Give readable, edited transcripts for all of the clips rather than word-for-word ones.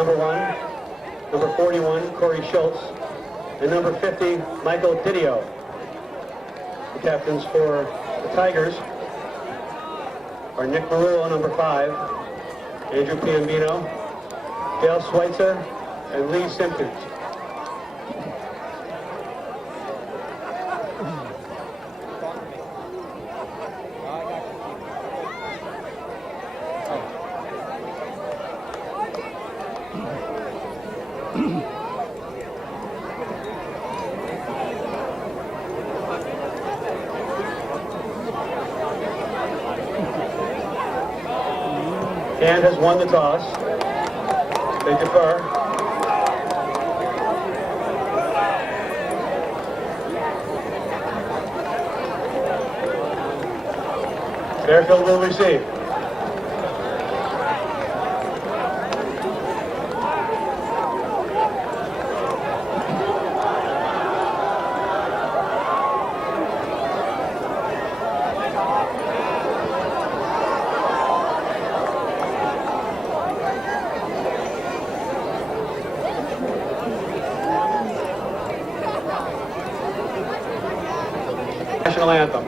number 1, number 41, Corey Schultz, and number 50, Michael Didio. The captains for the Tigers are Nick Marullo, number 5, Andrew Piambino, Dale Schweitzer, and Lee Simpkins. And has won the toss. They defer. Fairfield will receive. National anthem.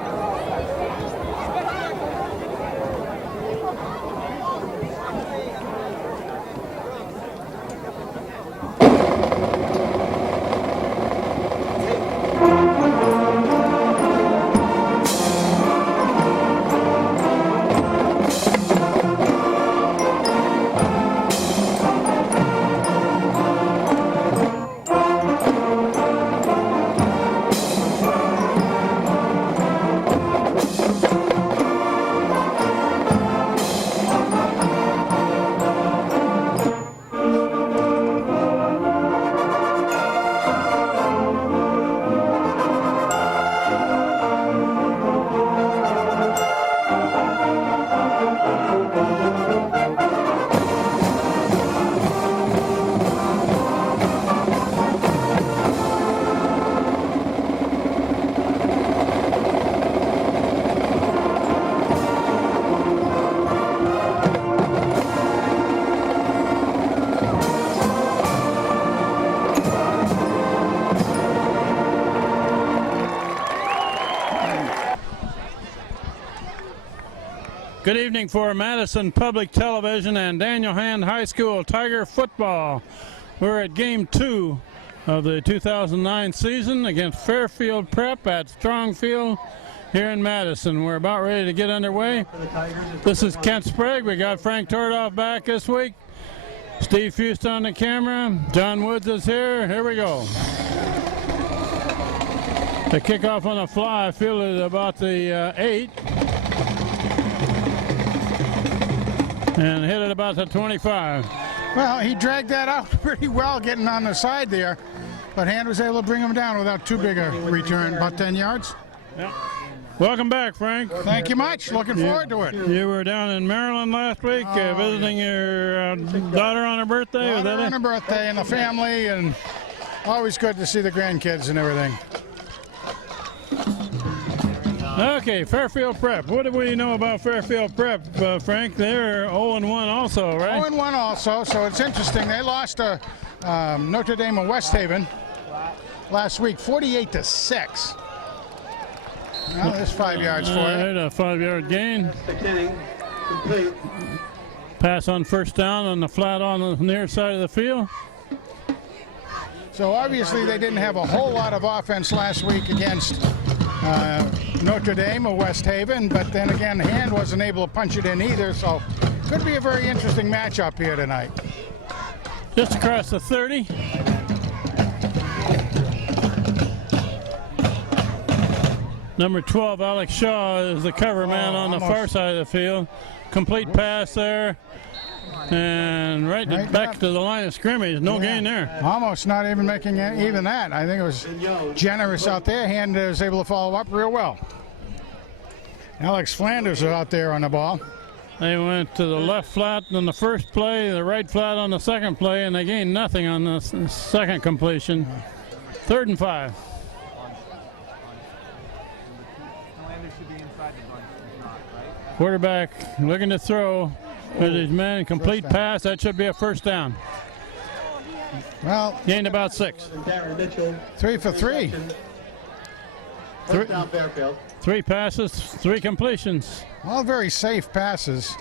Good evening for Madison Public Television and Daniel Hand High School Tiger football. We're at game 2 of the 2009 season against Fairfield Prep at Strong Field here in Madison. We're about ready to get underway. This is Kent Sprague. We got Frank Tordoff back this week. Steve Fust on the camera. John Woods is here. Here we go. The kickoff on the fly, fielded about the 8. And hit it about the 25. Well, he dragged that out pretty well getting on the side there, but Hand was able to bring him down without too big a return, about 10 yards. Yeah. Welcome back, Frank. Thank you much. Looking forward to it. You were down in Maryland last week visiting your daughter on her birthday. Daughter on her birthday and the family, and always good to see the grandkids and everything. Okay, Fairfield Prep. What do we know about Fairfield Prep, Frank? They're 0-1 also, right? 0-1 also, so it's interesting. They lost to Notre Dame of West Haven last week, 48-6. Well, there's 5 yards for it. A 5-yard gain. Complete. Pass on first down on the flat on the near side of the field. So obviously they didn't have a whole lot of offense last week against Notre Dame of West Haven, but then again, Hand wasn't able to punch it in either, so could be a very interesting matchup here tonight. Just across the 30. Number 12, Alex Shaw, is the cover man on the far side of the field. Complete pass there. And right back to the line of scrimmage. No gain there. Almost not even making even that. I think it was generous out there. Hand was able to follow up real well. Alex Flanders was out there on the ball. They went to the left flat on the first play, the right flat on the second play, and they gained nothing on the second completion. 3rd and 5. Quarterback looking to throw with his man, complete pass. That should be a first down. Well, gained about 6. Darren Mitchell. 3 for 3. First down Fairfield. 3 passes, 3 completions. All very safe passes.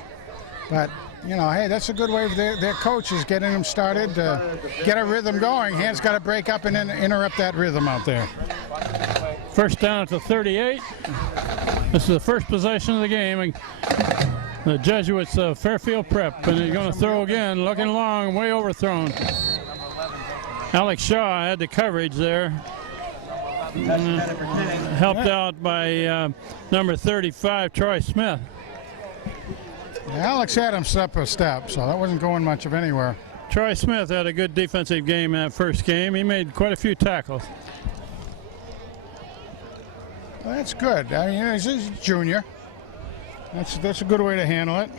But, you know, hey, that's a good way of their coach is getting them started to get a rhythm going. Hand's got to break up and then interrupt that rhythm out there. First down at the 38. This is the first possession of the game. The Jesuits of Fairfield Prep, and he's going to throw again, looking long, way overthrown. Alex Shaw had the coverage there. Helped out by number 35, Troy Smith. Alex had him step a step, so that wasn't going much of anywhere. Troy Smith had a good defensive game that first game. He made quite a few tackles. Well, that's good. I mean, he's a junior. That's a good way to handle it.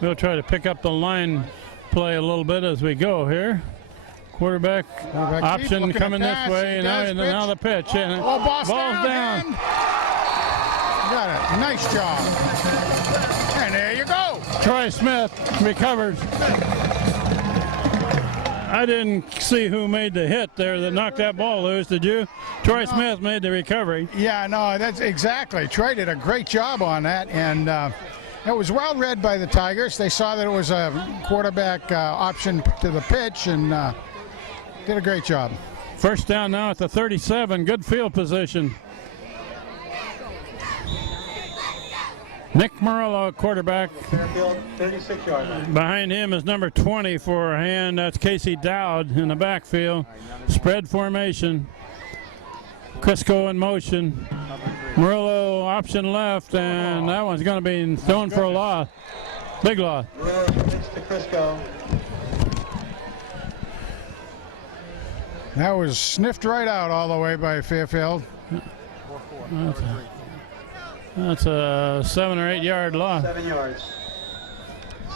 We'll try to pick up the line play a little bit as we go here. Quarterback option coming this way. Now the pitch. And ball's down. And got it. Nice job. And there you go. Troy Smith recovers. I didn't see who made the hit there that knocked that ball loose. Did you? Troy Smith made the recovery. Yeah, no, that's exactly. Troy did a great job on that, and it was well read by the Tigers. They saw that it was a quarterback option to the pitch, and did a great job. First down now at the 37. Good field position. Nick Murillo, quarterback. Fairfield, 36-yard line. Behind him is number 20 for a hand. That's Casey Dowd in the backfield. Spread formation. Crisco in motion. Murillo option left, and that one's going to be thrown for a loss. Big loss. Murillo pitch to Crisco. That was sniffed right out all the way by Fairfield. That's a 7 or 8 yard loss. 7 yards.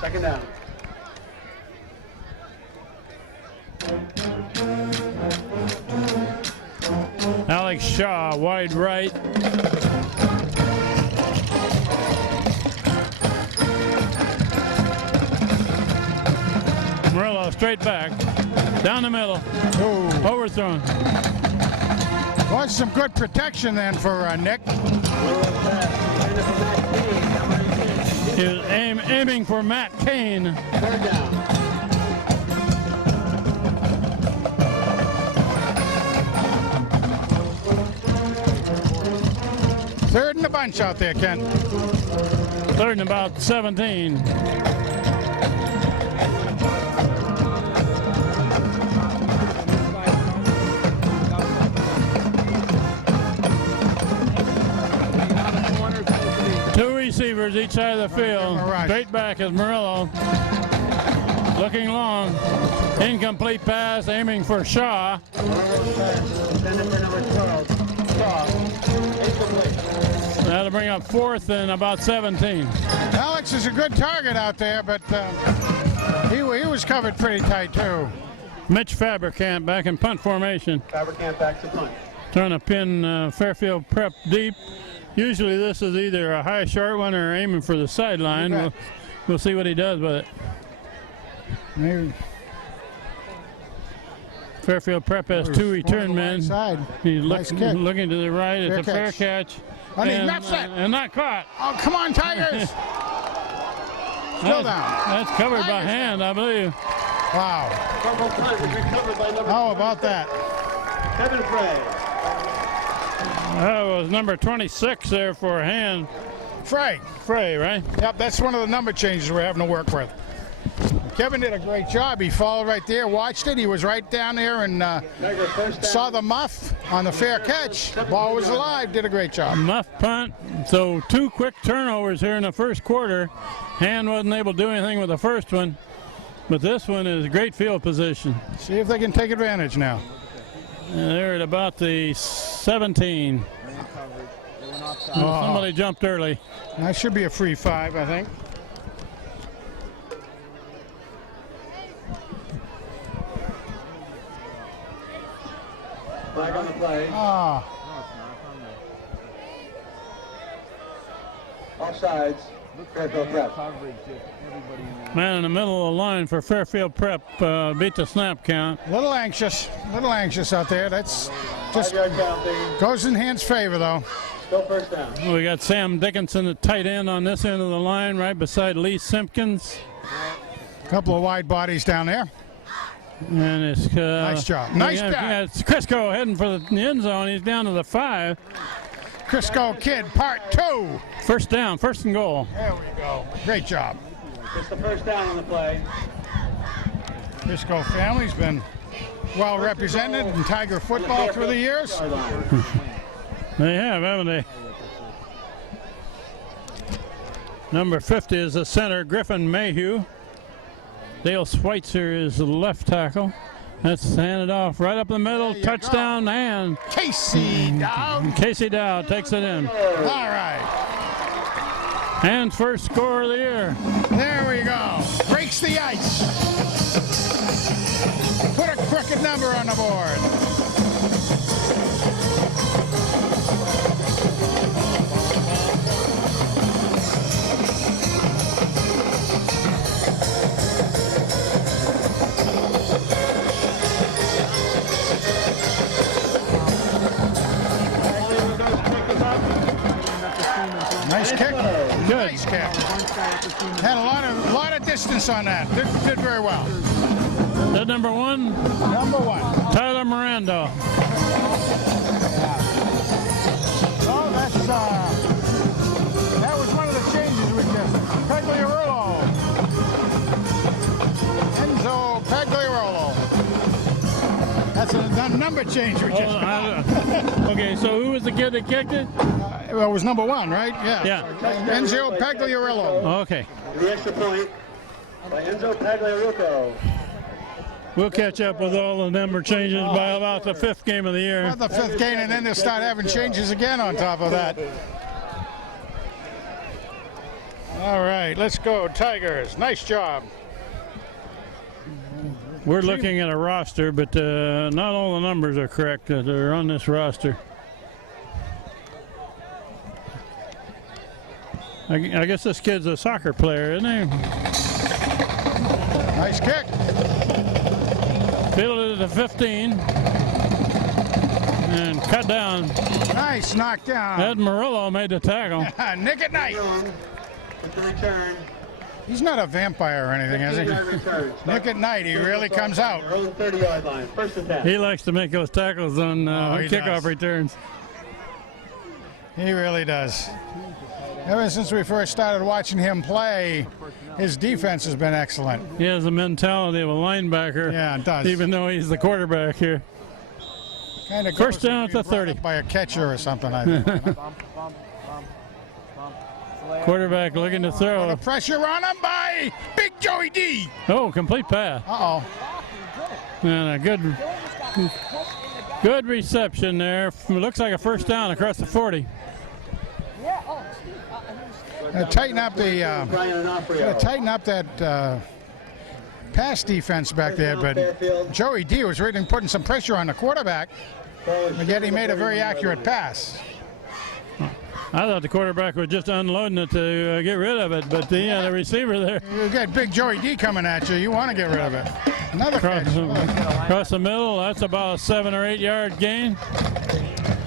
Second down. Alex Shaw, wide right. Murillo straight back. Down the middle. Ooh. Overthrown. Was some good protection then for Nick. He was aiming for Matt Kane. Third down. Third in the bunch out there, Ken. Third and about 17. Two receivers each side of the field. Straight back is Murillo. Looking long. Incomplete pass, aiming for Shaw. Intended for number 12. Shaw. Incomplete. That'll bring up fourth and about 17. Alex is a good target out there, but he was covered pretty tight too. Mitch Fabricant back in punt formation. Fabricant back to punt. Trying to pin Fairfield Prep deep. Usually this is either a high short one or aiming for the sideline. We'll see what he does with it. Maybe. Fairfield Prep has two return men. He's Nice looking to the right. It's a fair catch. And not caught. Oh, come on, Tigers. Still down. That's covered by hand, I believe. Wow. Fumble punt was recovered by number How about that? Kevin Frey. That was number 26 there for a hand. Frey, right? Yep, that's one of the number changes we're having to work with. Kevin did a great job. He followed right there, watched it. He was right down there and saw the muff on the fair catch. Ball was alive, did a great job. Muff punt. So 2 quick turnovers here in the first quarter. Hand wasn't able to do anything with the first one, but this one is great field position. See if they can take advantage now. And they're at about the 17. Somebody jumped early. That should be a free 5, I think. Flag on the play. Ah. Offsides. Fairfield Prep. Man in the middle of the line for Fairfield Prep beat the snap count. Little anxious out there. That's just 5-yard penalty. goes in Hand's favor, though. Still first down. We got Sam Dickinson, the tight end, on this end of the line, right beside Lee Simpkins. A couple of wide bodies down there. And it's Nice job. Nice job. It's Crisco heading for the end zone. He's down to the 5. Crisco Kid, part 2. First down, first and goal. There we go. Great job. It's the first down on the play. Crisco family's been well represented in Tiger football through the years. They have, haven't they? Number 50 is the center, Griffin Mayhew. Dale Schweitzer is the left tackle. That's handed off right up the middle. Touchdown, and Casey Dowd. Casey Dowd takes it in. All right. And first score of the year. There we go. Breaks the ice. Put a crooked number on the board. Nice kick. Good. Nice kick. Had a lot of distance on that. Did very well. The number 1, Number 1. Tyler Miranda. Oh, that was one of the changes we did. Pagliarulo. Enzo Pagliarulo. That's a number change we just Okay, so who was the kid that kicked it? Well, it was number 1, right? Yeah. Yeah. Enzo Pagliarulo. Okay. The extra point by Enzo Pagliarulo. We'll catch up with all the number changes by about the 5th game of the year. Not the 5th game, and then they'll start having changes again on top of that. All right, let's go, Tigers. Nice job. We're looking at a roster, but not all the numbers are correct that are on this roster. I guess this kid's a soccer player, isn't he? Nice kick. Fielded at the 15 and cut down. Nice knockdown. Ed Murillo made the tackle. Nick at night. With the return. He's not a vampire or anything, is 15-yard he? return. Nick at night, he really comes out. Their own 30-yard line. First and 10. He likes to make those tackles on he kickoff does. returns. He really does. Ever since we first started watching him play, his defense has been excellent. He has the mentality of a linebacker, Yeah, it does. even though he's the quarterback here. Kind of First down at the 30. by a catcher or something, I think. Quarterback looking to throw. The pressure on him by Big Joey D. Oh, complete pass. Uh-oh. And a good reception there. Looks like a first down across the 40. Tighten up the Brian Onofrio. tighten up that pass defense back there, but Joey D was really putting some pressure on the quarterback, and yet he made a very accurate pass. I thought the quarterback was just unloading it to get rid of it, but the receiver there You got Big Joey D coming at you. You want to get rid of it. Another catch. across the middle. That's about a 7 or 8 yard gain.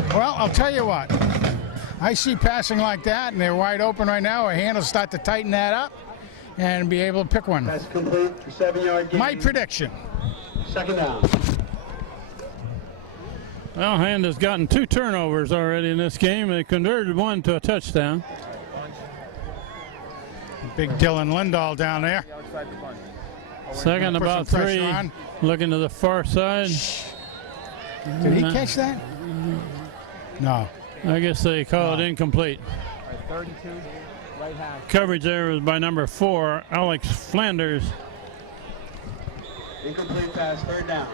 Well, I'll tell you what. I see passing like that, and they're wide open right now. Our hand will start to tighten that up and be able to pick one. That's complete for 7-yard gain. My prediction. Second down. Well, Hand has gotten 2 turnovers already in this game. They converted 1 to a touchdown. Big Dylan Lindahl down there. Second Put about some pressure 3. on. Looking to the far side. Did he catch that? No. I guess they call it incomplete. 32, right half. Coverage there was by number 4, Alex Flanders. Incomplete pass, third down.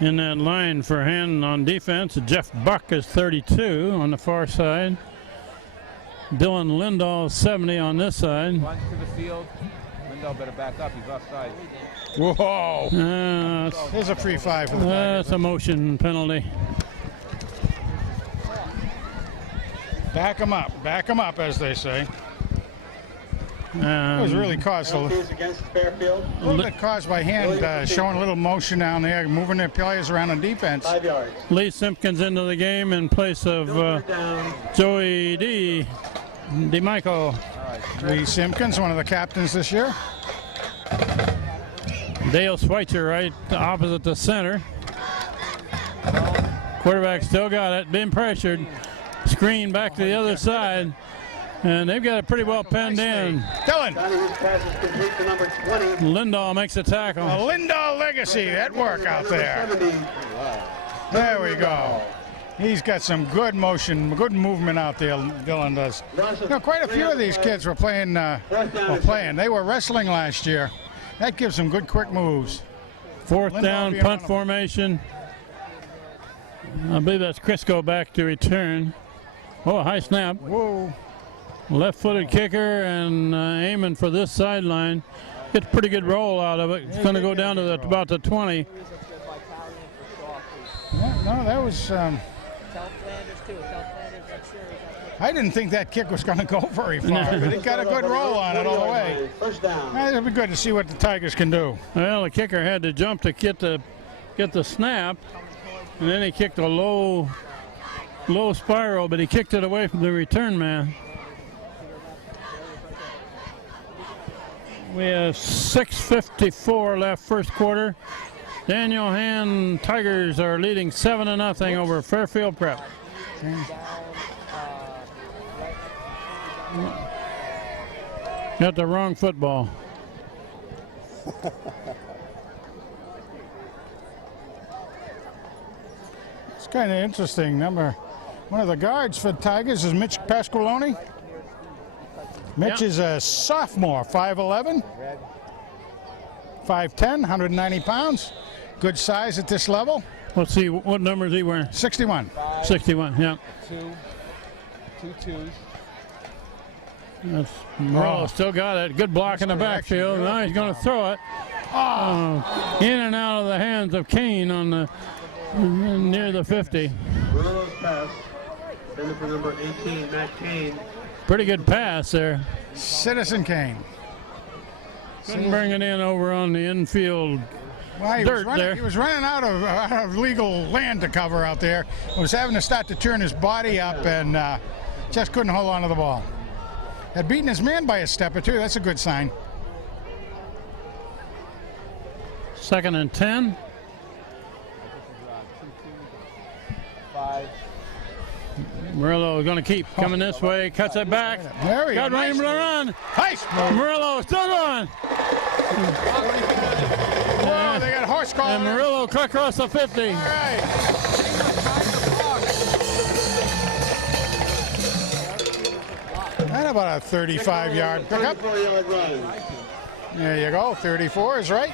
In that line for Hand on defense, Jeff Buck is 32 on the far side. Dylan Lindahl 70 on this side. Runs to the field. Lindahl better back up. He's offside. Whoa. That's Here's a free 5 for the Tigers. a motion penalty. Back them up, as they say. It was really caused a Penalties against Fairfield. little bit caused by hand showing a little motion down there, moving their players around on defense. 5 yards. Lee Simpkins into the game in place of Third down. Joey DeMichael. Lee Simpkins, one of the captains this year. Dale Schweitzer right opposite the center. Quarterback still got it, being pressured. Screen back to the other side. And they've got it pretty well penned in. Dylan. Donahue pass is complete to number 20. Lindahl makes a tackle. A Lindahl legacy, that work out there. 70. There we go. He's got some good motion, good movement out there, Dylan does. You know, quite a few of these kids were playing. They were wrestling last year. That gives them good, quick moves. Fourth Lindahl down, being punt one of them. formation. I believe that's Crisco back to return. Oh, a high snap. Whoa. Left-footed kicker and aiming for this sideline. Gets a pretty good roll out of it. It's going to go down to about the 20. Yeah, no, that was. I didn't think that kick was going to go very far, but it got a good roll on it all the way. First down. It'll be good to see what the Tigers can do. Well, the kicker had to jump to get the snap, and then he kicked a low spiral, but he kicked it away from the return man. We have 6:54 left first quarter. Daniel Hand Tigers are leading 7-0 over Fairfield Prep. Got the wrong football. It's kind of interesting. One of the guards for the Tigers is Mitch Pasqualoni. Mitch is a sophomore, 5'11", 5'10", 190 pounds. Good size at this level. Let's see, what number is he wearing? 61. 61, yeah. Two twos. That's, Morello still got it. Good block in the backfield. Now he's going to throw it. In and out of the hands of Kane on the near the 50. Morello's pass. Intended for number 18, Matt Kane. Pretty good pass there. Citizen Kane. Couldn't bring it in over on the infield. Well, he Dirt there. He was running out of legal land to cover out there. He was having to start to turn his body up and just couldn't hold on to the ball. Had beaten his man by a step or two. That's a good sign. 2nd and 10. 5. Murillo is going to keep coming this way. Cuts it back. There we go. Got room to run. Nice move. Murillo still going. Whoa, they got a horse collar. And Murillo cut across the 50. All right. And about a 35-yard pickup. 34-yard run. There you go. 34 is right.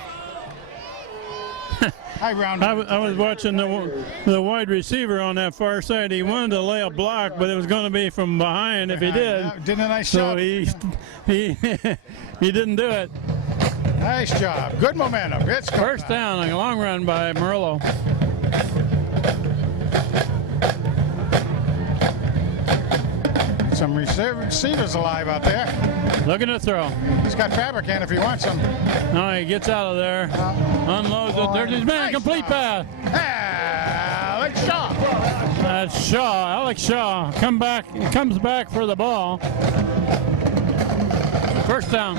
I was watching the wide receiver on that far side. He wanted to lay a block, but it was going to be from behind if he did. Did a nice So job. he didn't do it. Nice job. Good momentum. It's First down, a long run by Murillo. Some receivers alive out there. Looking to throw. He's got Fabricant if he wants them. No, he gets out of there. Unloads it. There's his man. Nice Complete pass. Alex Shaw. That's Shaw. Alex Shaw comes back for the ball. First down.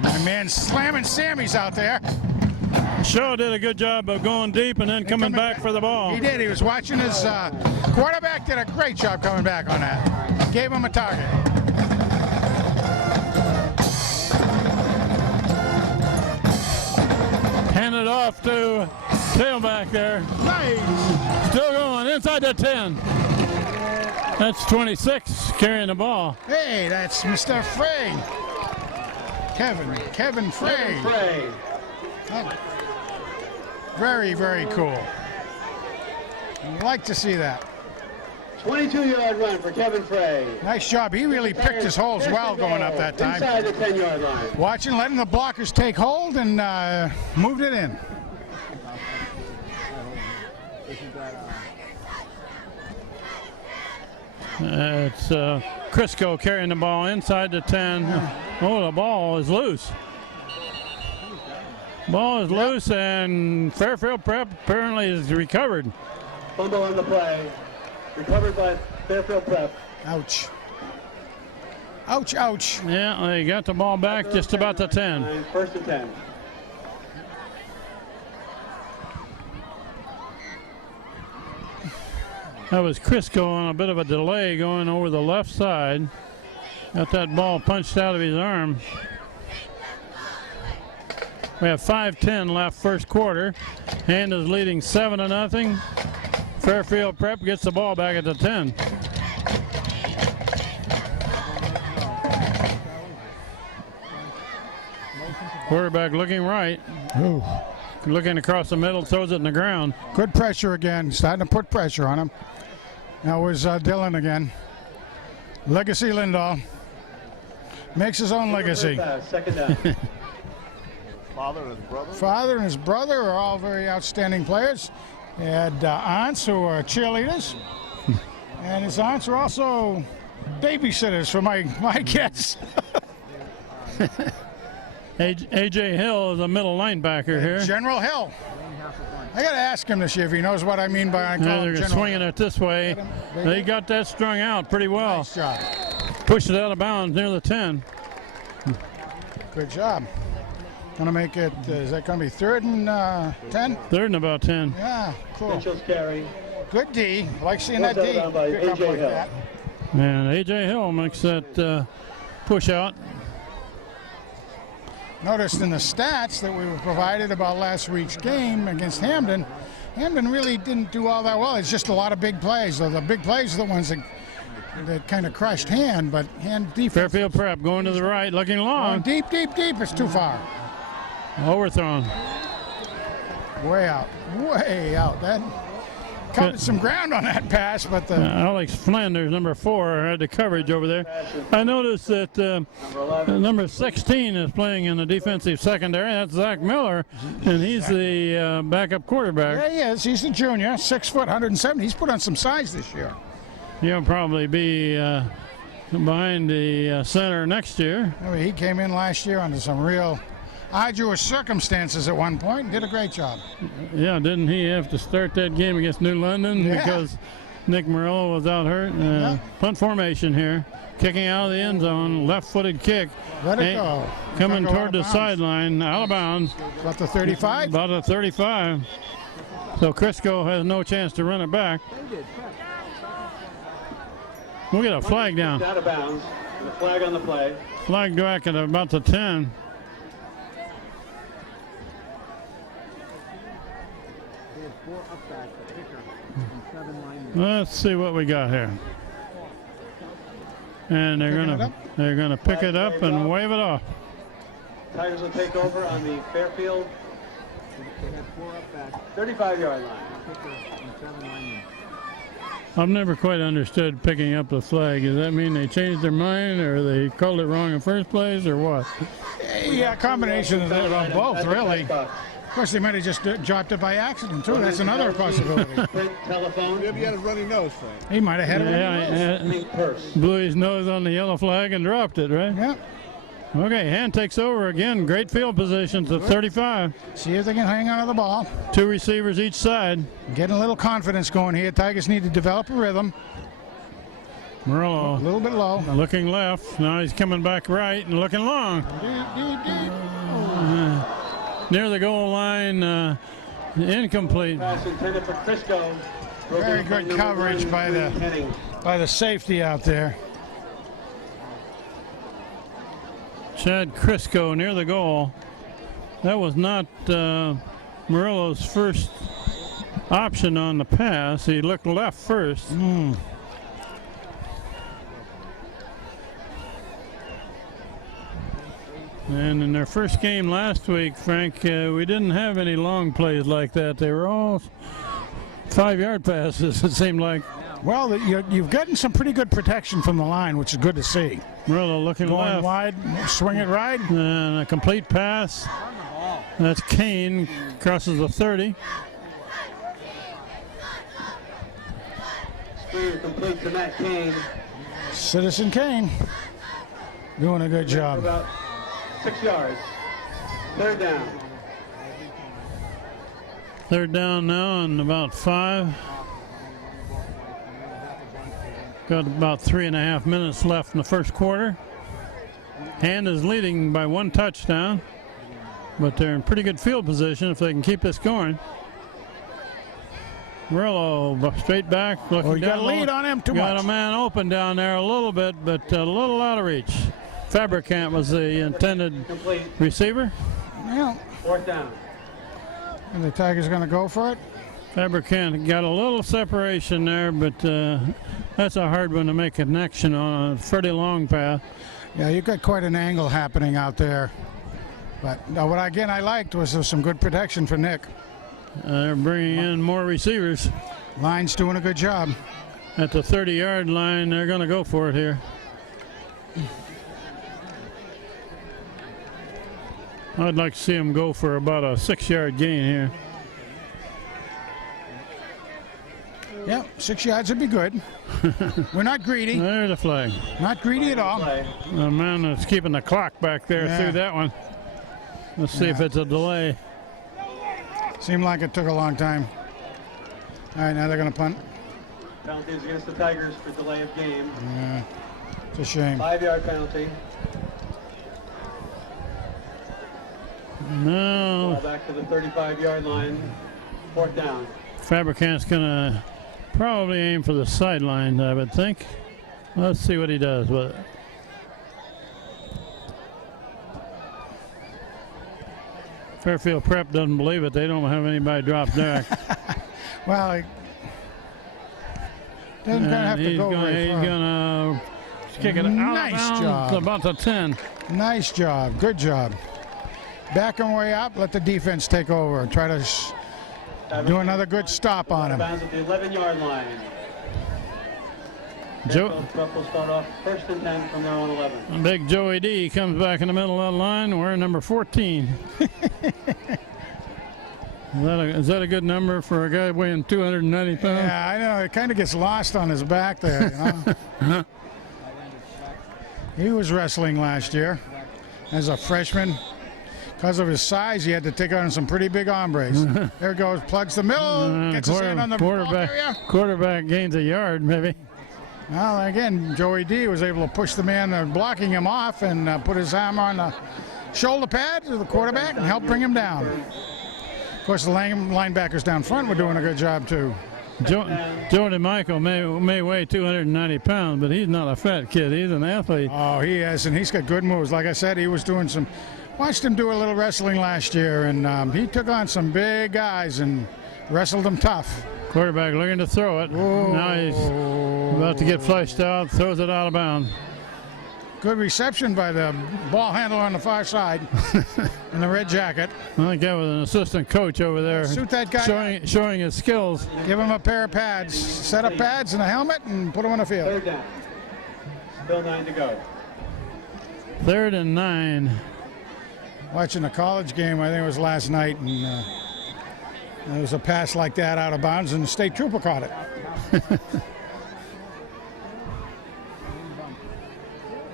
My man slamming Sammy's out there. Shaw did a good job of going deep and then coming back for the ball. He did. He was watching his quarterback. Did a great job coming back on that. Gave him a target. Handed off to tailback there. Nice. Still going inside the 10. That's 26 carrying the ball. Hey, that's Mr. Frey. Kevin Frey. Frey. Oh. Very, very cool. I'd like to see that. 22-yard run for Kevin Frey. Nice job. He really picked his holes well going up that time. Inside the 10-yard line. Watching, letting the blockers take hold and moved it in. It's Crisco carrying the ball inside the 10. Oh, the ball is loose. Ball is loose, and Fairfield Prep apparently is recovered. Fumble on the play. Recovered by Fairfield Prep. Ouch. Ouch, ouch. Yeah, they got the ball back just about the 10. First and 10. That was Crisco on a bit of a delay going over the left side. Got that ball punched out of his arm. We have 5:10 left first quarter. Hand is leading 7-0. Fairfield Prep gets the ball back at the 10. Quarterback looking right. Ooh. Looking across the middle, throws it in the ground. Good pressure again. Starting to put pressure on him. Now was Dylan again. Legacy Lindahl. Makes his own legacy. Second down. Father and his brother. Father and his brother are all very outstanding players. He had aunts who are cheerleaders. And his aunts are also babysitters for my kids. A.J. Hill is a middle linebacker here. General Hill. I got to ask him this year if he knows what I mean by They're swinging it this way. They got that strung out pretty well. Nice job. Pushed it out of bounds near the 10. Good job. Gonna make it, is that gonna be 3rd and 10? 3rd and about 10. Yeah, cool. Mitchell's carry. Good D. Like seeing that D. Down by Pick up A.J. like Hill. that. And A.J. Hill makes that push out. Noticed in the stats that we were provided about last week's game against Hamden, Hamden really didn't do all that well. It's just a lot of big plays. So the big plays are the ones that kind of crushed Hand, but Hand defense. Fairfield Prep going to the right, looking long. Deep, deep, deep. It's too far. Overthrown. Way out. Way out. That covered some ground on that pass, but the Alex Flanders, number 4, had the coverage over there. I noticed that number 16 is playing in the defensive secondary. That's Zach Miller, and he's the backup quarterback. yeah, he is. He's a junior, 6 foot, 170. He's put on some size this year. He'll probably be behind the center next year. I mean, he came in last year under some real arduous circumstances at one point and did a great job. Yeah, didn't he have to start that game against New London because Nick Murillo was out hurt? Punt formation here. Kicking out of the end zone, left-footed kick. Let it go. Coming Go out toward of the bounds. sideline, out of bounds. About the 35. About a 35. So Crisco has no chance to run it back. We'll get a flag down. Out of bounds. And a flag on the play. Flag back at about the 10. Let's see what we got here. And they're gonna pick it up and wave it off. Tigers will take over on the Fairfield 35-yard line. I've never quite understood picking up the flag. Does that mean they changed their mind, or they called it wrong in first place, or what? Yeah, combination of both, really. Of course, they might have just dropped it by accident, too. That's another possibility. Print telephone. Maybe he had a runny nose, Frank. He might have had it. Yeah, Pink purse. blew his nose on the yellow flag and dropped it, right? Yeah. Okay, Hand takes over again. Great field position to 35. See if they can hang on to the ball. 2 receivers each side. Getting a little confidence going here. Tigers need to develop a rhythm. A Murillo little bit low. looking left. Now he's coming back right and looking long. Near the goal line, incomplete. Pass intended for Crisco. Very good coverage by the safety out there. Chad Crisco near the goal. That was not Murillo's first option on the pass. He looked left first. And in their first game last week, Frank, we didn't have any long plays like that. They were all 5-yard passes, it seemed like. Well, you've gotten some pretty good protection from the line, which is good to see. Murillo looking Going left. wide, swing it right. And a complete pass. That's Kane, crosses the 30. Screen complete to Matt Kane. Citizen Kane doing a good For job. about 6 yards. Third down. Third down now and about 5. Got about 3.5 minutes left in the first quarter. Hand is leading by 1 touchdown, but they're in pretty good field position if they can keep this going. Murillo straight back, looking Oh, you got a down lead low. on him too Got much. a man open down there a little bit, but a little out of reach. Fabricant was the intended Complete. receiver. Well, Fourth down. and the Tigers going to go for it. Fabricant got a little separation there, but that's a hard one to make a connection on a pretty long path. Yeah, you've got quite an angle happening out there. But what I liked was there was some good protection for Nick. They're bringing in more receivers. Line's doing a good job. At the 30-yard line, they're going to go for it here. I'd like to see them go for about a 6-yard gain here. Yeah, 6 yards would be good. We're not greedy. There's a flag. Not greedy at all. Play. The man that's keeping the clock back there Yeah. through that one. Let's see if it's a delay. Seemed like it took a long time. All right, now they're going to punt. Penalties against the Tigers for delay of game. Yeah, it's a shame. 5-yard penalty. No, Ball back to the 35-yard line. Fourth down. Fabricant's going to probably aim for the sideline, I would think. Let's see what he does with it. Fairfield Prep doesn't believe it. They don't have anybody drop back. Well, he doesn't gonna have to he's go very far. gonna kick it out Nice of bounds job. to about the 10. Nice job. Good job. Back him way up. Let the defense take over and try to do another good stop on him. Bounds at the 11-yard line. Joe, Fairfield Prep will start off 1st and 10 from their own 11. big Joey D comes back in the middle of that line. We're number 14. Is that a good number for a guy weighing 290 pounds? Yeah, I know. It kind of gets lost on his back there. You know? He was wrestling last year as a freshman. Because of his size, he had to take on some pretty big hombres. There goes, plugs the middle, gets his hand on the ball area. Quarterback gains a yard, maybe. Well, again, Joey D was able to push the man blocking him off and put his arm on the shoulder pad of the quarterback and help bring him down. Of course, the linebackers down front were doing a good job, too. Jordan Michael may weigh 290 pounds, but he's not a fat kid. He's an athlete. Oh, he is, and he's got good moves. Like I said, he was doing some, watched him do a little wrestling last year, and he took on some big guys and wrestled them tough. Quarterback looking to throw it. Whoa. Now he's about to get flushed out, throws it out of bounds. Good reception by the ball handler on the far side in the red jacket. I think that was an assistant coach over there Suit that guy. showing his skills. Give him a pair of pads, set up pads and a helmet, and put him on the field. Third down. Still 9 to go. 3rd and 9. Watching a college game, I think it was last night, and there was a pass like that out of bounds, and the state trooper caught it.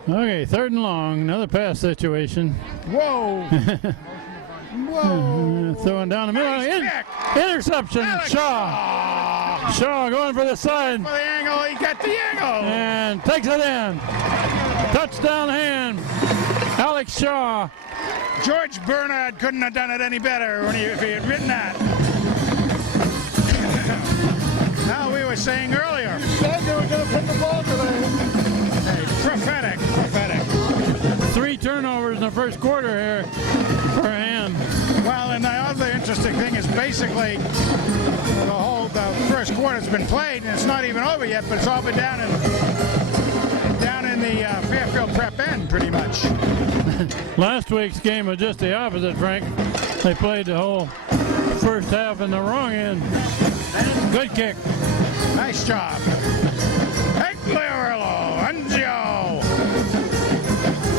Okay, 3rd and long. Another pass situation. Whoa! Whoa! Throwing down the middle. Nice kick. Interception. Alex Shaw going for the side. For the angle, he got the angle. And takes it in. Touchdown hand. Alex Shaw. George Bernard couldn't have done it any better if he had written that. Now we were saying earlier. Said they were going to put the ball today. Prophetic. 3 turnovers in the first quarter here for Hand. Well, and the other interesting thing is basically the first quarter's been played, and it's not even over yet, but it's all been down in the Fairfield Prep end, pretty much. Last week's game was just the opposite, Frank. They played the whole first half in the wrong end. Good kick. Nice job. Egliarillo, Enzio.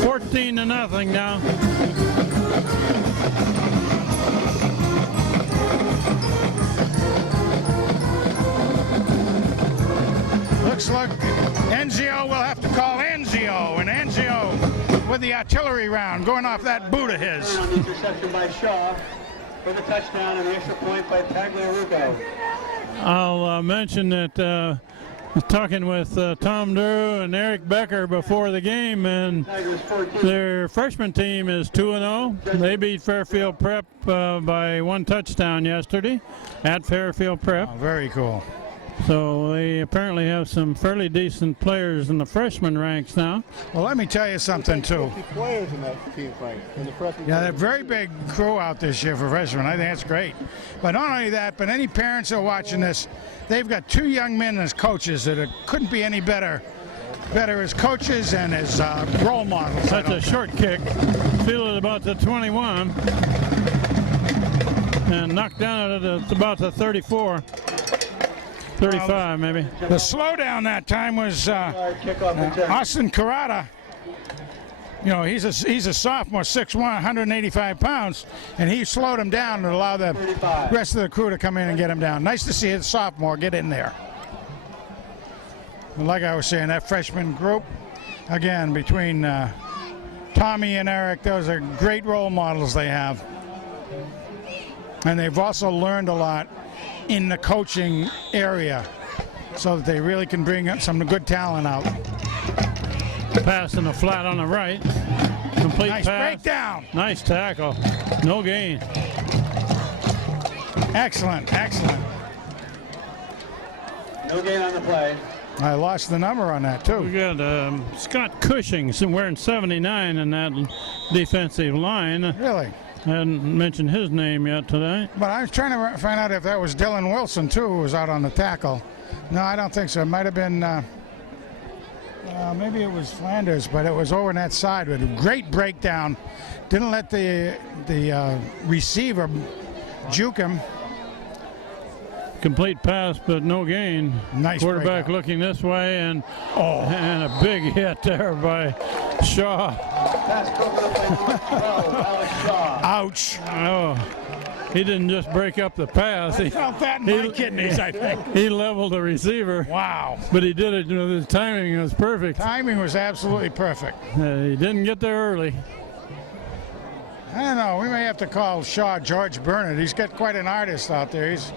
14-0 now. Looks like Enzio will have to call Enzio, and Enzio with the artillery round going off that boot of his. On the interception by Shaw for the touchdown and the extra point by Tagliarucco. I'll mention that I was talking with Tom Drew and Eric Becker before the game, and Tigers 14. their freshman team is 2-0. They beat Fairfield Prep by 1 touchdown yesterday at Fairfield Prep. Oh, very cool. So they apparently have some fairly decent players in the freshman ranks now. Well, let me tell you something, too. 50 players in that team, Frank, in the freshman. Yeah, they're a very big crew out this year for freshmen. I think that's great. But not only that, but any parents who are watching this, they've got 2 young men as coaches that couldn't be any better as coaches and as role models. That's a short kick, fielded about the 21, and knocked down at about the 34. 35 maybe. The slowdown that time was Kickoff return. Austin Carrata. You know, he's a sophomore, 6'1", 185 pounds, and he slowed him down to allow the 35. rest of the crew to come in and get him down. Nice to see his sophomore get in there. And like I was saying, that freshman group, again, between Tommy and Eric, those are great role models they have. And they've also learned a lot in the coaching area so that they really can bring up some good talent out. Pass in the flat on the right. Complete Nice pass. breakdown. Nice tackle. No gain. Excellent, excellent. No gain on the play. I lost the number on that, We too. got Scott Cushing wearing 79 in that defensive line. Really. I hadn't mentioned his name yet today. But I was trying to find out if that was Dylan Wilson, too, who was out on the tackle. No, I don't think so. It might have been, maybe it was Flanders, but it was over on that side with a great breakdown. Didn't let the receiver juke him. Complete pass, but no gain. Nice Quarterback breakout. looking this way, and a big hit there by Shaw. Pass broken up by number 12, Alex Shaw. Ouch. Oh, he didn't just break up the pass. He Felt that in my kidneys, I think. He leveled the receiver, Wow. but he did it. You know, the timing was perfect. Timing was absolutely perfect. He didn't get there early. I don't know. We may have to call Shaw George Bernard. He's got quite an artist out there. He's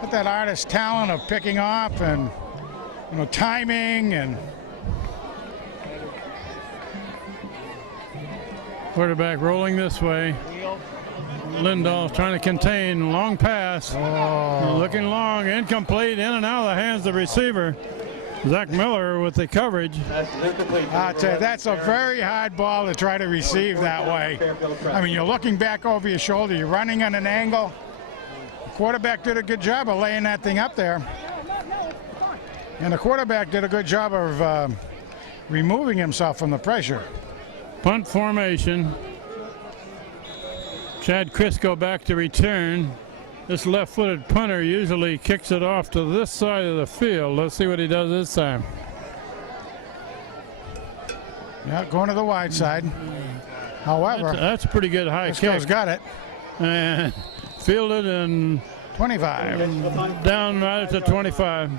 got that artist talent of picking off and, you know, timing and. Quarterback rolling this way. Lindahl trying to contain. Long pass. Looking long. Incomplete. In and out of the hands of the receiver. Zach Miller with the coverage. That's incomplete. I'll tell you, that's a very hard ball to try to receive that way. I mean, you're looking back over your shoulder. You're running on an angle. The quarterback did a good job of laying that thing up there. And the quarterback did a good job of removing himself from the pressure. Punt formation. Chad Crisco back to return. This left-footed punter usually kicks it off to this side of the field. Let's see what he does this time. Yeah, going to the wide side. However, That's a pretty good high Crisco's kick. got it. And fielded and 25. down right at the 25.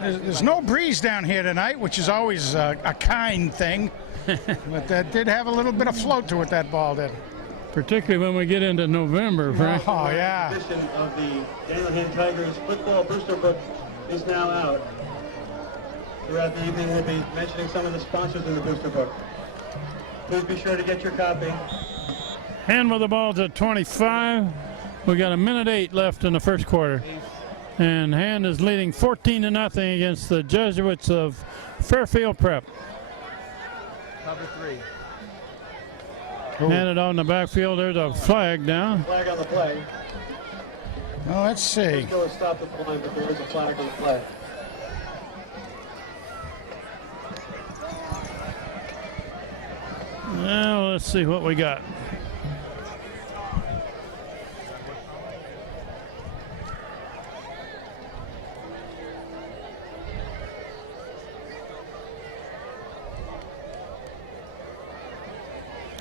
There's no breeze down here tonight, which is always a kind thing. But that did have a little bit of float to it, that ball did. Particularly when we get into November, Frank. Oh, yeah. Edition of the Daniel Hand Tigers football booster book is now out. Throughout the evening, we'll be mentioning some of the sponsors in the booster book. Please be sure to get your copy. Hand with the ball to 25. We got 1:08 left in the first quarter. And Hand is leading 14-0 against the Jesuits of Fairfield Prep. Cover 3. Handed on the backfield. There's a flag down. Flag on the play. Well, let's see. Go and stop at the line, but there is a flag on the play. Now let's see what we got.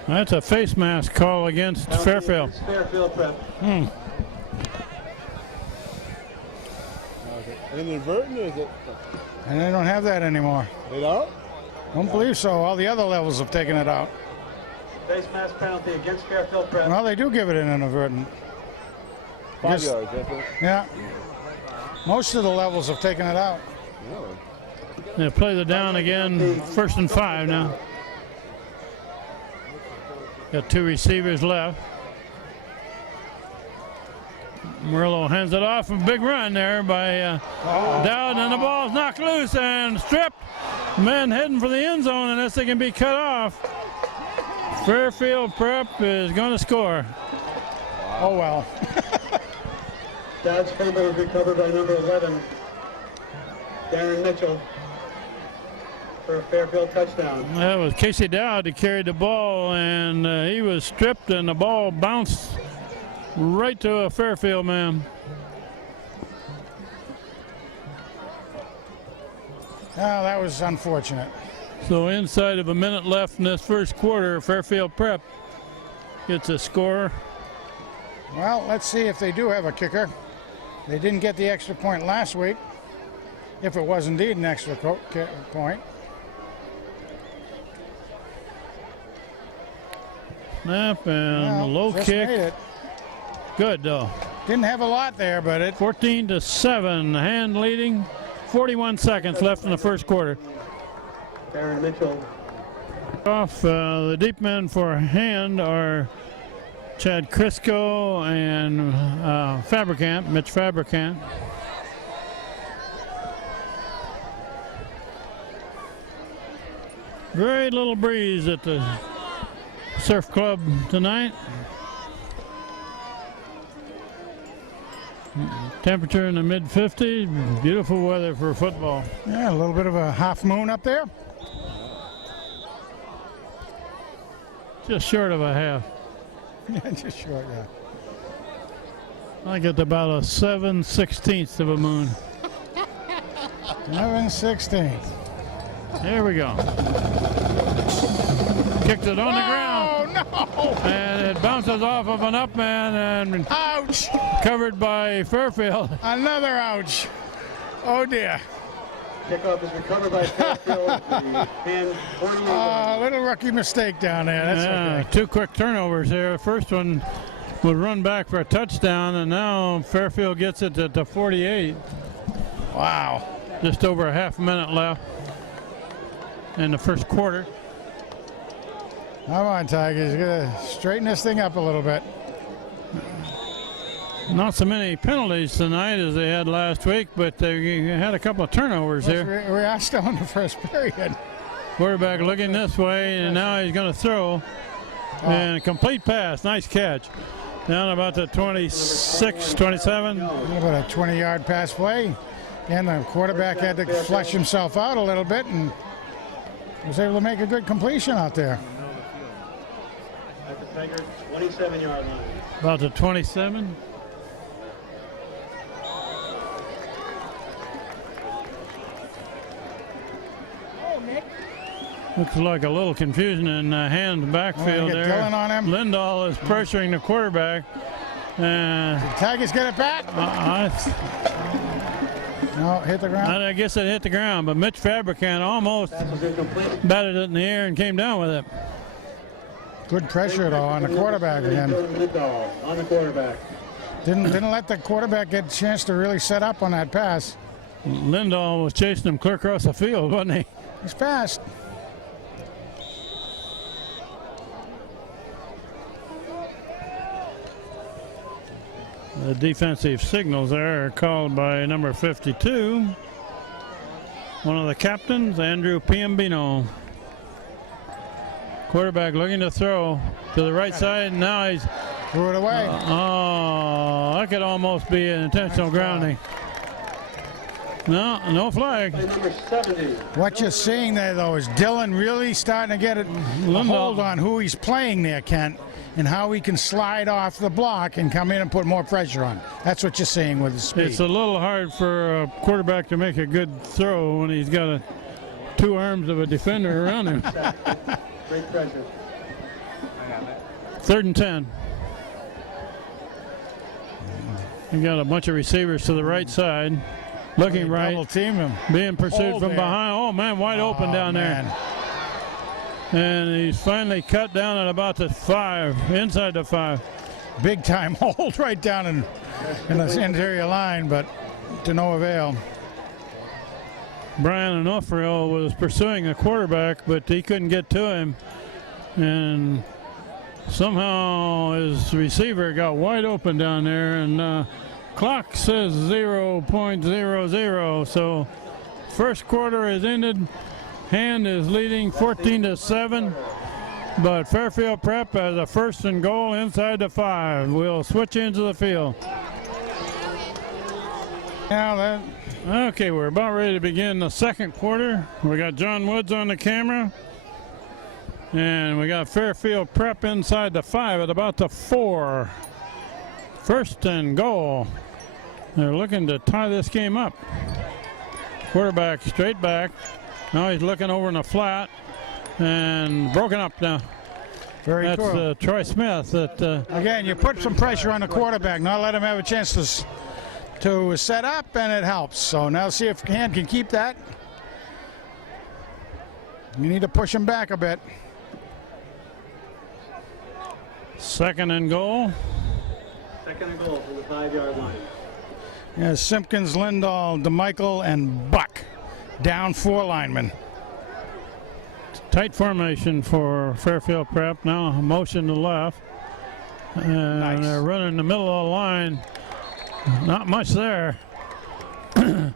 That's a face mask call against Penalty Fairfield. against Fairfield prep. Now, is it inadvertent or is it? And they don't have that anymore. They don't? Don't believe so. All the other levels have taken it out. Face mask penalty against Fairfield prep. Well, they do give it an inadvertent. 5 Yes. yards, that's it. Yeah. Most of the levels have taken it out. Really? They play the down again. 1st and 5 now. Got 2 receivers left. Murillo hands it off. A big run there by Dowd, and the ball's knocked loose and stripped. Men heading for the end zone unless they can be cut off. Fairfield prep is going to score. Oh, well. Dowd's fumble is recovered by number 11, Darren Mitchell, for a Fairfield touchdown. That was Casey Dowd who carried the ball, and he was stripped, and the ball bounced right to a Fairfield man. Oh, that was unfortunate. So inside of a minute left in this first quarter, Fairfield prep gets a score. Well, let's see if they do have a kicker. They didn't get the extra point last week, if it was indeed an extra point. Snap and a Well, low just kick. made it. Good though. Didn't have a lot there, but it 14-7, hand leading. 41 seconds left in the first quarter. Darren Mitchell. Off the deep men for hand are Chad Crisco and Mitch Fabricant. Very little breeze at the Surf Club tonight. Temperature in the mid 50s. Beautiful weather for football. yeah, a little bit of a half moon up there. Just short of a half. Yeah, just short, yeah. I get about a 7/16 of a moon. 11/16. There we go. Kicked it on the ground, Oh, no! and it bounces off of an up man and Ouch! covered by Fairfield. Another ouch. Oh, dear. Kickoff is recovered by Fairfield. The hand 48 yards. Little rookie mistake down there. That's Yeah, okay. 2 quick turnovers there. First one would run back for a touchdown, and now Fairfield gets it at the 48. Wow. Just over a half minute left in the first quarter. Come on, Tigers. You gotta straighten this thing up a little bit. Not so many penalties tonight as they had last week, but they had a couple of turnovers here. We are still in the first period. Quarterback looking this way, and now he's going to throw. And a complete pass. Nice catch. Down about the 26, 27. A little bit of 20-yard pass play. And the quarterback had to flush himself out a little bit and was able to make a good completion out there. At the Tiger 27-yard line. About the 27. Looks like a little confusion in hand backfield Get there. Dillon on him. Lindahl is pressuring the quarterback. Tigers get it back. No, hit the ground. I guess it hit the ground, but Mitch Fabricant almost Pass is incomplete. batted it in the air and came down with it. Good pressure though on the quarterback again. Lindahl on the quarterback. Didn't let the quarterback get a chance to really set up on that pass. Lindahl was chasing him clear across the field, wasn't he? He's fast. The defensive signals there are called by number 52, one of the captains, Andrew Piambino. Quarterback looking to throw to the right side, and now he's Threw it away. that could almost be an intentional grounding. No flag. By number 70. What you're seeing there, though, is Dillon really starting to get a hold on who he's playing there, Kent, and how he can slide off the block and come in and put more pressure on. That's what you're seeing with his speed. It's a little hard for a quarterback to make a good throw when he's got two arms of a defender around him. Great pressure. 3rd and 10. You got a bunch of receivers to the right side, looking right, double team him. being pursued Hold from there. behind. Oh man, wide open down man. there. And he's finally cut down at about the 5, inside the 5. Big time hold right down in the interior line, but to no avail. Brian Onofrio was pursuing a quarterback, but he couldn't get to him. And somehow his receiver got wide open down there, and clock says 0.00. So first quarter is ended. Hand is leading 14-7. But Fairfield Prep has a 1st and goal inside the 5. We'll switch into the field. Now Okay, we're about ready to begin the second quarter. We got John Woods on the camera. And we got Fairfield Prep inside the 5 at about the 4. 1st and goal. They're looking to tie this game up. Quarterback straight back. Now he's looking over in the flat. And broken up now. very That's cool. Troy Smith. Again, you put some pressure on the quarterback, not let him have a chance to set up, and it helps. So now see if Hand can keep that. You need to push him back a bit. 2nd and goal. 2nd and goal from the 5-yard line. Yeah, Simpkins, Lindahl, DeMichael, and Buck. Down 4 linemen. Tight formation for Fairfield Prep. Now motion to the left. And Nice. they're running in the middle of the line. Not much there. In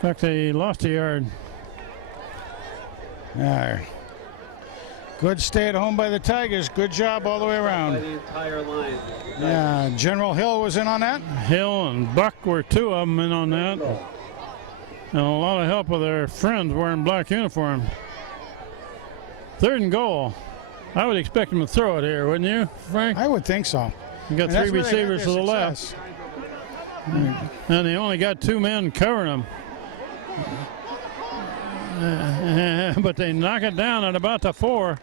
fact, they lost a yard. There. Good stay at home by the Tigers. Good job all the way By around. the entire line. Yeah, General Hill was in on that. Hill and Buck were 2 of them in on that. And a lot of help with their friends wearing black uniform. 3rd and goal. I would expect them to throw it here, wouldn't you, Frank? I would think so. You got And that's 3 where they had receivers to their the left. success. And they only got 2 men covering them. But they knock it down at about the 4.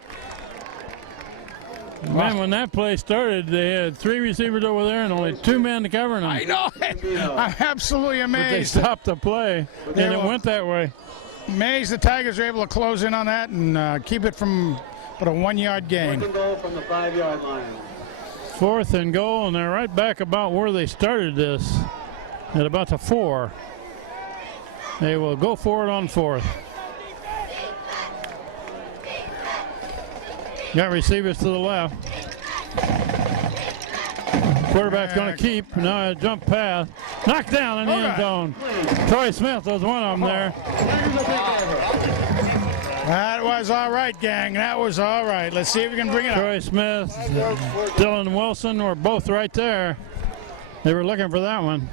Man, when that play started, they had 3 receivers over there and only 2 men covering them. I know it. I'm absolutely But they amazed. stopped the play, and They it were- went that way. Amazed the Tigers were able to close in on that and keep it from but a 1-yard gain. 4th and goal from the 5-yard line. 4th and goal, and they're right back about where they started this, at about the 4. They will go for it on 4th. Got receivers to the left. Quarterback's going to keep. Now a jump pass. Knocked down in the end zone. Troy Smith was one of them there. That was all right, gang. That was all right. Let's see if we can bring it up. Troy Smith, Dylan Wilson were both right there. They were looking for that one.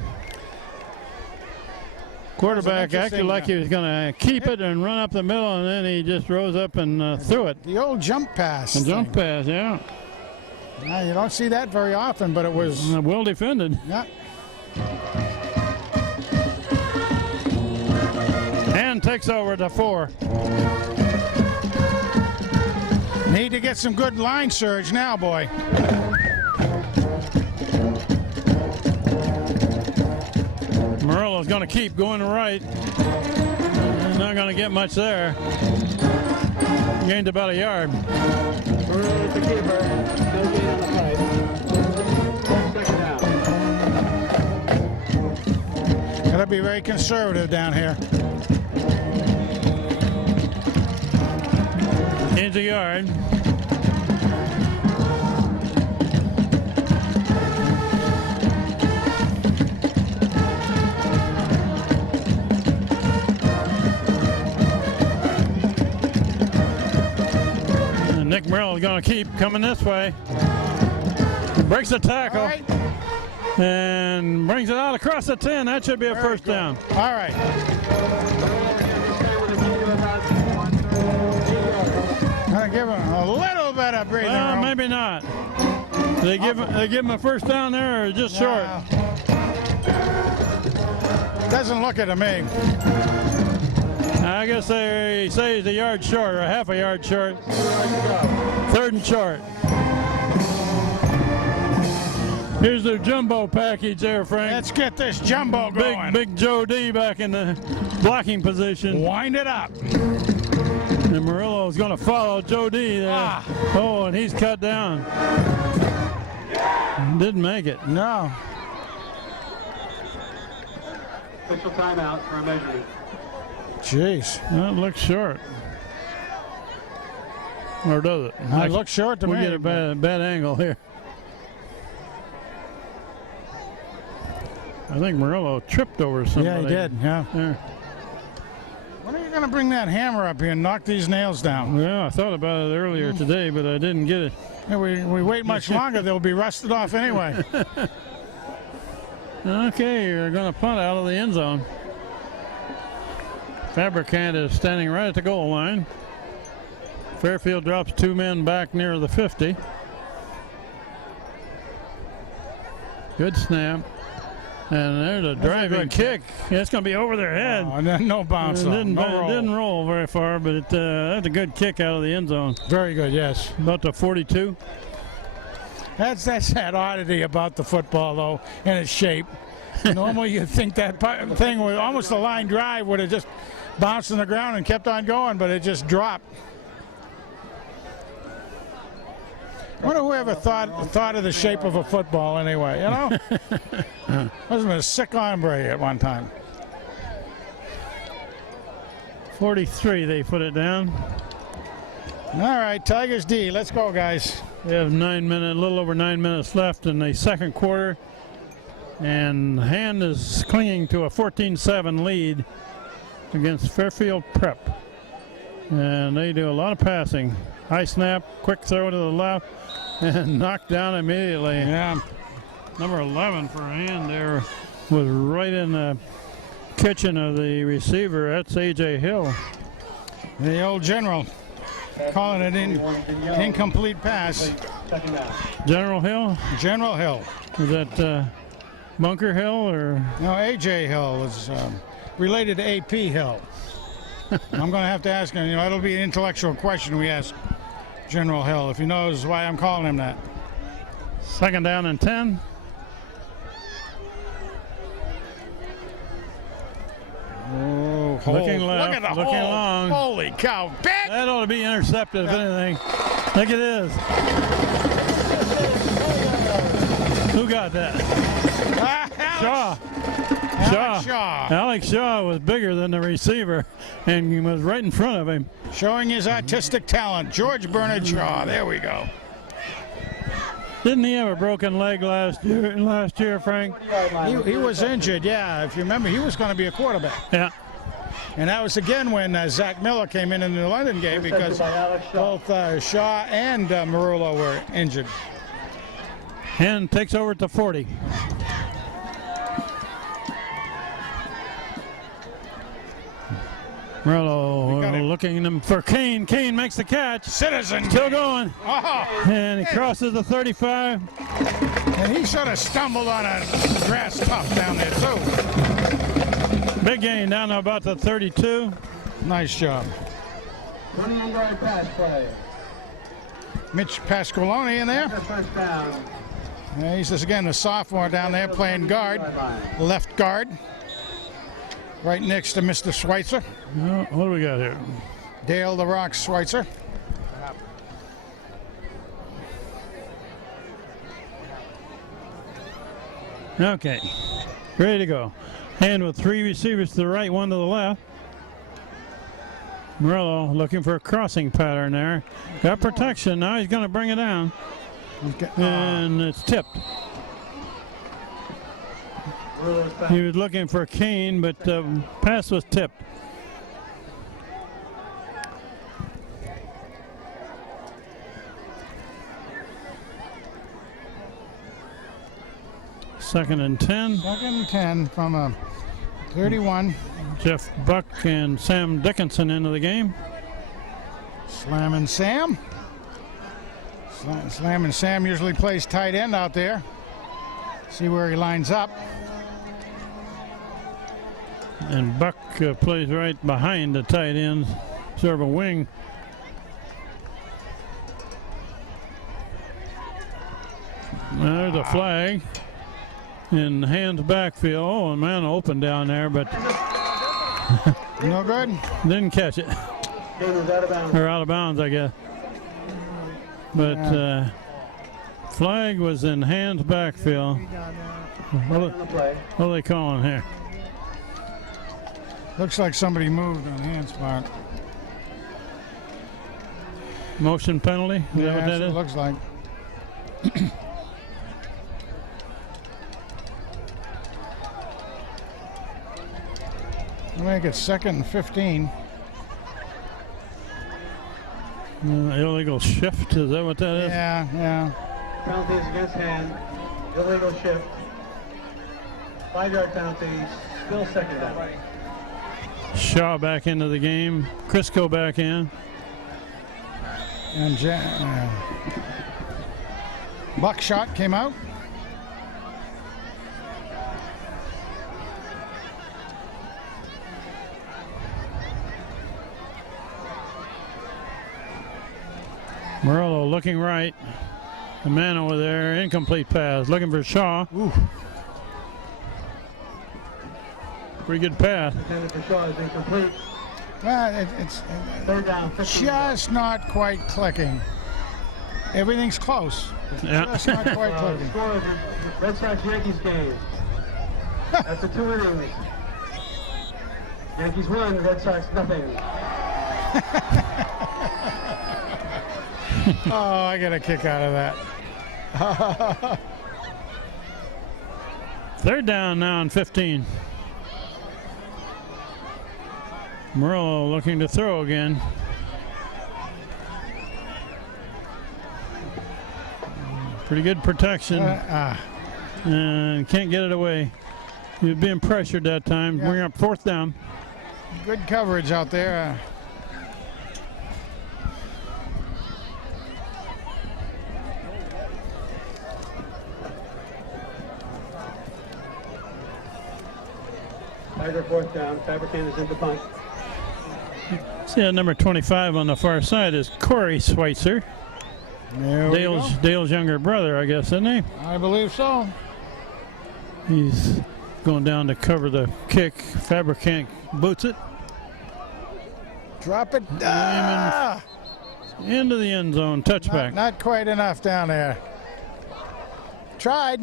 Quarterback acted like he was going to keep it and run up the middle, and then he just rose up and threw it. The old jump pass. A jump pass, yeah. Now, you don't see that very often, but it was. Well defended. Yeah. And takes over to 4. Need to get some good line surge now, boy. Murillo's going to keep going to right. Not going to get much there. Gained about a yard. Murillo's the keeper. No gain on the play. 2nd down. Gotta be very conservative down here. Gains a yard. And Nick Merrill is going to keep coming this way. Breaks the tackle. All right. And brings it out across the 10. That should be a first down. All right. Gonna give him a little bit of breathing Well, room. maybe not. They give him a first down there, or just short. Doesn't look it to me. I guess they say he's a yard short or a half a yard short. 3rd and short. Here's the jumbo package there, Frank. Let's get this jumbo going. Big Joe D back in the blocking position. Wind it up. And Murillo's going to follow Joe D there. Oh, and he's cut down. Didn't make it. No. Official timeout for a measurement. Jeez. That looks short. Or does it? It looks short to we me. Get a bad angle here. I think Murillo tripped over somebody. Yeah, he did. Yeah. There. When are you going to bring that hammer up here and knock these nails down? Yeah, I thought about it earlier today, but I didn't get it. Yeah, we wait much longer, they'll be rusted off anyway. Okay, you're going to punt out of the end zone. Fabricant is standing right at the goal line. Fairfield drops 2 men back near the 50. Good snap. And there's a driving kick. It's going to be over their head. Oh, and then no bounce. It didn't, no roll. didn't roll very far, but that's a good kick out of the end zone. Very good, yes. About the 42. That's that oddity about the football, though, and its shape. Normally you'd think that thing was almost a line drive would have just bounced on the ground and kept on going, but it just dropped. I wonder whoever thought of the shape of a football anyway, you know? Wasn't a sick hombre at one time. 43, they put it down. All right, Tigers D, let's go, guys. We have a little over 9 minutes left in the second quarter. And Hand is clinging to a 14-7 lead against Fairfield Prep. And they do a lot of passing. High snap, quick throw to the left, and knocked down immediately. Yeah. Number 11 for Hand there was right in the kitchen of the receiver. That's A.J. Hill. The old general calling it an incomplete pass. General Hill? General Hill. Is that Bunker Hill or? No, A.J. Hill was related to A.P. Hill. I'm going to have to ask him. You know, it'll be an intellectual question we ask General Hill if he knows why I'm calling him that. 2nd down and 10. Oh, Looking left, look at the looking hole. long. Holy cow. Big. That ought to be intercepted, if anything. Look it is. Who got that? Shaw. Alex Shaw was bigger than the receiver, and he was right in front of him. Showing his artistic talent. George Bernard Shaw. There we go. Didn't he have a broken leg last year, Frank? He was injured, yeah. If you remember, he was going to be a quarterback. Yeah. And that was again when Zach Miller came in the London game because both Shaw and Murillo were injured. Hand takes over at the 40. Murillo looking for Kane. Kane makes the catch. Citizen. Still going. Oh. And he crosses the 35. And he sort of stumbled on a grass tuff down there, too. Big gain down to about the 32. Nice job. 28-yard pass play. Mitch Pasqualoni in there. First down. He's just again a sophomore down there playing guard, left guard, right next to Mr. Schweitzer. What do we got here? Dale the Rock Schweitzer. Okay, ready to go. Hand with 3 receivers to the right, 1 to the left. Murillo looking for a crossing pattern there. Got protection, now he's going to bring it down. And it's tipped. He was looking for Kane, but the pass was tipped. Second and 10. 2nd and 10 from a 31. Jeff Buck and Sam Dickinson into the game. Slammin' Sam. Slammin' Sam usually plays tight end out there. See where he lines up. And Buck plays right behind the tight end, sort of a wing. There's a flag in hands backfield. Oh, a man open down there, but No good. didn't catch it. Game was out of bounds. Or out of bounds, I guess. But flag was in hands backfield. On the play. What are they calling here? Looks like somebody moved on hand spot. Motion penalty? Is that what That's that what it is? looks like. I think it's 2nd and 15. Illegal shift, is that what that is? Yeah. Penalties against hand. Illegal shift. 5-yard penalty. Still second down. Shaw back into the game. Crisco back in. And Buckshot came out. Morello looking right. The man over there, incomplete pass. Looking for Shaw. Ooh. Pretty good pass. Intended for Shaw is incomplete. Well, it's Third down. 15. just not quite clicking. Everything's close. Yeah. Just not quite clicking. Score of the Red Sox-Yankees game. That's the 2 innings. Yankees won, Red Sox nothing. Oh, I get a kick out of that. Third down now on 15. Morello looking to throw again. Pretty good protection. And can't get it away. He was being pressured that time. Yeah. Bring up 4th down. Good coverage out there. Tiger 4th down. Fabricant is in the punt. See that number 25 on the far side is Corey Schweitzer. There we go. Dale's younger brother, I guess, isn't he? I believe so. He's going down to cover the kick. Fabricant boots it Drop it. into the end zone. Touchback. Not quite enough down there. Tried.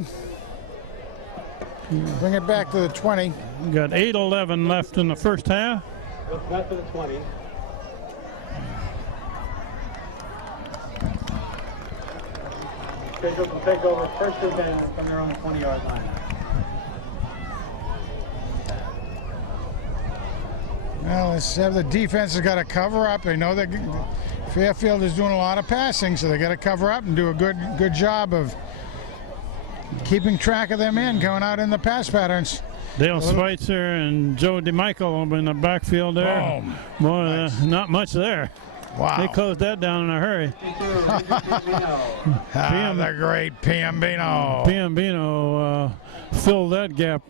Bring it back to the 20. Got 8:11 left in the first half. Not for the 20. Scheduled to take over 1st and 10 from their own 20-yard line. Well, let's have the defense has got to cover up. They know that Fairfield is doing a lot of passing, so they got to cover up and do a good job of keeping track of them in, going out in the pass patterns. Dale Schweitzer and Joe DeMichael in the backfield there. Boom. Boy, Nice. Not much there. Wow. They closed that down in a hurry. The great Piambino. Piambino filled that gap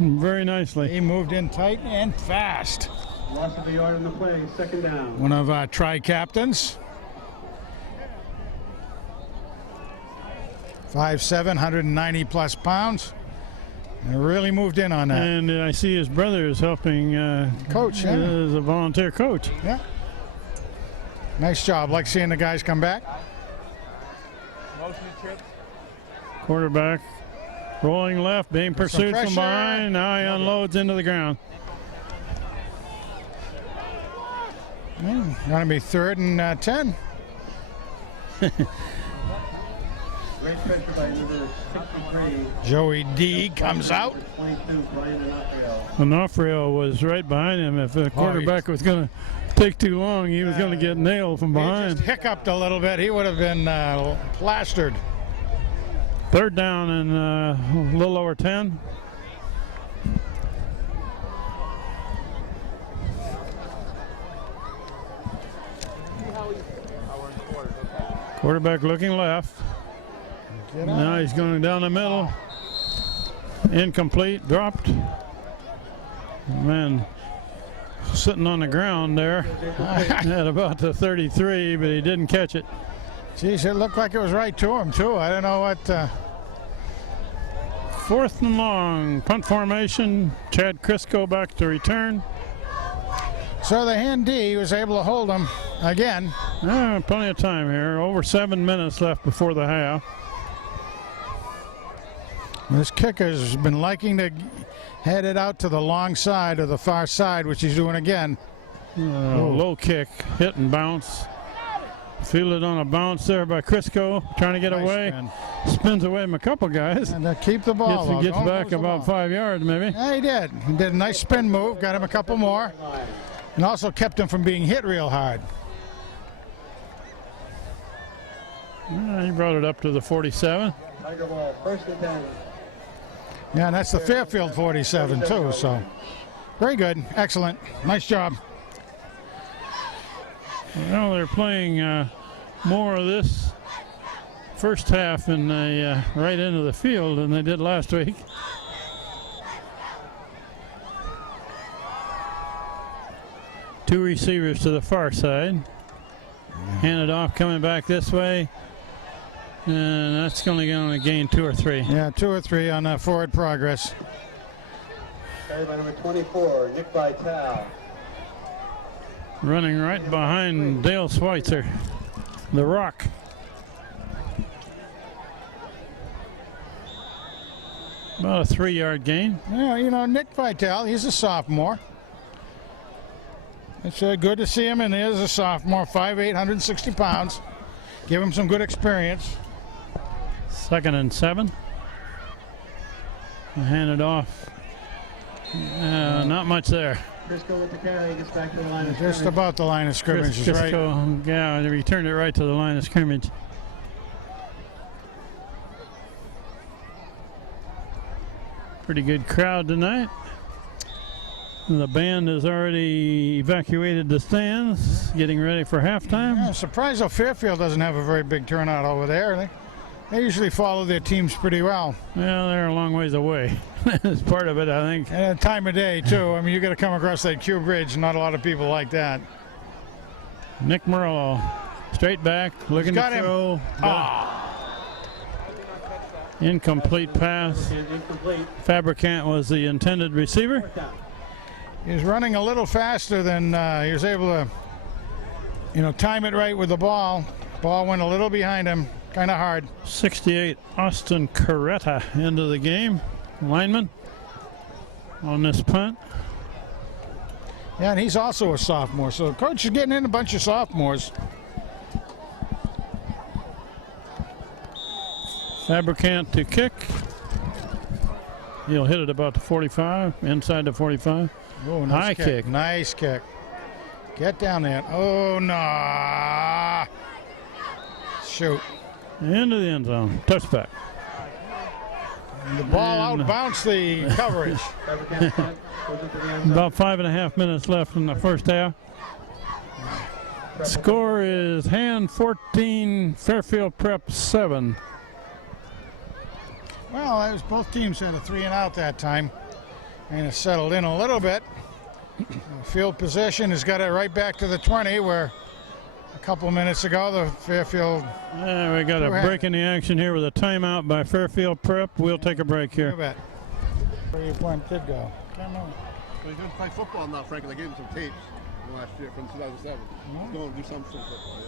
very nicely. He moved in tight and fast. Loss of a yard in the play. 2nd down. One of our tri-captains. 5'7", 190 plus pounds. And really moved in on that. And I see his brother is helping Coach, yeah. as a volunteer coach. Yeah. Nice job. Like seeing the guys come back. Quarterback rolling left, being pursued pressure. from behind. Now he unloads into the ground. Going to be 3rd and 10. Great pressure by number 63. Joey D comes out. 22, Brian D'Onofrio. Onofrio was right behind him. If the quarterback was going to take too long, he was going to get nailed from He behind. just hiccuped a little bit. He would have been plastered. 3rd down and a little over 10. Quarterback looking left. Now he's going down the middle. Incomplete, dropped. Man sitting on the ground there at about the 33, but he didn't catch it. Geez, it looked like it was right to him, too. I don't know what... 4th and long, punt formation. Chad Crisco back to return. So the hand D was able to hold him again. Plenty of time here. Over 7 minutes left before the half. This kicker's been liking to head it out to the long side or the far side, which he's doing again. Low kick, hit and bounce. Fielded on a bounce there by Crisco, trying to get away. Spins away from a couple guys. And keep the ball. Gets back about 5 yards, maybe. Yeah, he did. He did a nice spin move, got him a couple more, and also kept him from being hit real hard. He brought it up to the 47. Tiger ball, 1st and 10. Yeah, and that's the Fairfield 47 too, so very good. Excellent. Nice job. Well, they're playing more of this first half in the right end of the field than they did last week. Two receivers to the far side. Handed off, coming back this way. And that's only going to gain 2 or 3. Yeah, 2 or 3 on forward progress. Carried by number 24, Nick Vitale. Running right behind Dale Schweitzer, the Rock. About a 3-yard gain. Yeah, you know, Nick Vitale, he's a sophomore. It's good to see him, and he is a sophomore, 5'8", 160 pounds. Give him some good experience. 2nd and 7. Hand it off. Not much there. Crisco with the carry, gets back to the line of scrimmage. Just about the line of scrimmage, is right. Crisco, yeah, they returned it right to the line of scrimmage. Pretty good crowd tonight. The band has already evacuated the stands, getting ready for halftime. Yeah, I'm surprised though Fairfield doesn't have a very big turnout over there. They usually follow their teams pretty well. Well, they're a long ways away. That's part of it, I think. And time of day, too. I mean, you got to come across that Q Bridge. Not a lot of people like that. Nick Murillo, straight back, looking to throw. Incomplete pass. Incomplete. Fabricant was the intended receiver. He was running a little faster than he was able to, time it right with the ball. Ball went a little behind him, kind of hard. 68, Austin Coretta into the game. Lineman on this punt. Yeah, and he's also a sophomore, so the coach is getting in a bunch of sophomores. Fabricant to kick. He'll hit it about the 45, inside the 45. Oh, nice High kick. Nice kick. Get down there. Oh, no. Shoot. Into the end zone. Touchback. And the ball outbounced the coverage. About 5.5 minutes left in the first half. Score is Hand 14, Fairfield Prep 7. Well, both teams had a 3-and-out that time. And it settled in a little bit. Field possession has got it right back to the 20, where a couple minutes ago the Fairfield. Yeah, we got a break in the action here with a timeout by Fairfield Prep. We'll take a break here. You bet. Where your point did go. Come on. Well, he's going to play football now, Frank, and I gave him some tapes from last year, from 2007. He's going to do some football,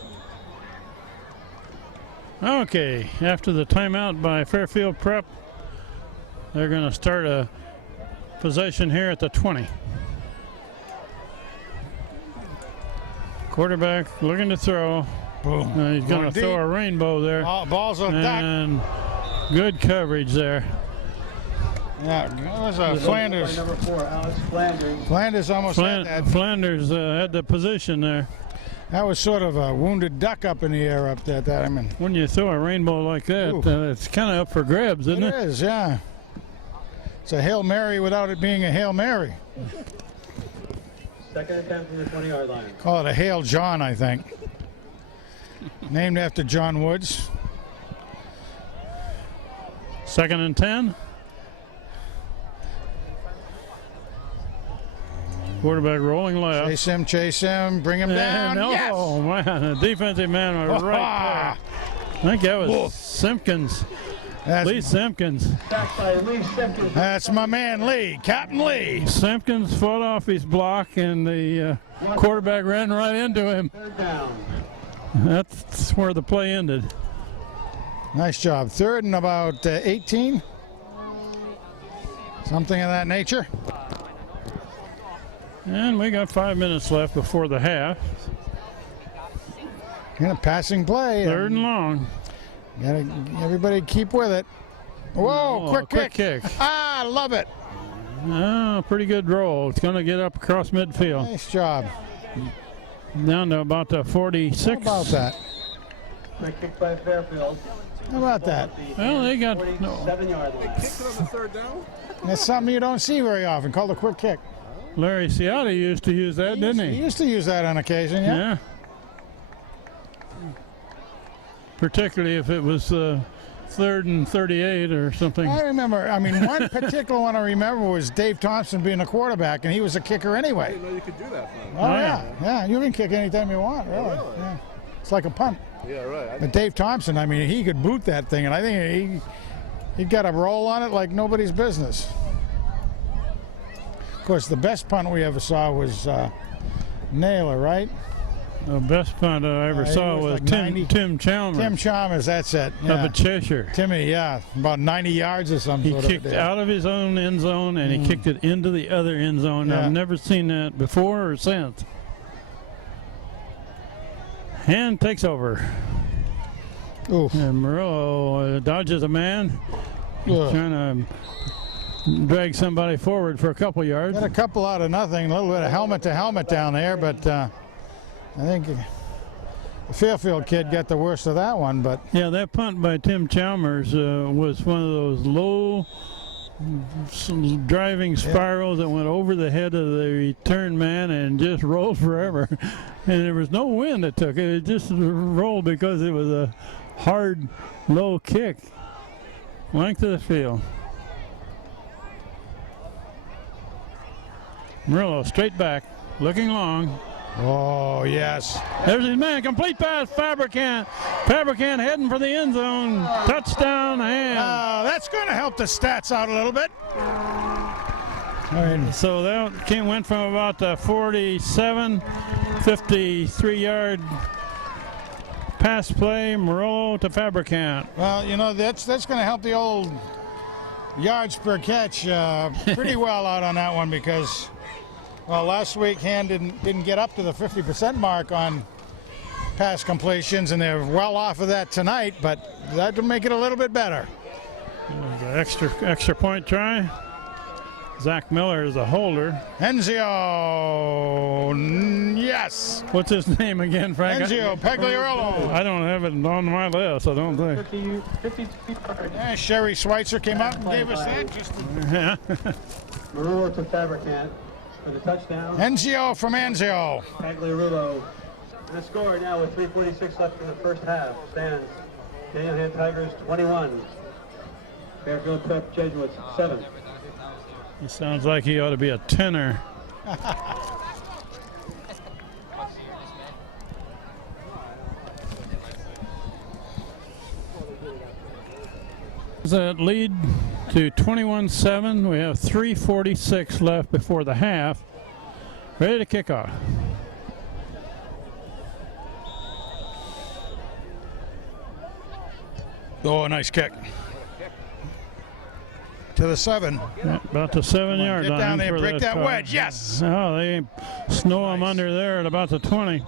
yeah. Okay, after the timeout by Fairfield Prep, they're going to start a possession here at the 20. Quarterback looking to throw. Boom. He's going to throw a rainbow there. Ball's a duck. And good coverage there. Yeah, that was a Flanders. Number 4, Alex Flanders. Flanders almost had that. Flanders had the position there. That was sort of a wounded duck up in the air up there. When you throw a rainbow like that, it's kind of up for grabs, isn't it? It is, yeah. It's a Hail Mary without it being a Hail Mary. 2nd and 10 from the 20-yard line. Call it a Hail John, I think. Named after John Woods. 2nd and 10. Quarterback rolling left. Chase him, bring him down. And, Yes! oh, man, the defensive man was right there. I think that was Simpkins. Lee Simpkins. Back by Lee Simpkins. That's my man Lee, Captain Lee. Simpkins fought off his block, and the quarterback ran right into him. Third down. That's where the play ended. Nice job. Third and about 18. Something of that nature. And we got 5 minutes left before the half. And a passing play. Third and long. Gotta everybody keep with it. Whoa, Oh, quick kick. Ah, love it. Oh, pretty good roll. It's going to get up across midfield. Nice job. Down to about the 46. How about that? Quick kick by Fairfield. How about that? Well, they got 47-yard line. Kicked it on the third down? That's something you don't see very often, called a quick kick. Larry Ciotti used to use that, didn't He he? used to use that on occasion, yeah. Yeah. Particularly if it was third and 38 or something. I remember, one particular one I remember was Dave Thompson being a quarterback, and he was a kicker I anyway. didn't know you could do that. Oh, yeah. You can kick anytime you want, really. really? Yeah. It's like a punt. Yeah, right. But Dave Thompson, he could boot that thing, and I think he got a roll on it like nobody's business. Of course, the best punt we ever saw was Naylor, right? The best punt I ever he saw was was like Tim 90. Chalmers Tim Chalmers, that's it. up Yeah. at Cheshire. Timmy, yeah, about 90 yards or something. He kicked out of his own end zone and he kicked it into the other end zone. Yeah. I've never seen that before or since. Hand takes over. Oof. And Murillo dodges a man. He's Ugh. trying to drag somebody forward for a couple yards. Got a couple out of nothing, a little bit of helmet to helmet down there, but I think the Fairfield kid got the worst of that one. But Yeah, that punt by Tim Chalmers was one of those low driving spirals that went over the head of the return man and just rolled forever. And there was no wind that took it. It just rolled because it was a hard, low kick. Length of the field. Murillo straight back, looking long. oh yes, There's his man, complete pass, Fabricant. Fabricant heading for the end zone. Touchdown, and that's going to help the stats out a little bit. so that went from about the 47, 53-yard pass play, Murillo to Fabricant. Well, that's going to help the old yards per catch pretty well out on that one because, last week Hand didn't get up to the 50% mark on pass completions, and they're well off of that tonight. But that'll make it a little bit better. There's an extra point try. Zach Miller is a holder. Enzio, yes. What's his name again, Frank? Enzio Pagliarello. I don't have it on my list, I don't think. 52 yards. Yeah, Sherry Schweitzer came out and gave us that. Yeah. Murillo to Fabricant for the touchdown. Enzio from Enzio. Pagliarulo. And the score now with 3:46 left in the first half stands Daniel Hand Tigers 21. Fairfield Prep Jesuits 7. He sounds like he ought to be a tenor. That lead to 21-7. We have 3:46 left before the half. Ready to kick off. Oh, nice kick. To the 7. Yeah, about the 7-yard line. Get down there, for break that try. wedge. Yes. Oh, they snow him under there at about the 20.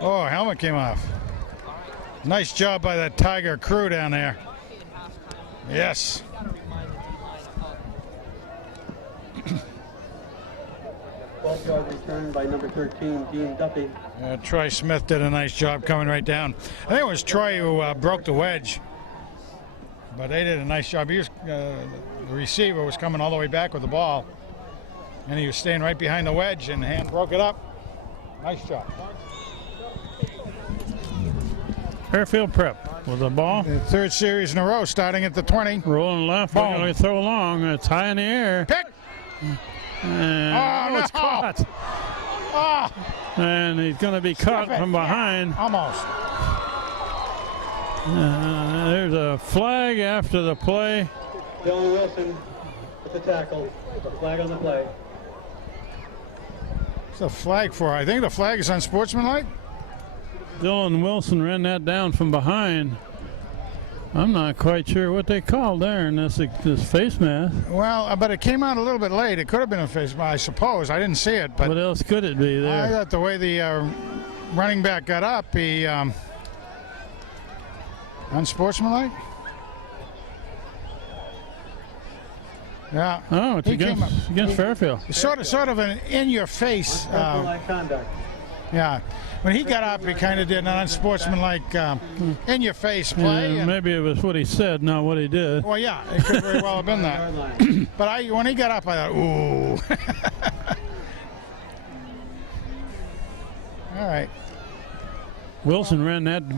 Oh, helmet came off. Nice job by that Tiger crew down there. Yes. 12-yard return by number 13, Dean Duffy. Troy Smith did a nice job coming right down. I think it was Troy who broke the wedge. But they did a nice job. He was, the receiver was coming all the way back with the ball. And he was staying right behind the wedge, and Hand broke it up. Nice job. Fairfield Prep with the ball. The third series in a row, starting at the 20. Rolling left, Boom. going to throw long. It's high in the air. Pick. And Oh, it's no. caught. Oh, And he's going to be caught from behind. almost. There's a flag after the play. Dylan Wilson with the tackle. The flag on the play. What's the flag for? I think the flag is unsportsmanlike. Dylan Wilson ran that down from behind. I'm not quite sure what they called there in this face mask. Well, but it came out a little bit late. It could have been a face mask, I suppose. I didn't see it, but What else could it be I there? thought the way the running back got up, he unsportsmanlike. Yeah. Oh, it's He came against Fairfield. Sort of an in-your-face. Unsportsmanlike conduct. Yeah. When he got up, he kind of did an unsportsmanlike, in-your-face play. and- Maybe it was what he said, not what he did. well, yeah, it could very well have been that. Yard line. But when he got up, I thought, ooh. All right. Wilson ran that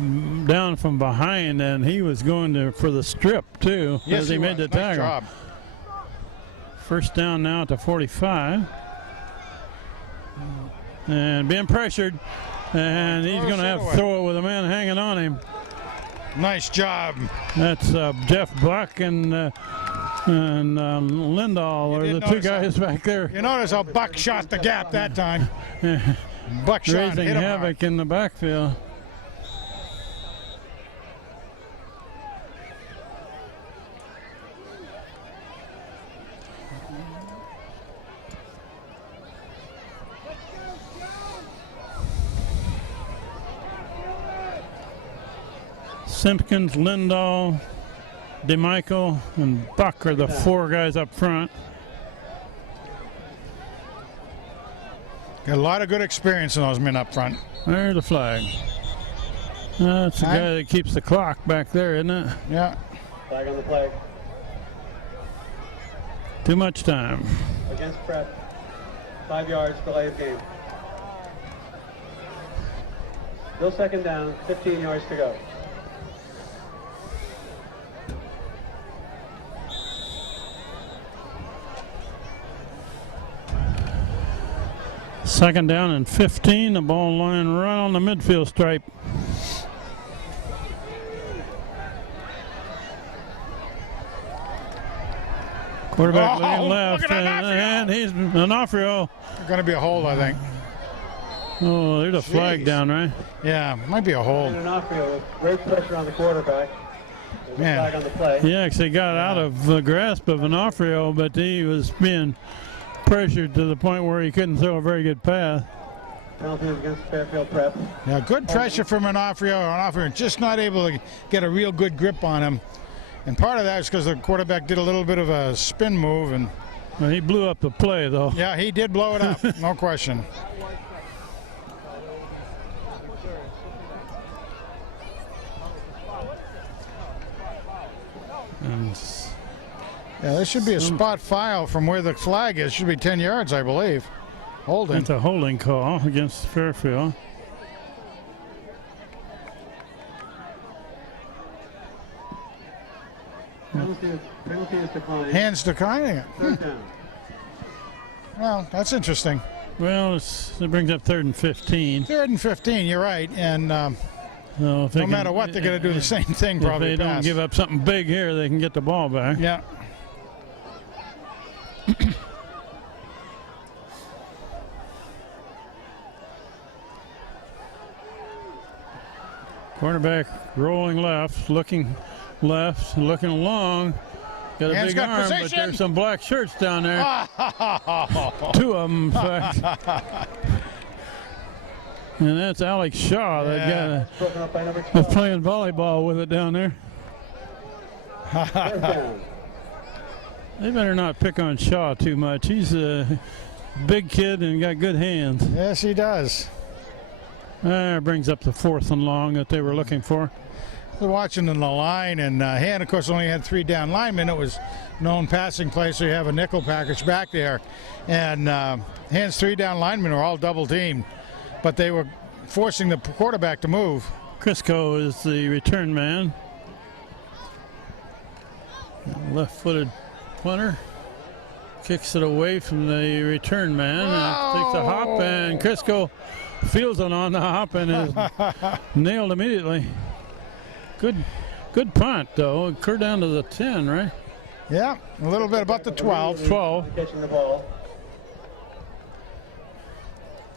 down from behind, and he was going for the strip, too, as he made the Nice tackle. job. First down now at the 45. And being pressured, and he's going to have to throw it with a man hanging on him. Nice job. That's Jeff Buck and Lindahl are did the two notice guys back there You notice how Buck shot the gap that time. Buck shot raising hit him havoc in the backfield. Simpkins, Lindahl, DeMichael, and Buck are the four guys up front. Got a lot of good experience in those men up front. There's the flag. That's the Huh? guy that keeps the clock back there, isn't it? Yeah. Flag on the play. Too much time. Against Prep. 5 yards, delay of game. Still second down, 15 yards to go. Second down and 15. The ball line right on the midfield stripe. Quarterback leaning left, look at and he's Onofrio. Going to be a hold, I think. Oh, there's a flag Jeez. down, right? Yeah, might be a hold. And Onofrio with great pressure on the quarterback. There's a Man. flag on the play. He actually got out of the grasp of Onofrio, but he was being pressured to the point where he couldn't throw a very good pass. Penalty against Fairfield Prep. Yeah, good pressure from Onofrio. Onofrio just not able to get a real good grip on him. And part of that is because the quarterback did a little bit of a spin move. And Well, he blew up the play, though. yeah, he did blow it up. No question. And Yeah, there should be a spot file from where the flag is. Should be 10 yards, I believe. Holding. it's a holding call against Fairfield. Penalty is declined. Hands declining it. Third down. Well, that's interesting. Well, it brings up 3rd and 15. 3rd and 15, you're right. And So if they no can- matter what, they're going to do the same thing, If probably. they don't pass. give up something big here, they can get the ball back. Yeah. Quarterback rolling left, looking long. Got a Hands big got arm, but position. there's some black shirts down there. Two of them, in fact. And that's Alex Shaw, that Yeah. Broken up by number guy 12. that's playing volleyball with it down there. Third down. They better not pick on Shaw too much. He's a big kid and got good hands. Yes, he does. That brings up the 4th and long that they were looking for. We're watching in the line, and Han, of course, only had 3 down linemen. It was known passing play, so you have a nickel package back there. And Han's 3 down linemen were all double teamed, but they were forcing the quarterback to move. Crisco is the return man. Left-footed punter. kicks it away from the return man. And takes a hop, and Crisco fields it on the hop and is nailed immediately. Good punt, though. Clear down to the 10, right? Yeah, a little bit about the 12. 12. Catching the ball.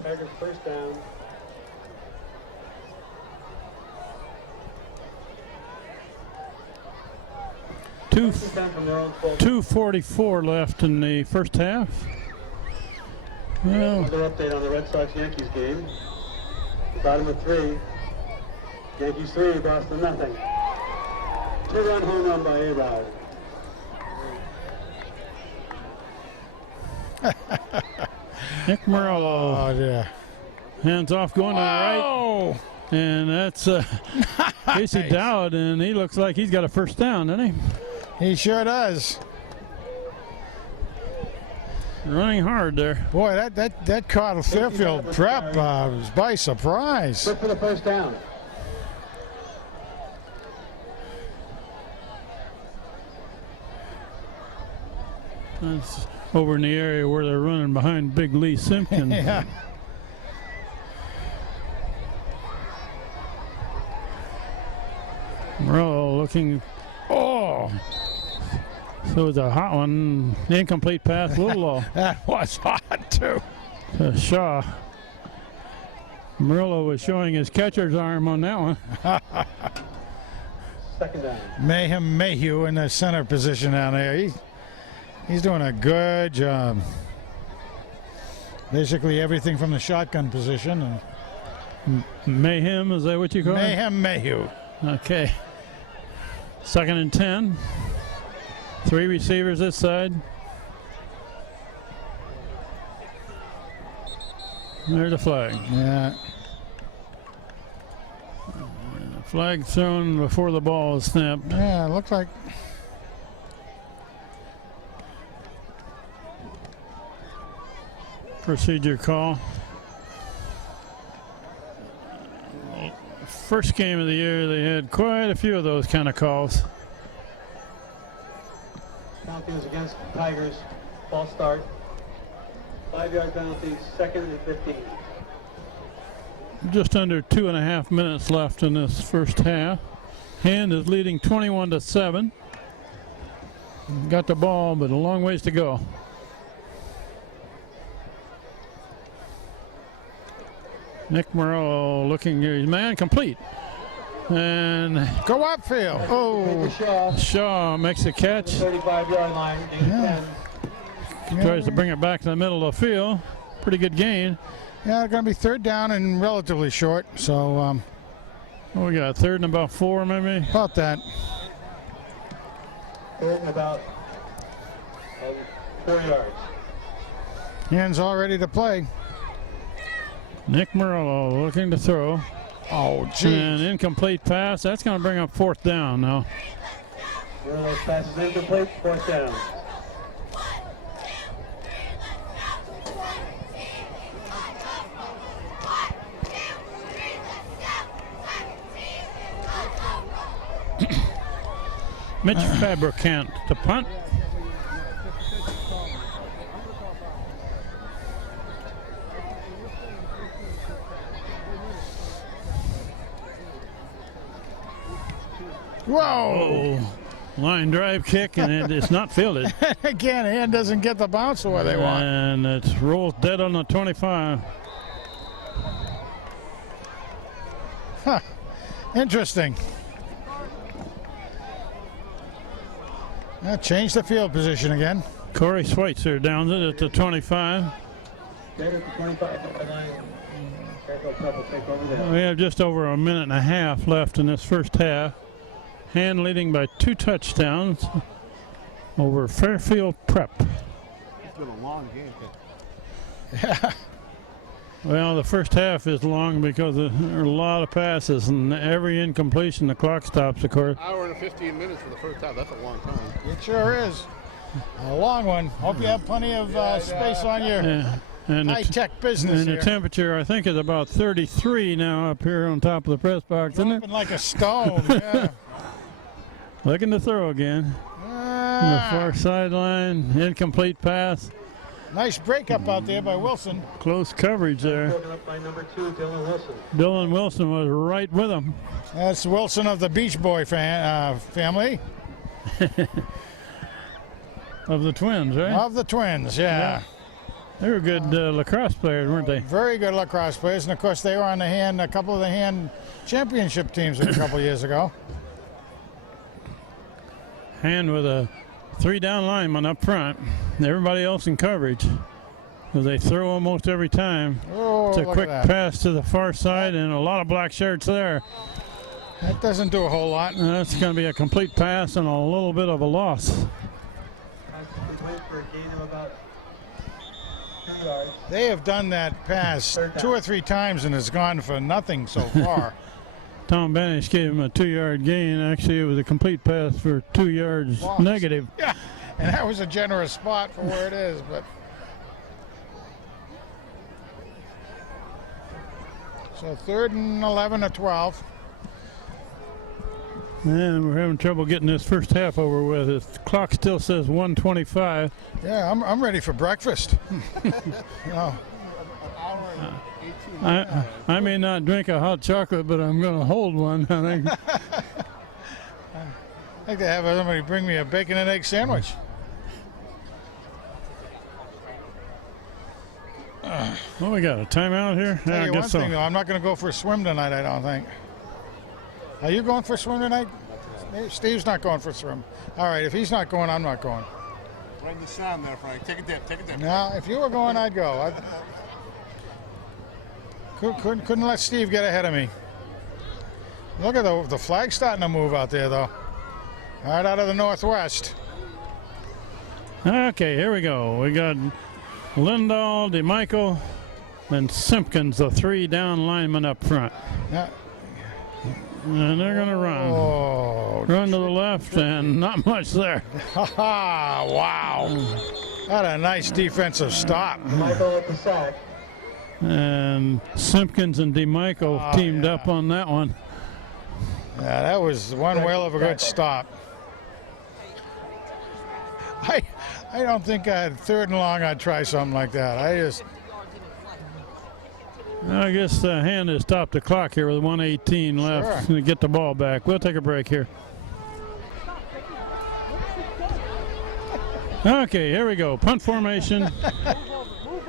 Tigers first down. 2:44 left in the first half. Well, another update on the Red Sox-Yankees game. Bottom of 3. Yankees 3, Boston nothing. 2-run home run by A-Rod. Nick Morello. Oh, yeah. Hands off going to the right. And that's Casey Dowd, and he looks like he's got a first down, doesn't he? He sure does. Running hard there. Boy, that caught Fairfield prep was by surprise. Look for the first down. That's over in the area where they're running behind Big Lee Simpkins. Yeah. Morello looking. Oh! So it's a hot one. Incomplete pass, a little low. That was hot, too. Shaw. Morello was showing his catcher's arm on that one. Second down. Mayhew in the center position down there. He's doing a good job. Basically everything from the shotgun position. Mayhem, is that what you call it? Mayhew. Okay. 2nd and 10. 3 receivers this side. There's a flag. Yeah. Flag thrown before the ball is snapped. Yeah, it looked like. Procedure call. First game of the year, they had quite a few of those kind of calls. Penalty was against the Tigers. False start. 5-yard penalty, 2nd and 15. Just under 2.5 minutes left in this first half. Hand is leading 21-7. Got the ball, but a long ways to go. Nick Morello looking his man complete. And Go upfield. Oh. Shaw makes the catch. 35-yard line. Yeah. Tries to bring it back to the middle of the field. Pretty good gain. Yeah, going to be 3rd down and relatively short. So What we got? 3rd and about 4, maybe? about that. 3rd and about 4 yards. Hands all ready to play. Nick Morello looking to throw. Oh, An geez. incomplete pass. That's going to bring up 4th down now. One of those passes incomplete, 4th down. Mitch Fabricant to punt. Whoa. Oh, line drive kick, and it's not fielded. Again, hand doesn't get the bounce the way they want. And it rolls dead on the 25. Huh. Interesting. Change the field position again. Corey Schweitzer downs it at the 25. Dead at the 25-yard line. Fairfield Prep will take over there. We have just over a minute and a half left in this first half. Hand leading by 2 touchdowns over Fairfield Prep. It's been a long game. Yeah. Well, the first half is long because there are a lot of passes, and every incompletion, the clock stops, of course. Hour and 15 minutes for the first half. That's a long time. It sure is. A long one. Hope you have plenty of space on your And high-tech business and the here. temperature, I think, is about 33 now up here on top of the press box, isn't it? Dropping like a stone. Yeah. Looking to throw again. The far sideline, incomplete pass. Nice breakup out there by Wilson. Close coverage there. Broken up by number 2, Dylan Wilson. Dylan Wilson was right with him. That's Wilson of the Beach Boy family. Of the Twins, right? Of the Twins, yeah. They were good lacrosse players, weren't they? Very good lacrosse players, and of course they were on a couple of the hand championship teams a couple of years ago. Hand with a 3-down lineman up front. Everybody else in coverage. So they throw almost every time. Oh, it's a look quick at that. pass to the far side and a lot of black shirts there. That doesn't do a whole lot. And that's going to be a complete pass and a little bit of a loss. Pass complete for a gain of about 2 yards. They have done that pass 2 or 3 times and it's gone for nothing so far. Tom Banish gave him a 2-yard gain. Actually, it was a complete pass for 2 yards Loss. negative. Yeah, and that was a generous spot for where it is, but. So 3rd and 11 or 12. And we're having trouble getting this first half over with. The clock still says 1:25. Yeah, I'm ready for breakfast. No. I may not drink a hot chocolate, but I'm going to hold one, I think. I'd like to have somebody bring me a bacon and egg sandwich. Well, we got a timeout here? Tell Yeah, you I one guess so. thing, though, I'm not going to go for a swim tonight, I don't think. Are you going for a swim tonight? Steve's not going for a swim. All right, if he's not going, I'm not going. Right in the sound there, Frank. Take a dip, take a dip. No, if you were going, I'd go. Couldn't let Steve get ahead of me. Look at the flag starting to move out there, though. Right out of the northwest. Okay, here we go. We got Lindahl, DeMichael, and Simpkins, the 3 down linemen up front. Yeah. And they're going to run. Oh, Run to the left, and not much there. ha ha! Wow. What a nice defensive stop. Michael at the sack. And Simpkins and DeMichael teamed up on that one. Yeah, that was one whale of a good stop. I don't think 3rd and long I'd try something like that. I guess the hand has stopped the clock here with 1:18 left to get the ball back. We'll take a break here. Okay, here we go. Punt formation. Move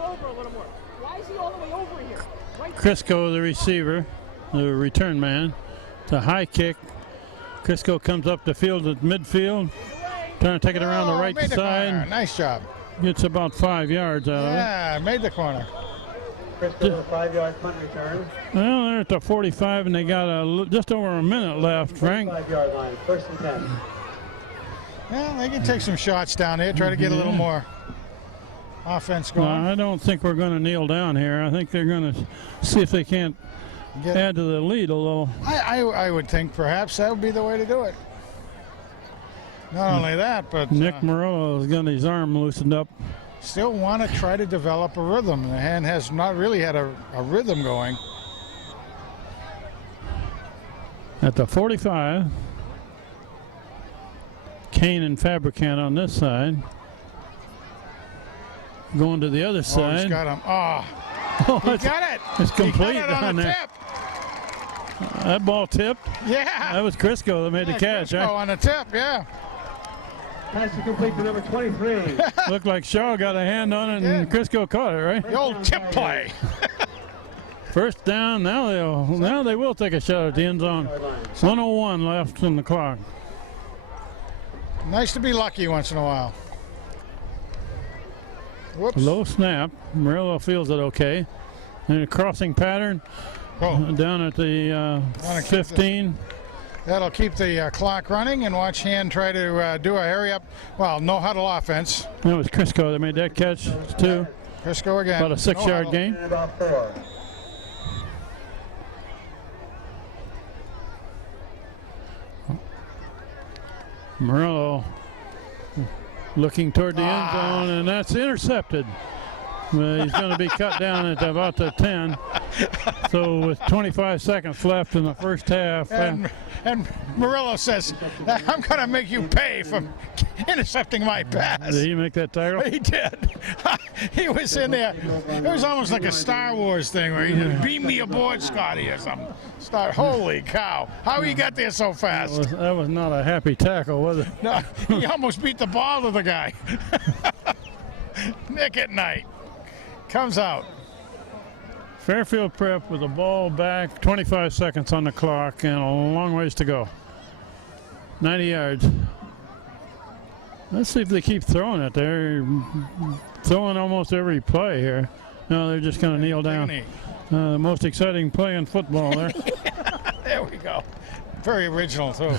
over a little more. Why is he all the way over here? Right. Crisco, the receiver, the return man. It's a high kick. Crisco comes up the field at midfield. Trying to take it around the right made the corner. side. Nice job. Gets about 5 yards out of it. Yeah, made the corner. Crisco, a 5-yard punt return. Well, they're at the 45, and they got just over a minute left, Frank. 5-yard line, 1st and 10. Yeah, they can take some shots down there, try to get a little more offense going. I don't think we're going to kneel down here. I think they're going to see if they can't add to the lead a little. I would think perhaps that would be the way to do it. Not only that, but Nick Morello has got his arm loosened up. still want to try to develop a rhythm. The hand has not really had a rhythm going. At the 45, Kane and Fabricant on this side. Going to the other Oh, side. he's got him. Oh, Oh, he it's, got it. it's complete He got it on down the there. tip. That ball tipped. Yeah. That was Crisco that made the catch. Oh, on the tip, yeah. Pass to complete to number 23. Looked like Shaw got a hand on it, and Crisco caught it, right? The old tip play. First down. Now they will take a shot at the end zone. 1:01 left in the clock. Nice to be lucky once in a while. Whoops. Low snap. Morello feels it okay. And a crossing pattern down at the 15. That'll keep the clock running, and watch Hand try to do a hurry up. Well, no huddle offense. That was Crisco that made that catch too. Crisco again. About a 6-yard gain. And about 4. Morello looking toward the end zone, and that's intercepted. He's going to be cut down at about the 10. So with 25 seconds left in the first half, And Murillo says, I'm going to make you pay for intercepting my pass. did he make that tackle? He did. He was in there. It was almost like a Star Wars thing where he just beam me aboard, Scotty, or something. Holy cow. How he got there so fast? That was not a happy tackle, was it? No, he almost beat the ball to the guy. Nick at night comes out. Fairfield Prep with the ball back, 25 seconds on the clock, and a long ways to go. 90 yards. Let's see if they keep throwing it. They're throwing almost every play here. No, they're just going to kneel down. The most exciting play in football there. There we go. Very original, too.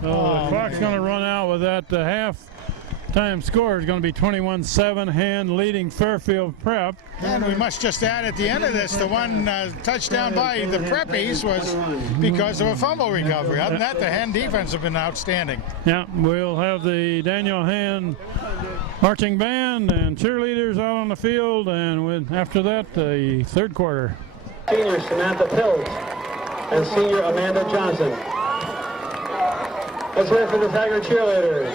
The clock's going to run out with that half-time score is going to be 21-7, Hand leading Fairfield Prep. And we must just add at the end of this, the one touchdown by the Preppies was because of a fumble recovery. Other than that, the Hand defense have been outstanding. Yeah, we'll have the Daniel Hand marching band and cheerleaders out on the field, and after that, the third quarter. Senior Samantha Pills and senior Amanda Johnson. Let's hear it for the Tiger cheerleaders.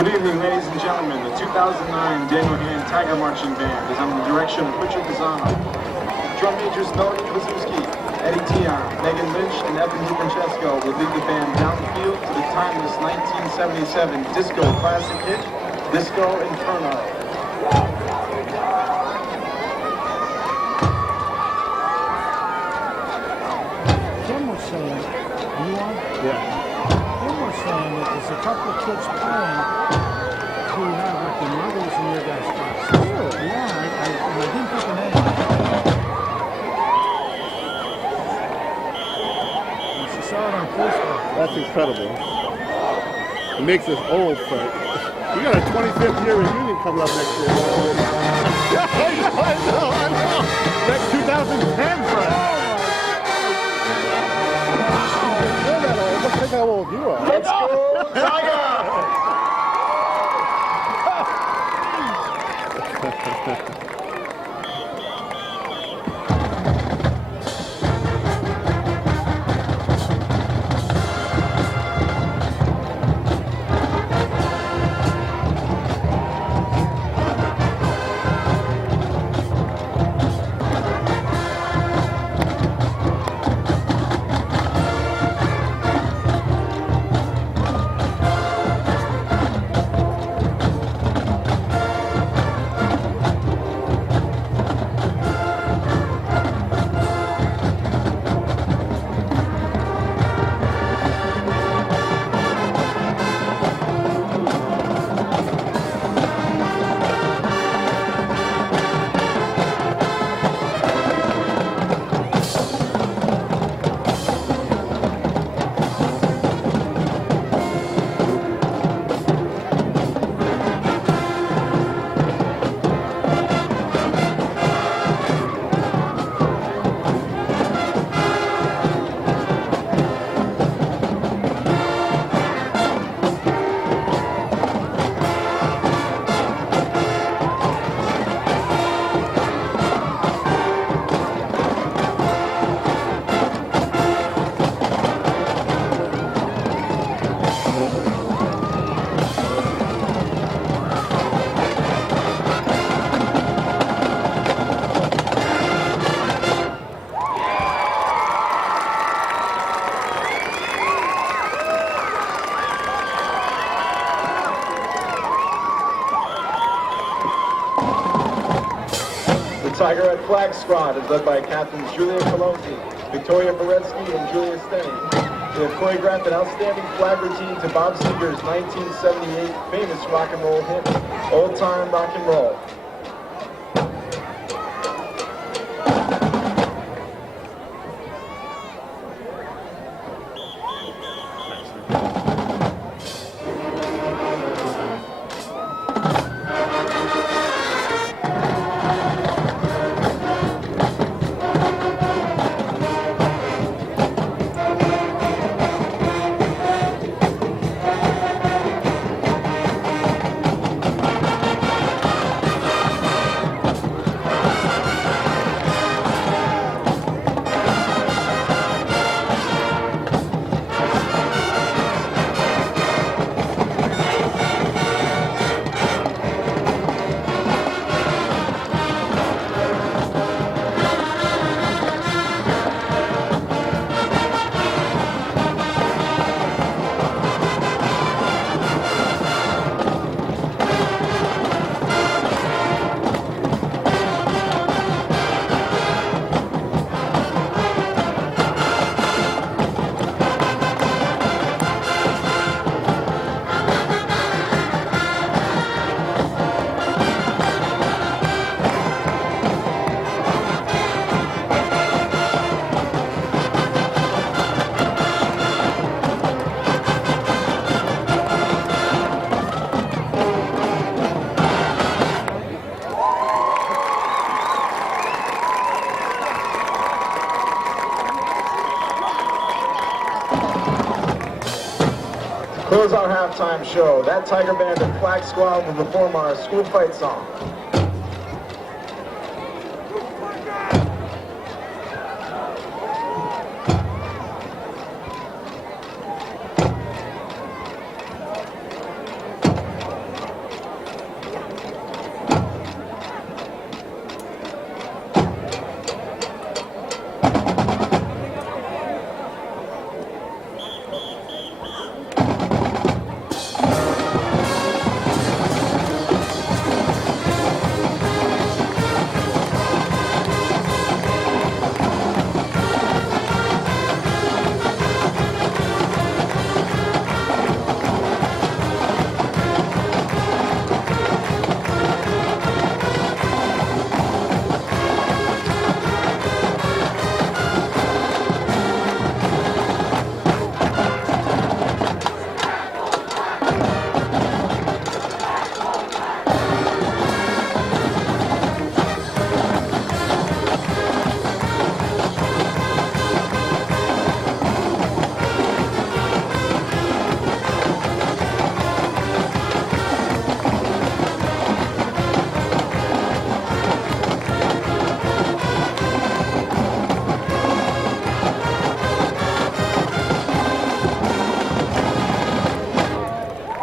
Good evening, ladies and gentlemen. The 2009 Daniel Hand Tiger Marching Band is under the direction of Richard Pisano. Drum majors Melody Krasuski, Eddie Tion, Megan Lynch, and Evan DiFrancesco will lead the band down the field to the timeless 1977 disco classic hit, Disco Inferno. Jim was saying, you on? Yeah. Jim was saying that there's a couple of kids playing who have like the mothers in your guys' class. Really? Yeah, I didn't pick a name. She saw it on Facebook. That's incredible. It makes us old, Frank. We got a 25th year reunion coming up next year. I know. Next 2010, Frank. You're that old. Look how old you are. Let's go, Tiger! Tiger at flag squad is led by Captains Julia Colosi, Victoria Beretsky, and Julia Stenning. They have choreographed an outstanding flag routine to Bob Seger's 1978 famous rock and roll hit, Old Time Rock and Roll. Close our halftime show. That Tiger Band and Flag Squad will perform our school fight song.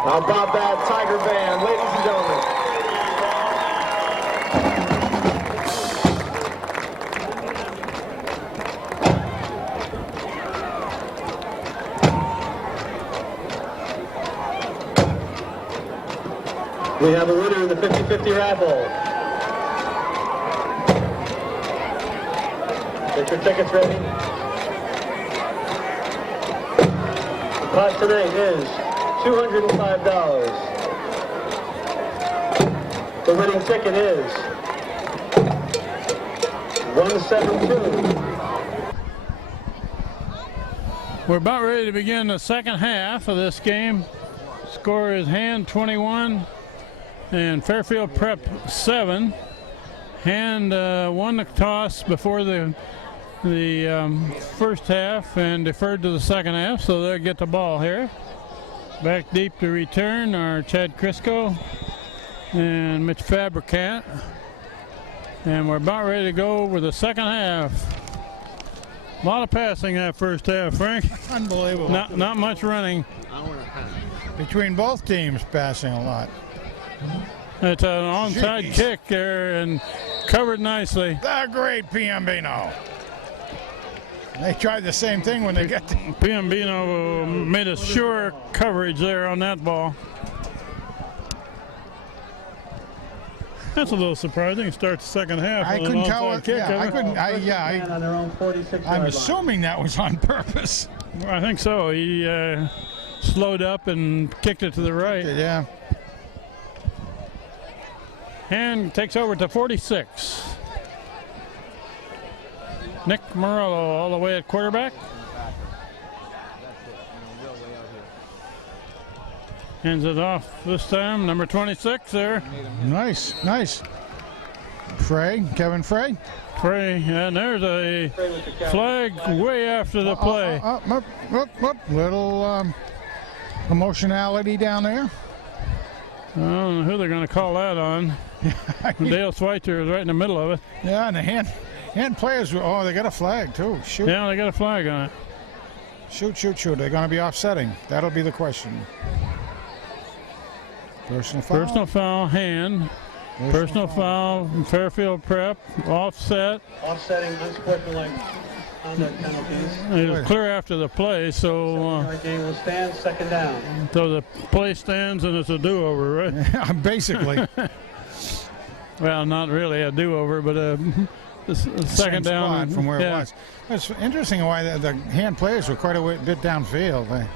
How about that Tiger Band, ladies and gentlemen? We have a winner in the 50-50 raffle. Get your tickets ready. The cost tonight is $205. The winning ticket is 172. We're about ready to begin the second half of this game. Score is Hand 21 and Fairfield Prep 7. Hand won the toss before the first half and deferred to the second half, so they'll get the ball here. Back deep to return are Chad Crisco and Mitch Fabricat. And we're about ready to go over the second half. A lot of passing that first half, Frank. Unbelievable. Not much running. Between both teams passing a lot. It's an onside kick there and covered nicely. The great Piombino. They tried the same thing when they got to Piombino made a sure coverage there on that ball. That's a little surprising. Starts the second half. I with an couldn't tell. onside kick. Yeah, I isn't it? couldn't. Man on their own 46-yard I'm line. assuming that was on purpose. Well, I think so. He slowed up and kicked it to the right. Yeah. And takes over to 46. Nick Morello all the way at quarterback. Hands it off this time. Number 26 there. Nice, nice. Kevin Frey. Frey, and there's a flag way after the play. Little emotionality down there. I don't know who they're going to call that on. Dale Schweitzer is right in the middle of it. Yeah, and the hand players, they got a flag too. Shoot. Yeah, they got a flag on it. Shoot. They're going to be offsetting. That'll be the question. Personal foul. Personal foul, hand. Personal foul, Fairfield Prep, offset. Offsetting unsportsmanlike conduct penalties. It was clear after the play, so Game will stand, second down. so the play stands and it's a do-over, right? Basically. Well, not really a do-over, but a second Same down spot from where yeah. it was. It's interesting why the hand players were quite a bit downfield.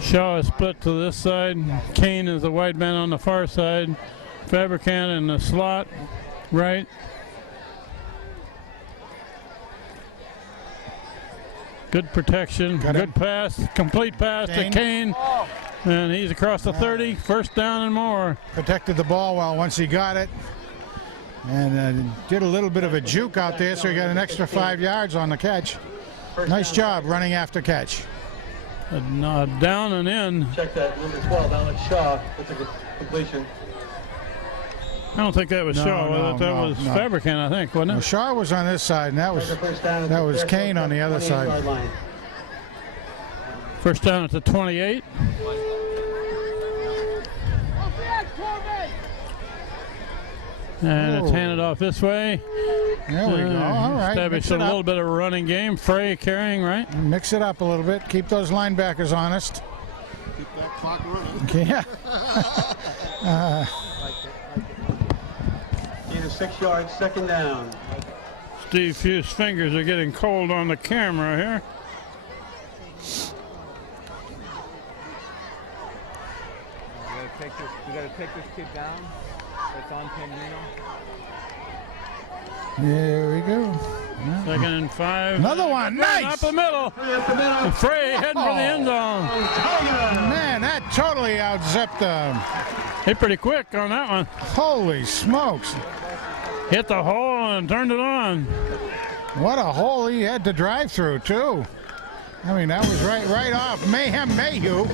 Shaw is split to this side. Kane is the wide man on the far side. Fabricant in the slot, right. Good protection, good pass, complete pass to Kane. And he's across the 30, first down and more. Protected the ball well once he got it. And did a little bit of a juke out there, so he got an extra 5 yards on the catch. Nice job running after catch. Down and in. Check that, number 12, Alex Shaw. That's a good completion. I don't think that was Shaw. That was Fabricant, I think, wasn't it? Well, Shaw was on this side, and that was Kane on the other side. First down at the 28. And it's handed off this way. There we go. All right. Establish a little bit of a running game. Frey carrying, right? Mix it up a little bit. Keep those linebackers honest. Keep that clock running. Yeah. Gain of 6 yards, second down. Steve Fu's fingers are getting cold on the camera here. We gotta take this kid down. It's on Pendino. There we go. Second and 5. Another one. Nice. Up the middle. Frey heading for the end zone. Man, that totally out-zipped them. Hit pretty quick on that one. Holy smokes. Hit the hole and turned it on. What a hole he had to drive through, too. I mean, that was right off Mayhem Mayhew.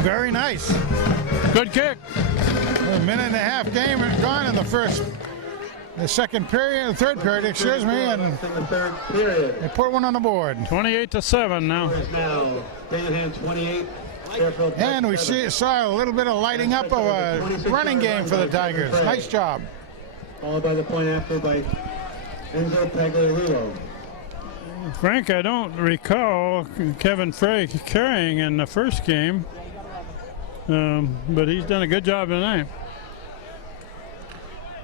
Very nice. Good kick. A minute and a half game gone in the third period, excuse me, and In the third period. they put one on the board. 28-7 now. Is now Dayton 28. Fairfield And we saw a little bit of lighting up of a running game for the Tigers. Nice job. Followed by the point after by Enzo Pagliarulo. Frank, I don't recall Kevin Frey carrying in the first game, but he's done a good job tonight.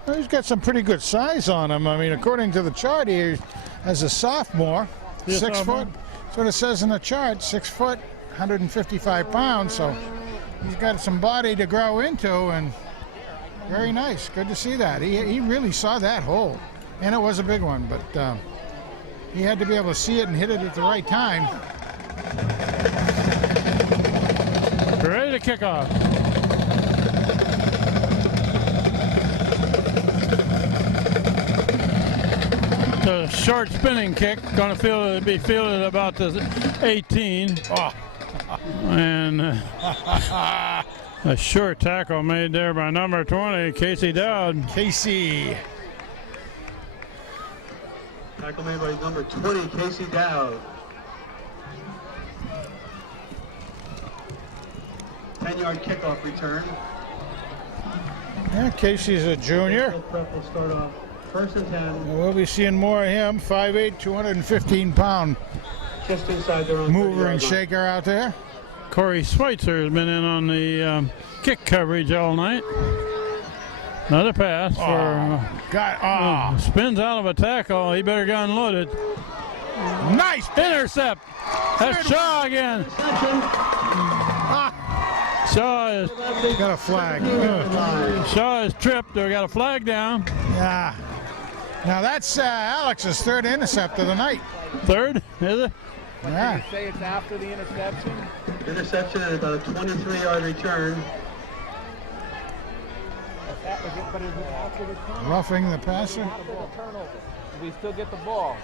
Well, he's got some pretty good size on him. I mean, according to the chart here, as a sophomore, 6 foot. That's what it says in the chart, 6 foot, 155 pounds. So he's got some body to grow into, and very nice. Good to see that. He really saw that hole, and it was a big one, but he had to be able to see it and hit it at the right time. Ready to kick off. The short spinning kick, going to be fielded about the 18. Oh. And a short tackle made there by number 20, Casey Dowd. Casey. Tackle made by number 20, Casey Dowd. 10-yard kickoff return. Yeah, Casey's a junior. Prep will start off 1st and 10. We'll be seeing more of him. 5'8", 215-pound Just inside their own mover 30-yard and line. shaker out there. Corey Schweitzer has been in on the kick coverage all night. Another pass spins out of a tackle. He better get unloaded. Nice Intercept. That's Shaw again. Shaw is got a flag. Shaw is tripped. We got a flag down. Yeah. Now that's Alex's third intercept of the night. Third, is it? Yeah. You say it's after the interception? Interception and about a 23-yard return. But is it after the turnover? Roughing the passer. After the turnover. We still get the ball.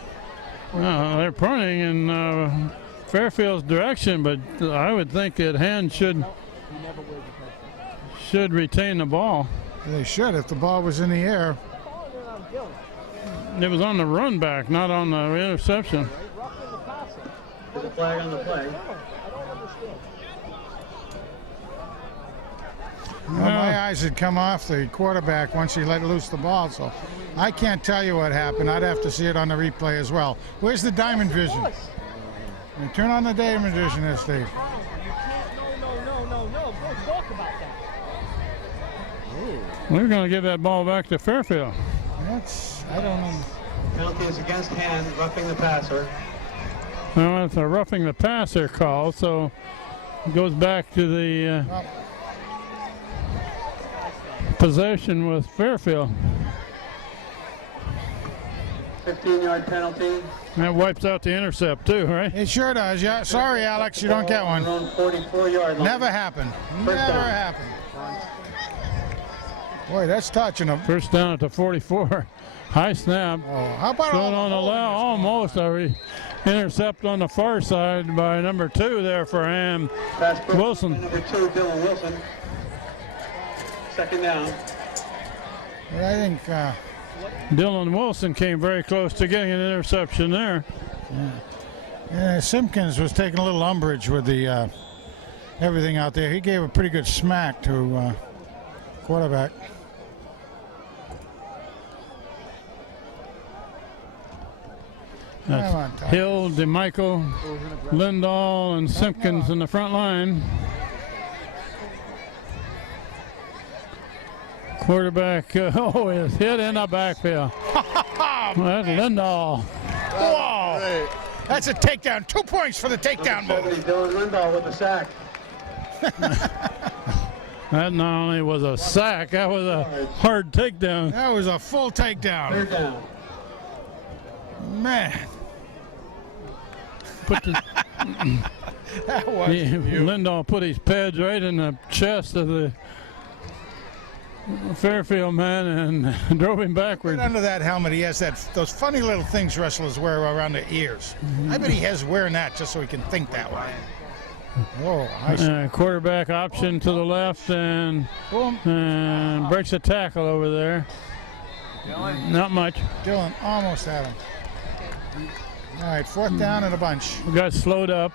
No, they're pointing in Fairfield's direction, but I would think that Hand should retain the ball. They should if the ball was in the air. It was on the run back, not on the interception. There's a flag on the play. Well, my eyes had come off the quarterback once he let loose the ball, so I can't tell you what happened. I'd have to see it on the replay as well. Where's the diamond vision? Turn on the diamond vision there, Steve. You can't, no. Go talk about that. We're going to give that ball back to Fairfield. I don't know. Penalty is against Hand, roughing the passer. Well, it's a roughing the passer call, so it goes back to the possession with Fairfield. 15-yard penalty. That wipes out the intercept too, right? It sure does, yeah. Sorry, Alex, you don't get one. Their own 44-yard line. Never happened. First Never down. happened. Boy, that's touching him. First down at the 44. High snap. Oh, how about Thrown all on the left, almost a intercept on the far side by number 2 there for Ham. Pass broken Wilson. by number 2, Dylan Wilson. Second down. But I think Dylan Wilson came very close to getting an interception there. Simpkins was taking a little umbrage with the everything out there. He gave a pretty good smack to quarterback. That's Come on, Ty. Hill, DeMichael, Lindahl, and Simpkins in the front line. Quarterback, is hit in the backfield. That's Lindahl. Whoa! That's a takedown. 2 points for the takedown Number move. 70, Dylan Lindahl with the sack. That not only was a sack, that was a hard takedown. That was a full takedown. Third down. Man, Put the, that was Lindahl put his pads right in the chest of the Fairfield man and drove him backward. under that helmet. He has those funny little things wrestlers wear around their ears. I bet he has wearing that just so he can think that way. Whoa, nice. Quarterback option to the left and breaks a tackle over there. Not much. Dylan almost had him. All right, fourth down and a bunch. We got slowed up.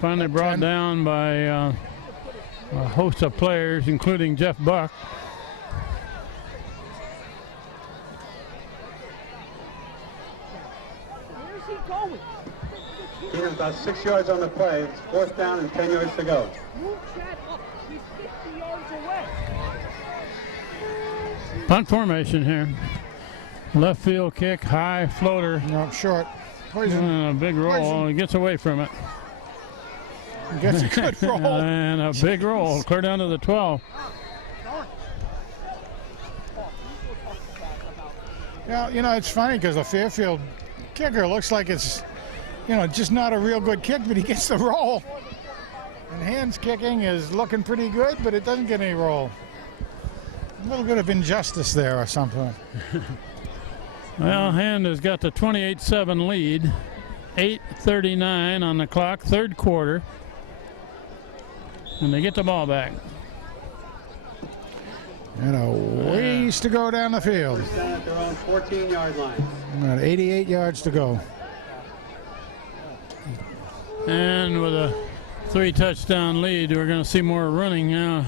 Finally brought down by a host of players, including Jeff Buck. Where's he going? He is about 6 yards on the play. It's fourth down and 10 yards to go. Move Chad up. He's 50 yards away. Punt formation here. Left field kick, high floater. No, short. Poison. And a big roll. He gets away from it. Gets a good roll. And a big roll. Clear down to the 12. Well, it's funny because the Fairfield kicker looks like it's, just not a real good kick, but he gets the roll. And Hand's kicking is looking pretty good, but it doesn't get any roll. A little bit of injustice there or something. Well, Hand has got the 28-7 lead. 8:39 on the clock, third quarter. And they get the ball back. And a ways to go down the field. First down at their own 14-yard line. About 88 yards to go. And with a 3-touchdown lead. We're going to see more running now.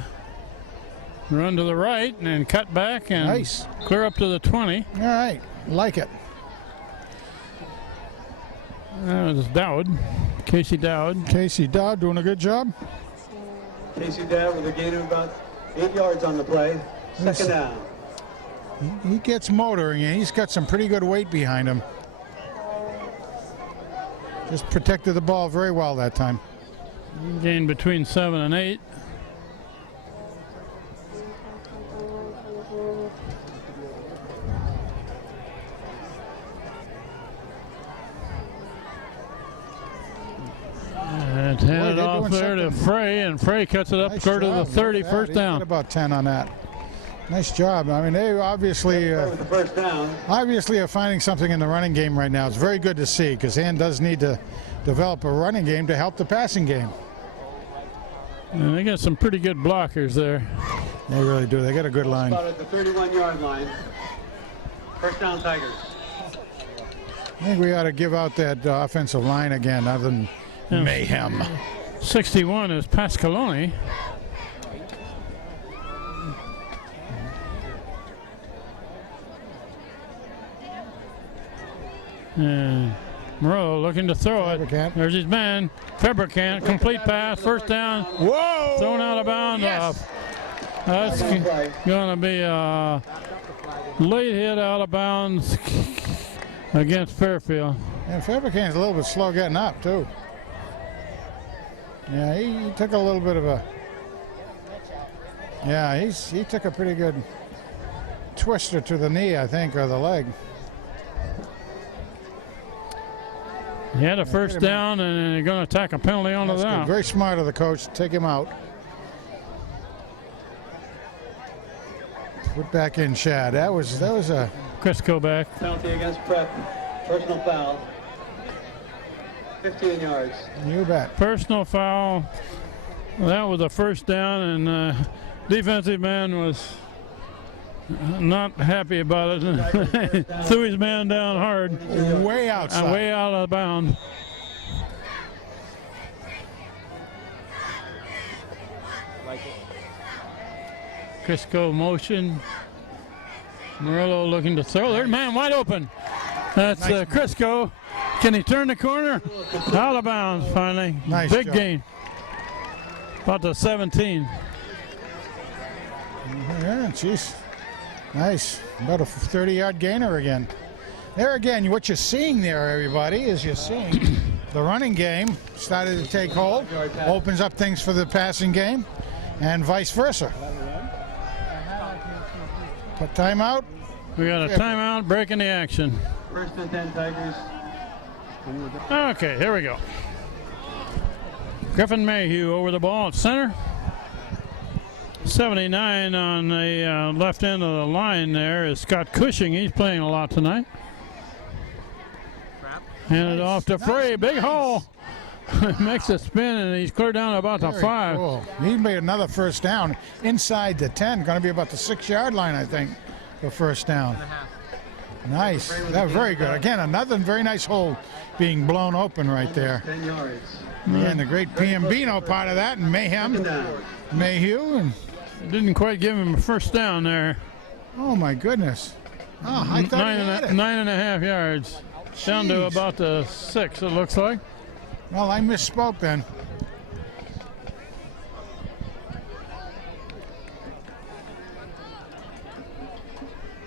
Run to the right and then cut back and Nice. clear up to the 20. All right, like it. That was Dowd, Casey Dowd. Casey Dodd doing a good job. Casey Dowd with a gain of about 8 yards on the play. Second down. He gets motoring, and he's got some pretty good weight behind him. Just protected the ball very well that time. Gained between 7 and 8. And handed they're off doing there to something. Frey, and Frey cuts it up Nice clear to the job. 30, Look at first that. He down. got about 10 on that. Nice job. I mean, they obviously With the first down. are finding something in the running game right now. It's very good to see because Han does need to develop a running game to help the passing game. And they got some pretty good blockers there. They really do. They got a good line. About at the 31-yard line. First down, Tigers. I think we ought to give out that offensive line again, other than mayhem. 61 is Pascaloni. And Moreau looking to throw it. Fabricant. There's his man. Fabricant, complete pass, first down. Whoa! Thrown out of bounds. Yes. That's going to be a late hit out of bounds against Fairfield. And Fabricant's a little bit slow getting up, too. Yeah, he took a little bit of a... Yeah, he took a pretty good twister to the knee, I think, or the leg. He had a first down, and they're going to tack a penalty onto That's good. that. Very smart of the coach to take him out. Put back in Shad. That was a... Crisco back. Penalty against Prep. Personal foul. 15 yards. You bet. Personal foul. That was a first down, and defensive man was not happy about it. Threw his man down hard. Way outside. Way out of bounds. Crisco motion. Murillo looking to throw. There's man wide open. That's Crisco. Can he turn the corner? Out of bounds finally. Nice Big job. gain. About the 17. Yeah, jeez. Nice. About a 30-yard gainer again. There again, what you're seeing there, everybody, is you're seeing the running game started to take hold, opens up things for the passing game, and vice versa. Put timeout. We got a timeout breaking the action. First and 10, Tigers. Okay, here we go. Griffin Mayhew over the ball at center. 79 on the left end of the line there is Scott Cushing. He's playing a lot tonight. Handed off to Frey. Big hole. Makes a spin, and he's clear down about the Very 5. cool. He made another first down inside the 10. Going to be about the 6-yard line, I think, for first down. Nice. That was very good. Again, another very nice hole being blown open right there. 10 yards. And the great Piambino part of that, and Mayhem, Mayhew, and Didn't quite give him a first down there. oh my goodness. Oh, I thought he had it. 9.5 yards. Down to Jeez. about the 6, it looks like. Well, I misspoke then.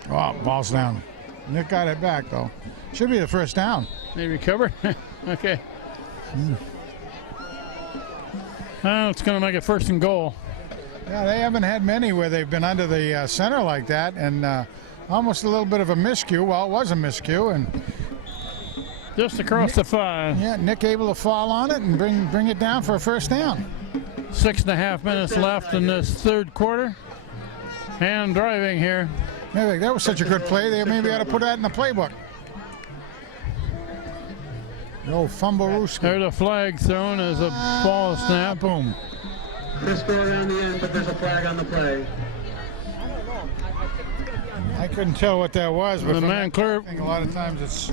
Oh, ball's down. Nick got it back, though. Should be the first down. They recover. Okay. Well, it's going to make it first and goal. Yeah, they haven't had many where they've been under the center like that, and almost a little bit of a miscue. Well, it was a miscue, and Just across the 5. yeah, Nick able to fall on it and bring it down for a first down. 6.5 minutes left in this third quarter. Hand driving here. Maybe that was such a good play. They maybe ought to put that in the playbook. No fumble-rooski. There's a flag thrown as a ball snap. Boom. Crisco around the end, but there's a flag on the play. I couldn't tell what that was, but The from man that clear. I think a lot of times it's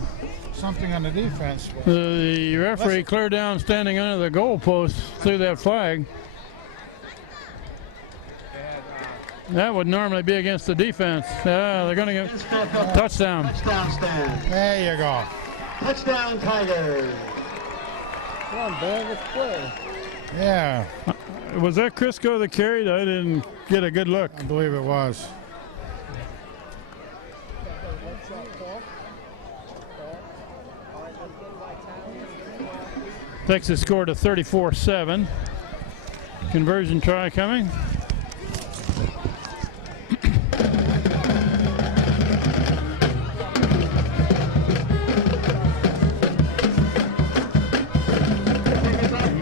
something on the defense. The referee clear down standing under the goalpost threw that flag. That would normally be against the defense. They're going to get touchdown. Touchdown stand. There you go. Touchdown Tigers. Come on, Ben, let's play. Yeah, Was that Crisco that carried? I didn't get a good look. I believe it was. Takes the score to 34-7. Conversion try coming.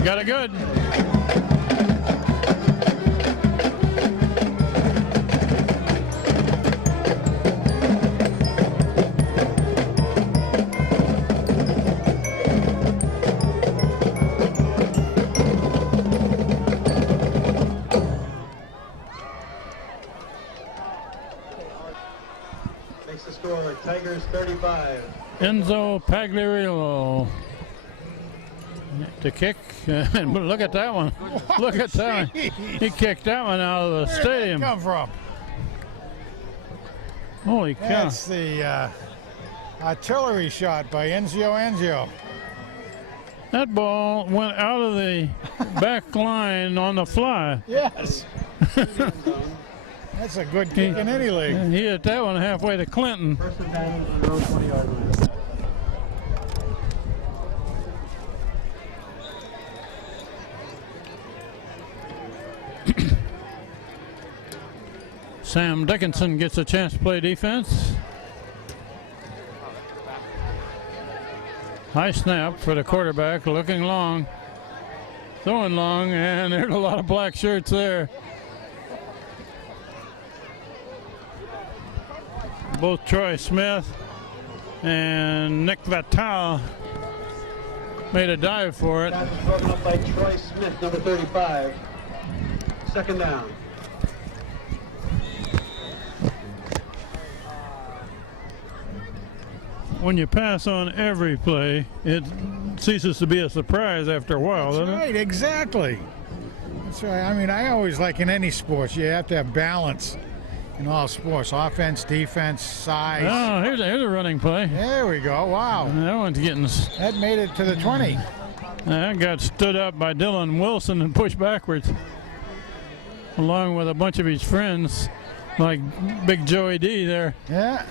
Got it good. Makes the score Tigers 35. Enzo Pagliarillo to kick. And look at that one. Look at that one. He kicked that one out of the Where stadium. did that come from? Holy cow. That's the artillery shot by Enzio. That ball went out of the back line on the fly. Yes. That's a good kick in any league. And he hit that one halfway to Clinton. First and 10 on their own 20-yard line. Sam Dickinson gets a chance to play defense. High snap for the quarterback, looking long, throwing long, and there's a lot of black shirts there. Both Troy Smith and Nick Vitale made a dive for it. That was broken up by Troy Smith, number 35. Second down. When you pass on every play, it ceases to be a surprise after a while, That's doesn't it? right, exactly. That's right. I mean, I always like in any sports, you have to have balance in all sports. Offense, defense, size. Oh, here's a running play. There we go. Wow. That one's getting. That made it to the 20. That got stood up by Dylan Wilson and pushed backwards, along with a bunch of his friends, like Big Joey D there. Yeah.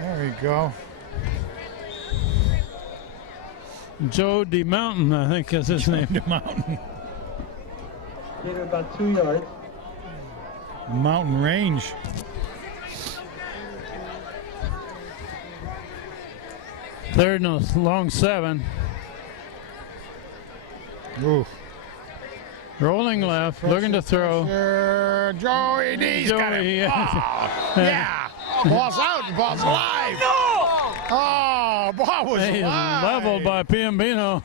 There we go. Joe D. Mountain, I think is his name. Mountain. Gain of about 2 yards. Mountain range. Third and a long 7. Ooh. Rolling left, looking to throw. Pressure. Joey D's got it. Joey, Yeah. Ball's out. Ball's alive. Oh, ball was He is alive. leveled by Piombino.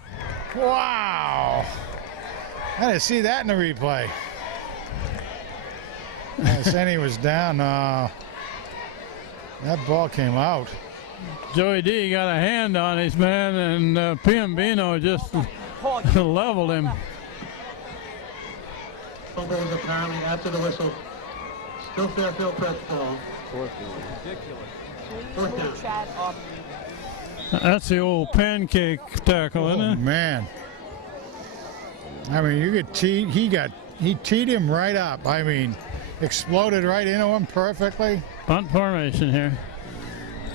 Wow. I didn't see that in the replay. Senny was down. That ball came out. Joey D got a hand on his man, and Piombino just leveled him. Fumble was apparently after the whistle. Still Fairfield press ball. Fourth down. Chat up. That's the old pancake tackle, isn't Oh, it? man. I mean, you could tee. He teed him right up. I mean, exploded right into him perfectly. Punt formation here.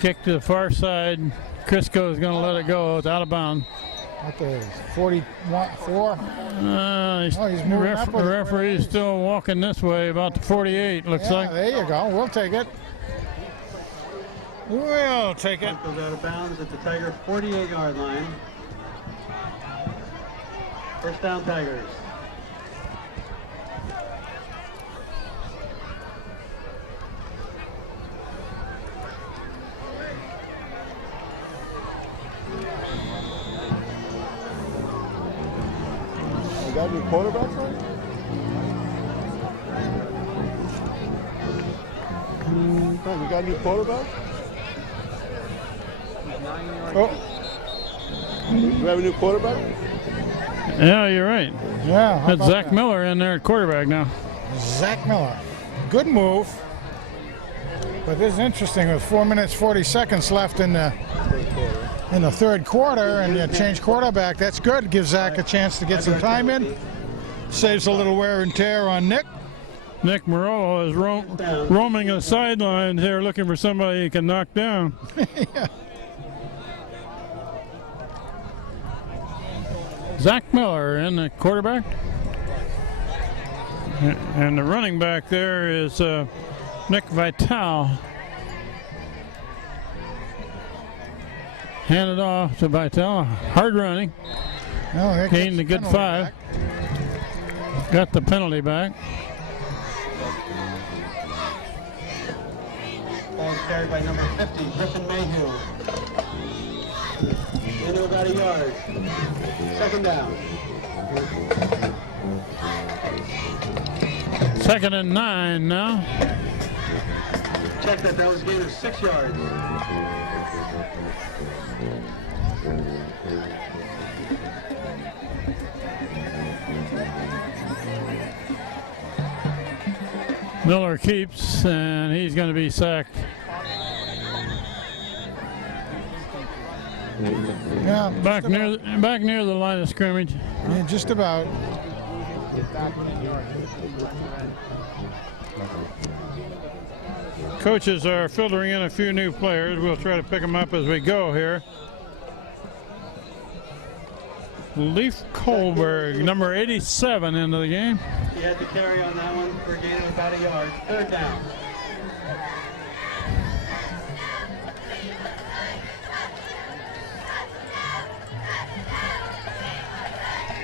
Kick to the far side. Crisco is going to let it go. It's out of bounds. At the 44. He's moving up the with it. referee's still walking this way, about the 48, looks Yeah, like. there you go. We'll take it. We'll take it. Punt goes out of bounds at the Tiger 48-yard line. First down, Tigers. You got any quarterbacks on? Son, you got a new quarterback? Oh, You have a new quarterback? Yeah, you're right. yeah. how That's about Zach that? Miller in there at quarterback now. Zach Miller. Good move. But this is interesting with 4 minutes 40 seconds left in the third quarter, and you change quarterback. That's good. Gives Zach a chance to get some time in. Saves a little wear and tear on Nick. Nick Morello is roaming the sidelines here looking for somebody he can knock down. Zach Miller in the quarterback. And the running back there is Nick Vitale. Handed off to Vitale. Hard running. Oh, here Gained a gets good penalty 5. back. Got the penalty back. Ball carried by number 50, Griffin Mayhew. Into about a yard. Second down. 2nd and 9 now. Check that was a gain of 6 yards. Miller keeps, and he's going to be sacked. Yeah, Back near the line of scrimmage. yeah, just about. Coaches are filtering in a few new players. We'll try to pick them up as we go here. Leif Kohlberg, number 87, into the game. He had to carry on that one for a gain of about a yard. Third down.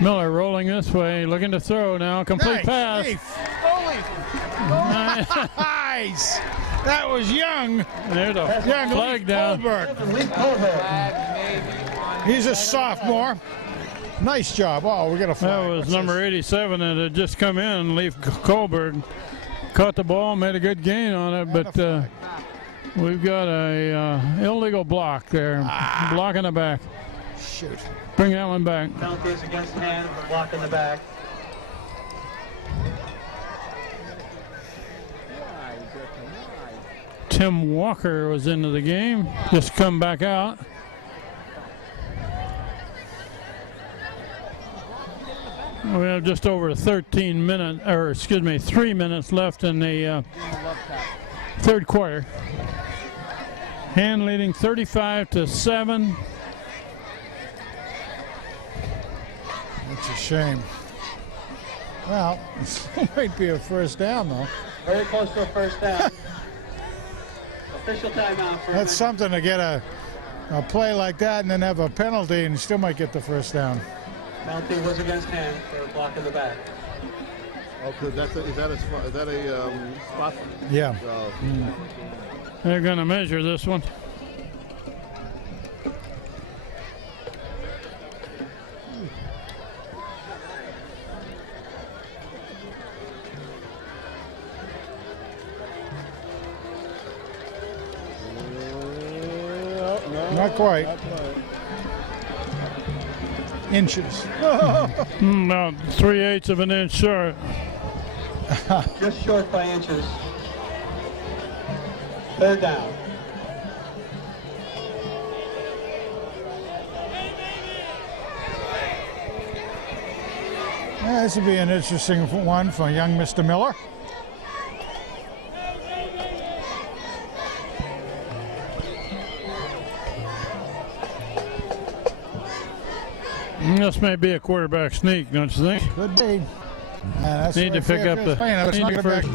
Miller rolling this way, looking to throw now. Complete pass. Nice. That was Young. There's a Young flag down. Kohlberg. Leif Kohlberg. He's a sophomore. Nice job. Oh, we got a flag. That was What's number this? 87 that had just come in. Leif Kohlberg caught the ball, made a good gain on it, but we've got a illegal block there. Block in the back. Shoot. Bring that one back. Penalties against hand, block in the back. Tim Walker was into the game. Just come back out. We have just over 3 minutes left in the third quarter. Hand leading 35-7. That's a shame. Well, it might be a first down, though. Very close to a first down. Official timeout for That's him. something to get a play like that and then have a penalty and you still might get the first down. Penalty was against hand for a block in the back. Okay, is that a spot? Yeah. They're going to measure this one. Not quite. Inches. About 3/8 of an inch short. Just short by inches. Third down. Yeah, this would be an interesting one for young Mr. Miller. This may be a quarterback sneak, don't you think? Good day. That's Need to pick up the. Need to first.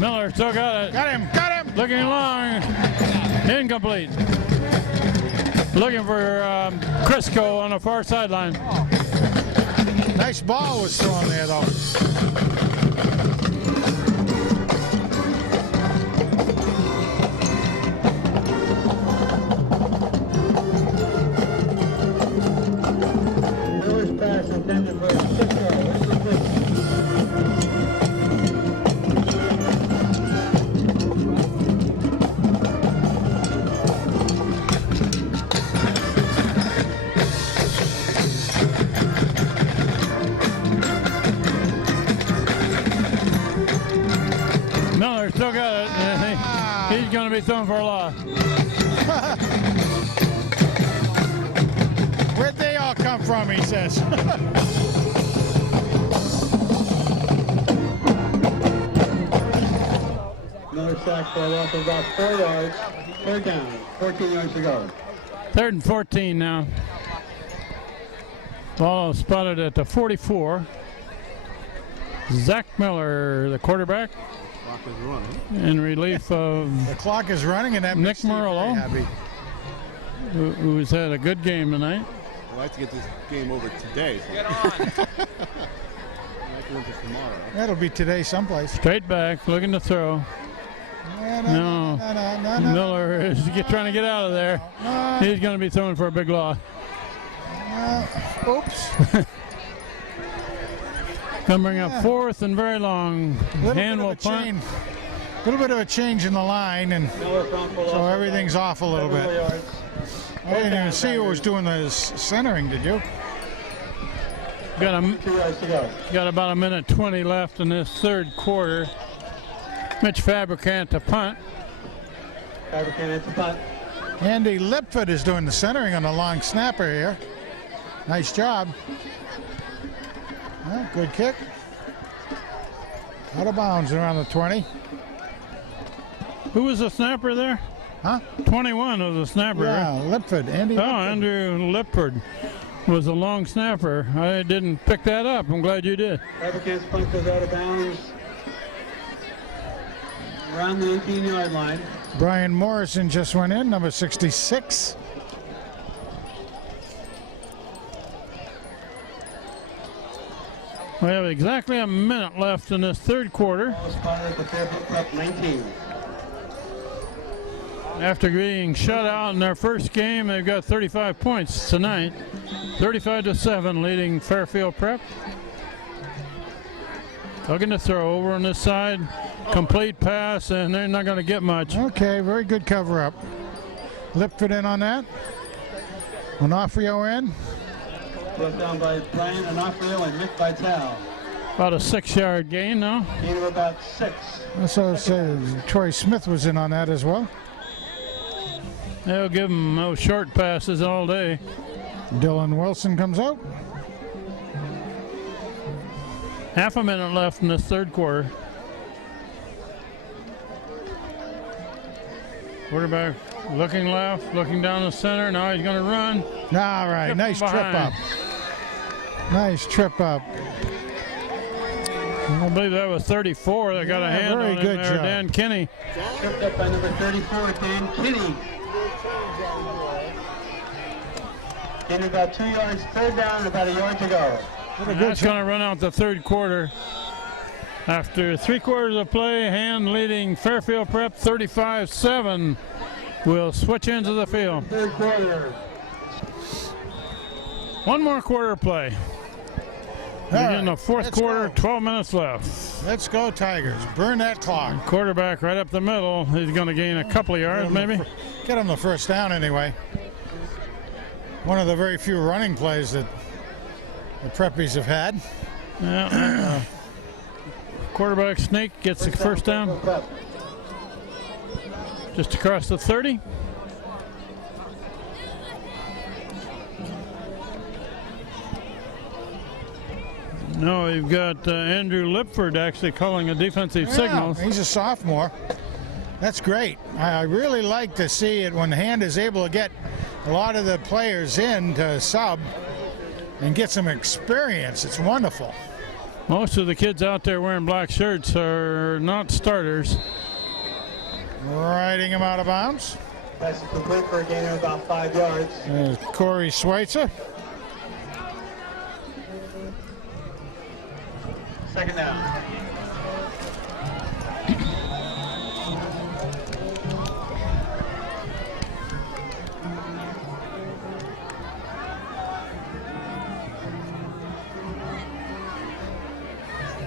Miller still got it. Got him. Got him. Looking long. Incomplete. Looking for Crisco on the far sideline. Nice ball was thrown there, though. Miller still got it. He's going to be thrown for a loss. Where'd they all come from, he says. Another sack for a loss of about 4 yards. Third down, 14 yards to go. 3rd and 14 now. Ball spotted at the 44. Zach Miller, the quarterback, Clock is running. in relief of The clock is running, and that Nick makes Steve very Merlo. happy. who's had a good game tonight. I'd like to get this game over today. So. Get on. I'd like to win this tomorrow. That'll be today someplace. Straight back, looking to throw. No. Miller is trying to get out of there. He's going to be throwing for a big loss. Oops. Coming up 4th and very long. Hand will punt. A little bit of a change in the line, and so everything's off a little bit. I didn't even see who was doing the centering, did you? Got 2 yards to go. about a minute 20 left in this 3rd quarter. Mitch Fabricant to punt. Fabricant at the punt. Andy Lipford is doing the centering on the long snapper here. Nice job. Well, good kick. Out of bounds around the 20. Who was the snapper there? Huh? 21 was the snapper. Yeah, Lipford. Andy Oh, Lipford. Andrew Lippard was a long snapper. I didn't pick that up. I'm glad you did. Fabricant's punt goes out of bounds around the 18-yard line. Brian Morrison just went in, number 66. We have exactly a minute left in this 3rd quarter. Spotted at the Fairfield Prep 19. After being shut out in their first game, they've got 35 points tonight. 35-7, leading Fairfield Prep. Looking to throw over on this side. Complete pass, and they're not going to get much. Okay, very good cover up. Lipford in on that. Onofrio in. Brought down by Brian Onofrio and Mick Vitale. About a 6-yard gain now. Gain of about 6. So Troy Smith was in on that as well. They'll give them those short passes all day. Dylan Wilson comes out. Half a minute left in this 3rd quarter. Quarterback looking left, looking down the center. Now he's going to run. All right, nice trip up. Nice trip up. I believe that was 34 that got a hand very on him good there, job. Dan Kinney. Tripped up by number 34, Dan Kinney. Gain about 2 yards, 3rd down, and about a yard to go. That's going to run out the 3rd quarter. After 3 quarters of play, Hand leading Fairfield Prep 35-7. We'll switch into the field. 3rd quarter. One more quarter of play. In the 4th quarter, 12 minutes left. Let's go Tigers. Burn that clock. Quarterback right up the middle. He's going to gain a couple of yards, maybe. Get him the first down anyway. One of the very few running plays that the Preppies have had. Yeah. Quarterback sneak gets the first down. Just across the 30. No, you've got Andrew Lipford actually calling a defensive signal. He's a sophomore. That's great. I really like to see it when Hand is able to get a lot of the players in to sub and get some experience. It's wonderful. Most of the kids out there wearing black shirts are not starters. Riding him out of bounds. Pass is complete for a gain of about 5 yards. Corey Schweitzer. 2nd down.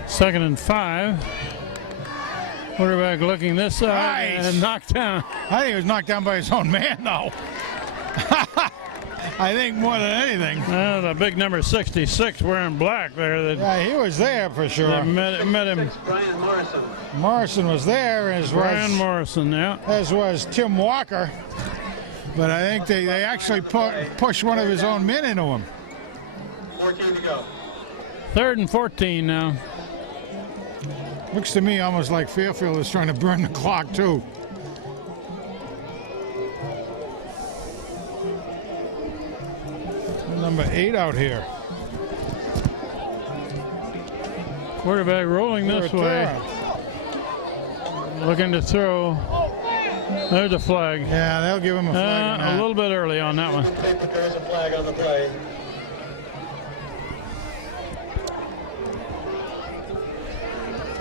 Second and 5. Quarterback looking this side Nice. and knocked down. I think he was knocked down by his own man, though. I think more than anything. The big number 66 wearing black there. That Yeah, he was there for sure. met him. Brian Morrison. Morrison was there, as Brian was Morrison, yeah. as was Tim Walker. But I think they actually pushed one of his own men into him. 14 to go. 3rd and 14 now. Looks to me almost like Fairfield is trying to burn the clock too. Number 8 out here. Quarterback rolling this way. Looking to throw. There's a flag. Yeah, they'll give him a flag on that. A little bit early on that one. There's a flag on the play.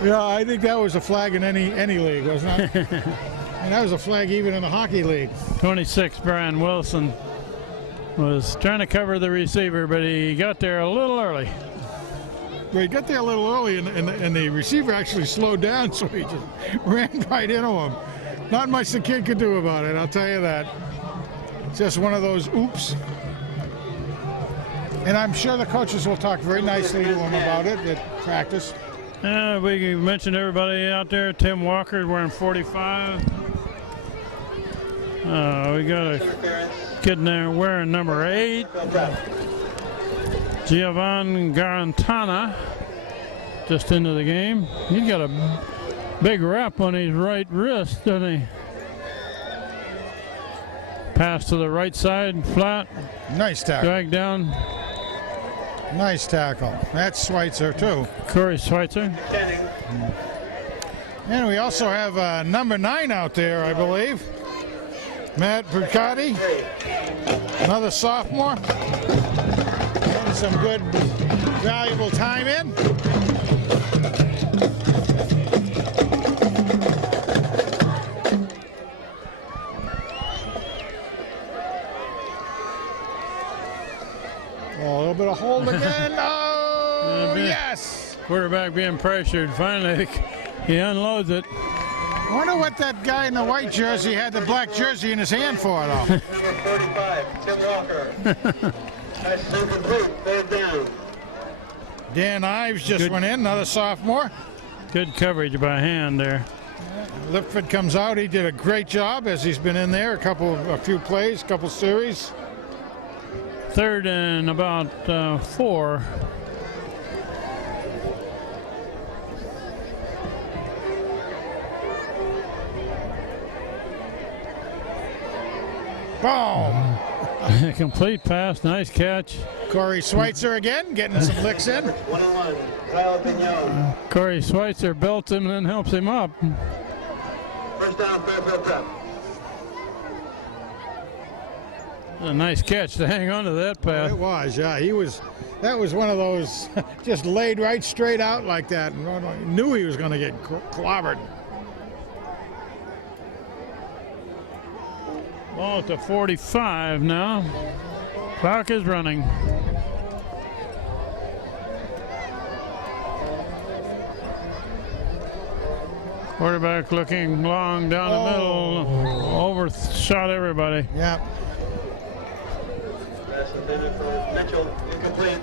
Yeah, I think that was a flag in any league, wasn't it? And that was a flag even in the hockey league. 26, Brian Wilson was trying to cover the receiver, but he got there a little early. Well, he got there a little early, and the receiver actually slowed down, so he just ran right into him. Not much the kid could do about it, I'll tell you that. Just one of those oops. And I'm sure the coaches will talk very nicely to him about it at practice. We mentioned everybody out there. Tim Walker wearing 45. We got a kid in there wearing number 8. Giovanni Garantana just into the game. He's got a big wrap on his right wrist, doesn't he? Pass to the right side, flat. Nice tackle. Drag down. Nice tackle. That's Schweitzer, too. Corey Schweitzer. And we also have number 9 out there, I believe. Matt Percotti, another sophomore. Getting some good, valuable time in. Oh, a little bit of hold again. Oh, yes! Quarterback being pressured. Finally, he unloads it. I wonder what that guy in the white jersey had the black jersey in his hand for, though. Number 45, Tim Walker. Nice incomplete, 3rd down. Dan Ives just went in, another sophomore. Good coverage by hand there. Lipford comes out. He did a great job as he's been in there a few plays, couple series. 3rd and about 4. Boom! Complete pass, nice catch. Corey Schweitzer again, getting some licks in. 1-on-1, Kyle Pignon. Corey Schweitzer belts him and then helps him up. First down, Fairfield Prep. A nice catch to hang on to that pass. It was, yeah. That was one of those just laid right straight out like that. And knew he was going to get clobbered. Ball to 45 now. Clock is running. Quarterback looking long down the middle. Overshot everybody. Yeah. Pass intended for Mitchell, incomplete.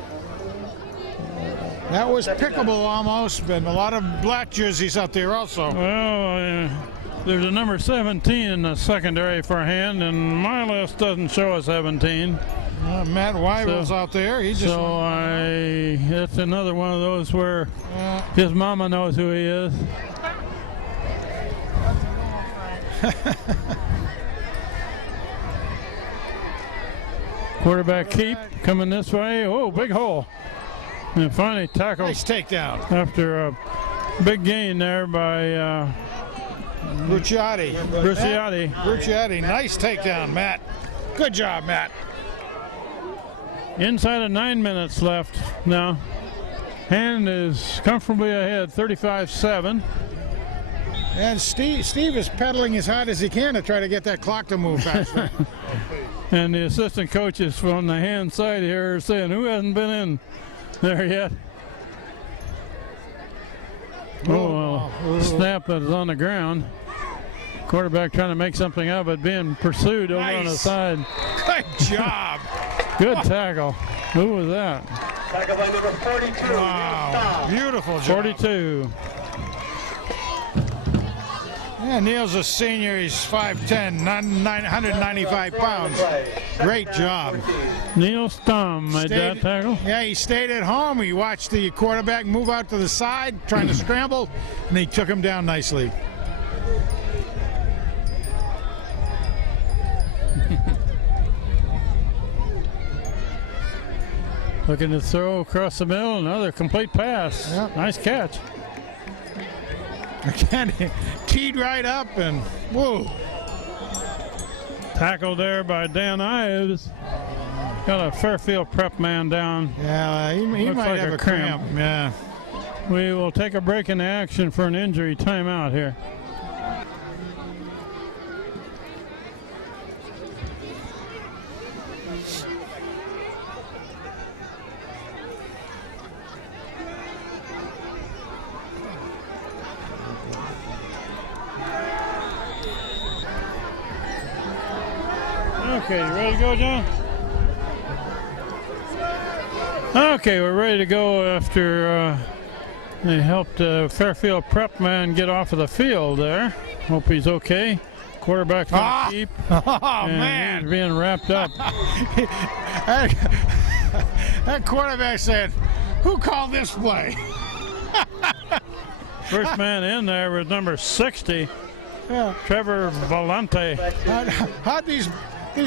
That was pickable almost, but a lot of black jerseys out there also. Well, there's a number 17 in the secondary for hand, and my list doesn't show a 17. Matt Wyville's out there. He just that's another one of those where his mama knows who he is. Quarterback keep coming this way. Oh, big hole. And finally tackled. Nice takedown. After a big gain there by Bruciati. Bruciati. Nice takedown, Matt. Good job, Matt. Inside of 9 minutes left now. Hand is comfortably ahead, 35-7. And Steve is pedaling as hard as he can to try to get that clock to move faster. And the assistant coaches from the hand side here are saying, who hasn't been in there yet? Snap that is on the ground. Quarterback trying to make something of it, being pursued over on the side. Good job. Good tackle. Who was that? Tackle by number 42. Wow, beautiful job. 42. Yeah, Neil's a senior. He's 5'10", 995 pounds. Great job. Neil Stum made that tackle. Yeah, he stayed at home. He watched the quarterback move out to the side, trying to scramble, and he took him down nicely. Looking to throw across the middle, another complete pass. Yep. Nice catch. Again, teed right up and whoa. Tackled there by Dan Ives. Got a Fairfield prep man down. Yeah, he Looks might like have a a cramp. cramp. Yeah. We will take a break in the action for an injury timeout here. Okay, you ready to go, John? Okay, we're ready to go after they helped Fairfield prep man get off of the field there. Hope he's okay. Quarterback's going to keep. Oh, and man. he's being wrapped up. That quarterback said, "Who called this play?" First man in there was number 60, Yeah. Trevor Valente. How'd these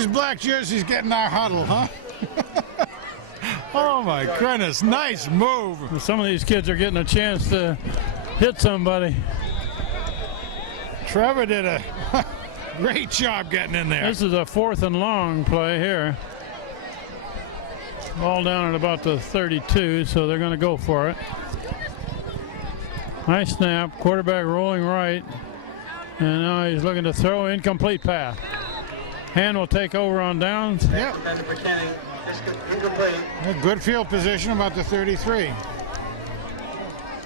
black jerseys get in our huddle, huh? Oh my goodness, nice move. Some of these kids are getting a chance to hit somebody. Trevor did a great job getting in there. This is a 4th and long play here. Ball down at about the 32, so they're going to go for it. Nice snap, quarterback rolling right, and now he's looking to throw, incomplete pass. Hand will take over on downs. Yep. A good field position, about the 33.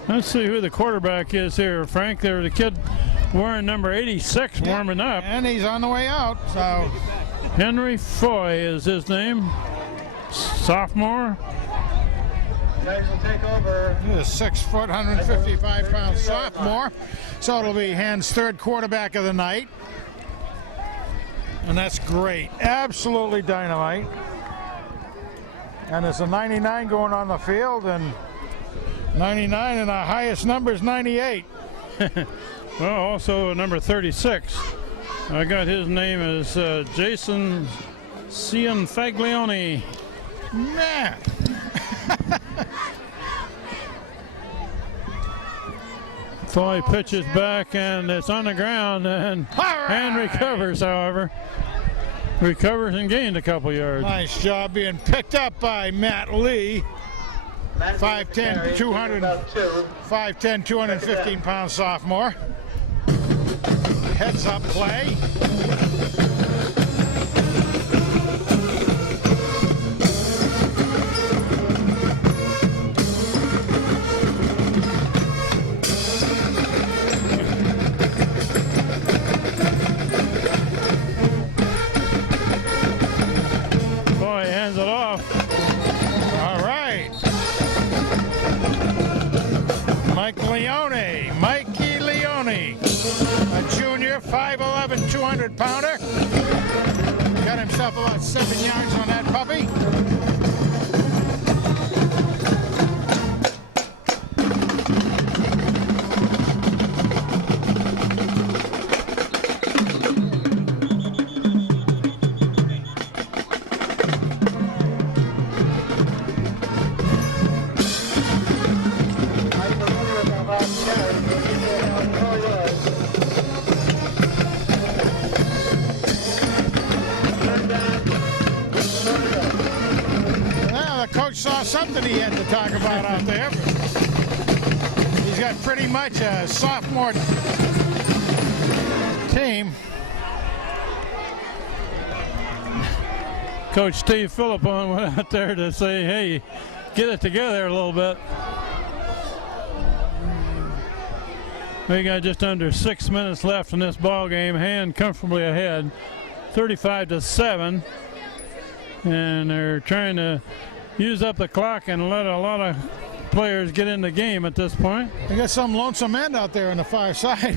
Let's see who the quarterback is here, Frank. There's a kid wearing number 86 warming up. And he's on the way out, so. Henry Foy is his name. Sophomore. Guys will take over. He's a 6 foot, 155 pound sophomore. So it'll be Hand's 3rd quarterback of the night. And that's great. Absolutely dynamite. And there's a 99 going on the field, and 99, and our highest number is 98. Well, also number 36. I got his name as Jason Cianfaglione. Man. Foy pitches back, and it's on the ground, and Hand recovers, however. Recovers and gained a couple yards. Nice job being picked up by Matt Lee. 5'10", 215 pound sophomore. Heads up play. Boy, hands it off. All right. Mikey Leone, a junior, 5'11", 200 pounder. Got himself about 7 yards on that puppy. Saw something he had to talk about out there. He's got pretty much a sophomore team. Coach Steve Philippon went out there to say, hey, get it together a little bit. We got just under 6 minutes left in this ball game. Hand comfortably ahead, 35-7. and they're trying to use up the clock and let a lot of players get in the game at this point. They got some lonesome end out there on the far side.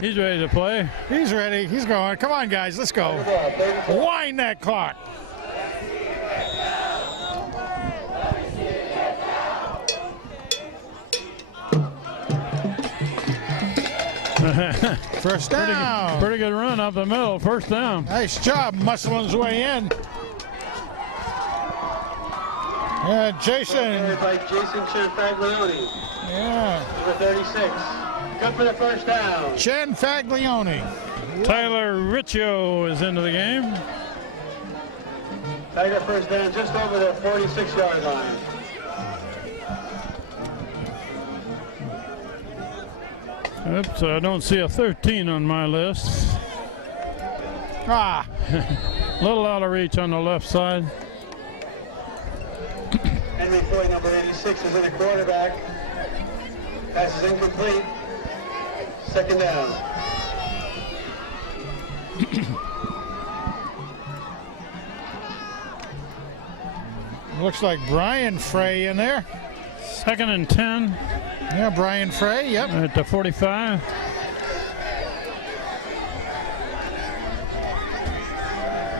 He's ready to play. He's ready. He's going. Come on, guys. Let's go. Wind that clock. First down. Pretty good run up the middle. First down. Nice job muscling his way in. Yeah, Jason. By Jason Chanfaglione, Yeah. number 36. Good for the first down. Chen Faglione. Tyler Riccio is into the game. Tiger first down just over the 46-yard line. Oops, I don't see a 13 on my list. Ah. A little out of reach on the left side. Henry Floyd, number 86, is in the quarterback. Pass is incomplete. Second down. Looks like Brian Frey in there. Second and 10 Yeah, Brian Frey. Yep. at the 45.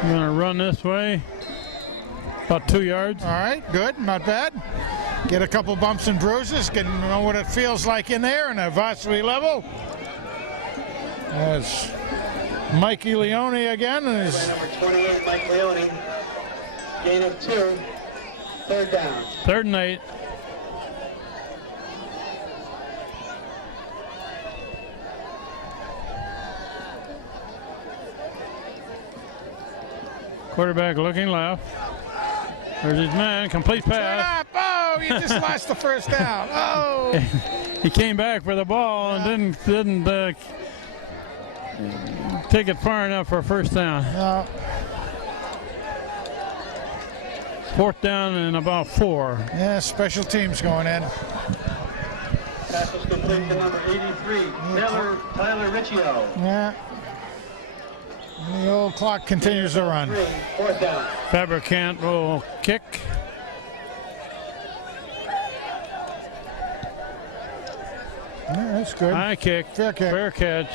I'm going to run this way. About 2 yards. All right, good, not bad. Get a couple bumps and bruises, get to know what it feels like in there in a varsity level. That's Mikey Leone again. And his, Number 28, Mike Leone. Gain of 2. Third down. 3rd and 8. Quarterback looking left. There's his man, complete pass. up. Oh, you just lost the first down. Oh. He came back for the ball and didn't take it far enough for a first down. 4th down and about 4. Yeah, special teams going in. Pass was complete to number 83, Tyler Riccio. Yeah. And the old clock continues to run. 4th down. Fabricant will kick. Yeah, that's good. High kick. Fair kick. Fair catch.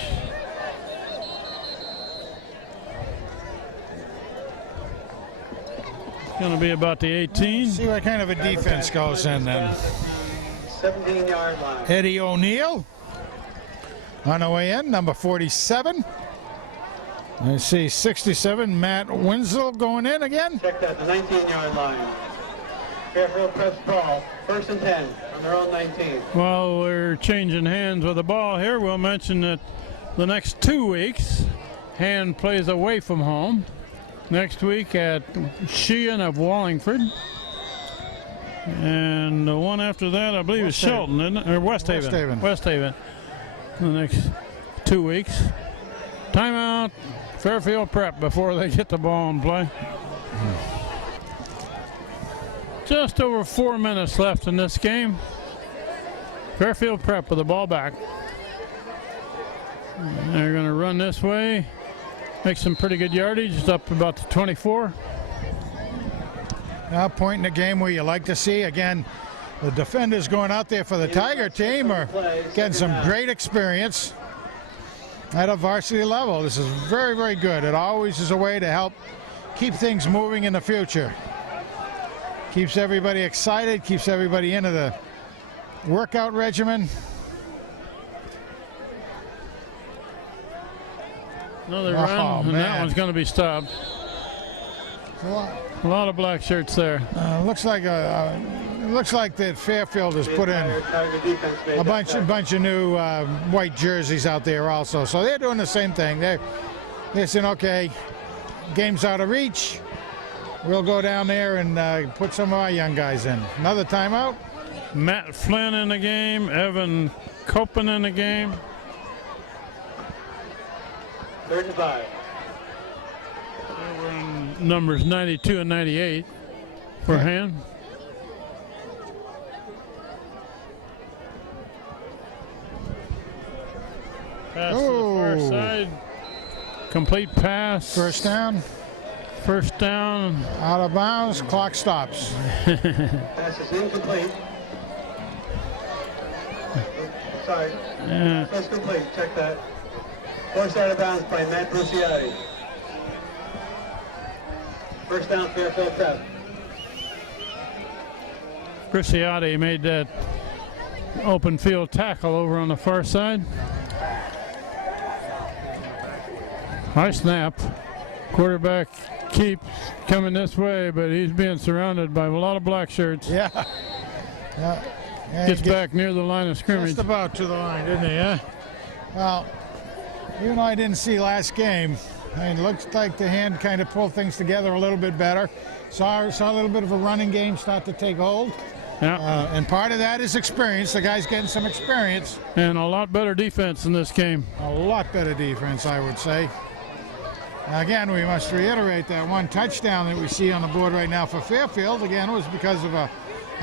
It's going to be about the 18. See what kind of a defense goes in then. 17-yard line. Eddie O'Neill on the way in, number 47. I see 67, Matt Winslow going in again. Check that, the 19-yard line. Fairfield press ball. 1st and 10 on their own 19. While we're changing hands with the ball here, we'll mention that the next 2 weeks, Hand plays away from home. Next week at Sheehan of Wallingford. And the one after that, I believe, is Shelton, isn't it? Or West Haven. West Haven. The next 2 weeks. Timeout. Fairfield Prep before they get the ball in play. Just over 4 minutes left in this game. Fairfield Prep with the ball back. They're going to run this way. Make some pretty good yardage. It's up about to 24. Now, point in the game where you like to see. Again, the defenders going out there for the Tiger team are getting some great experience at a varsity level. This is very, very good. It always is a way to help keep things moving in the future. Keeps everybody excited, keeps everybody into the workout regimen. Another run, and that one's going to be stopped. A lot of black shirts there. Looks like that Fairfield has put in a bunch of new white jerseys out there also. So they're doing the same thing. They're saying, okay, game's out of reach. We'll go down there and put some of our young guys in. Another timeout. Matt Flynn in the game. Evan Copen in the game. 3rd and 5. Numbers 92 and 98 for Hand. Pass to the far side. Complete pass. First down. first down. Out of bounds, clock stops. Pass is incomplete. Sorry. Yeah. That's complete. Check that. Forced out of bounds by Matt Bruciotti. First down, Fairfield Prep. Briciotti made that open field tackle over on the far side. High snap. Quarterback keeps coming this way, but he's being surrounded by a lot of black shirts. Yeah. Yeah. Gets back near the line of scrimmage. Just about to the line, didn't he, huh? Well, even though I didn't see last game, it looks like the hand kind of pulled things together a little bit better. Saw a little bit of a running game start to take hold. Yeah. And part of that is experience. The guy's getting some experience. And a lot better defense in this game. A lot better defense, I would say. Again, we must reiterate that one touchdown that we see on the board right now for Fairfield, again, was because of a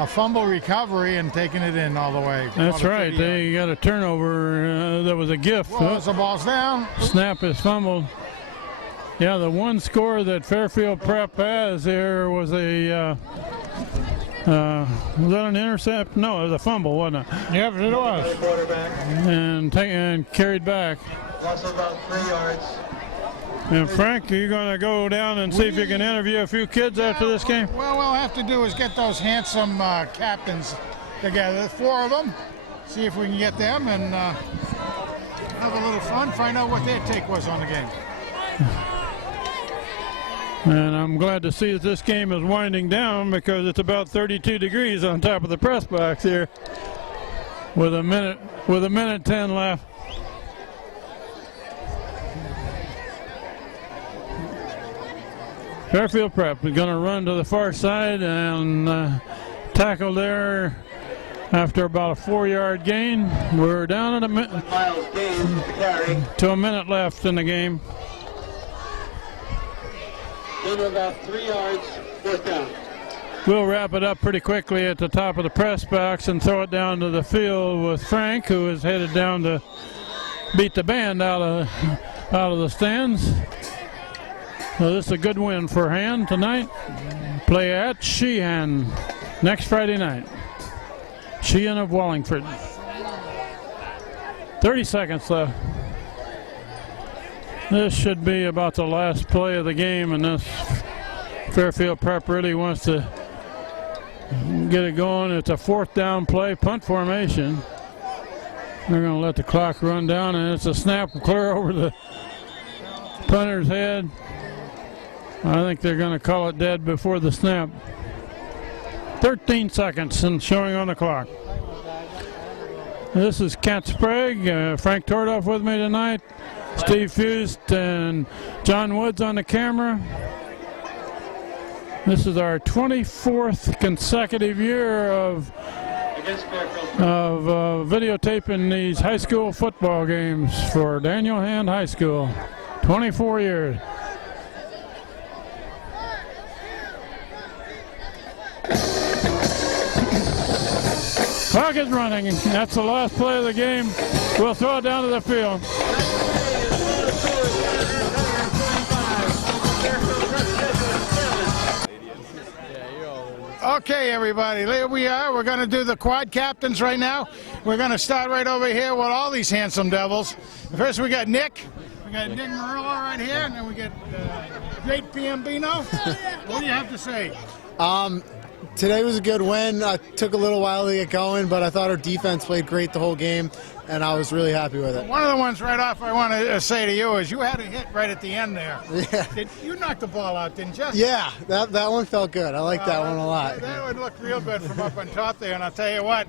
fumble recovery and taking it in all the way. That's right. They got a turnover that was a gift. Well, the ball's down. Snap is fumbled. Yeah, the one score that Fairfield Prep has there was a was that an intercept? No, it was a fumble, wasn't it? Yep, it was. Quarterback. And carried back. Lost about 3 yards. And Frank, are you going to go down and see if you can interview a few kids after this game? Well, what we'll have to do is get those handsome captains together, 4 of them, see if we can get them and have a little fun, find out what their take was on the game. And I'm glad to see that this game is winding down because it's about 32 degrees on top of the press box here with a minute 10 left. Fairfield Prep is going to run to the far side and tackle there after about a 4-yard gain. We're down at Miles gained the carry. to a minute left in the game. Gain of about 3 yards. Fourth down. We'll wrap it up pretty quickly at the top of the press box and throw it down to the field with Frank, who is headed down to beat the band out of the stands. So this is a good win for Han tonight. Play at Sheehan next Friday night. Sheehan of Wallingford. 30 seconds left. This should be about the last play of the game, and this Fairfield Prep really wants to get it going. It's a 4th down play, punt formation. They're going to let the clock run down, and it's a snap clear over the punter's head. I think they're going to call it dead before the snap. 13 seconds and showing on the clock. This is Kent Sprague, Frank Tordoff with me tonight, Steve Fust and John Woods on the camera. This is our 24th consecutive year of videotaping these high school football games for Daniel Hand High School. 24 years. Clock is running. That's the last play of the game. We'll throw it down to the field. Okay, everybody, here we are. We're going to do the quad captains right now. We're going to start right over here with all these handsome devils. First, we got Nick. We got Nick Murillo right here, and then we get Great Piambino. What do you have to say? Today was a good win. Took a little while to get going, but I thought our defense played great the whole game, and I was really happy with it. One of the ones right off I want to say to you is you had a hit right at the end there. Yeah. You knocked the ball out, didn't you? Yeah, that one felt good. I like that one a lot. That would look real good from up on top there, and I'll tell you what,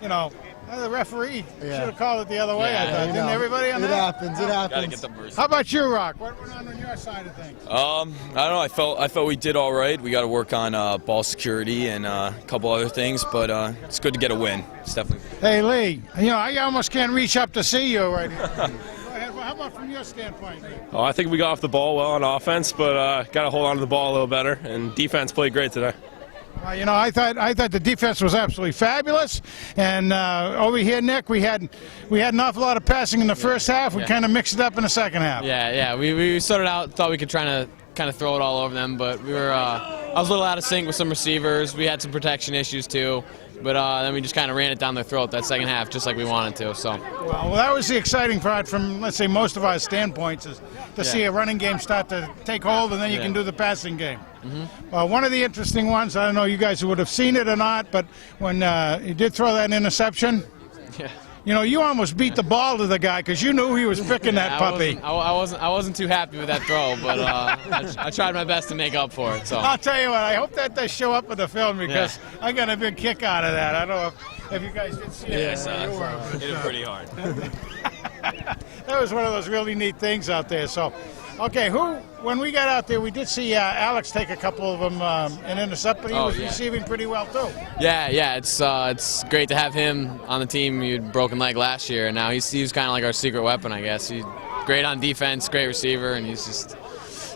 you know, the referee should have called it the other way, I thought. Didn't everybody on that? It happens. It happens. How about you, Rock? What went on your side of things? I don't know. I felt we did all right. We got to work on ball security and a couple other things, but it's good to get a win. It's definitely. Hey, Lee, you know, I almost can't reach up to see you right here. Go ahead. How about from your standpoint, Lee? Oh, I think we got off the ball well on offense, but got to hold on to the ball a little better, and defense played great today. Well, you know, I thought the defense was absolutely fabulous, and over here, Nick, we had an awful lot of passing in the first half. We kind of mixed it up in the second half. Yeah. We started out, thought we could try to kind of throw it all over them. But we were, I was a little out of sync with some receivers. We had some protection issues too. But then we just kind of ran it down their throat that second half, just like we wanted to. So. Well, that was the exciting part from, let's say, most of our standpoints, is to see a running game start to take hold, and then you can do the passing game. Well, one of the interesting ones, I don't know you guys would have seen it or not, but when he did throw that interception, you know, you almost beat the ball to the guy because you knew he was picking that puppy. I wasn't too happy with that throw, but I tried my best to make up for it. So I'll tell you what, I hope that does show up in the film because I got a big kick out of that. I don't know if you guys did see it. Yes, hit it pretty hard. That was one of those really neat things out there. So, okay, when we got out there, we did see Alex take a couple of them and intercept, but he was receiving pretty well too. Yeah, it's great to have him on the team. He had a broken leg last year, and now he's kind of like our secret weapon, I guess. He's great on defense, great receiver, and he's just a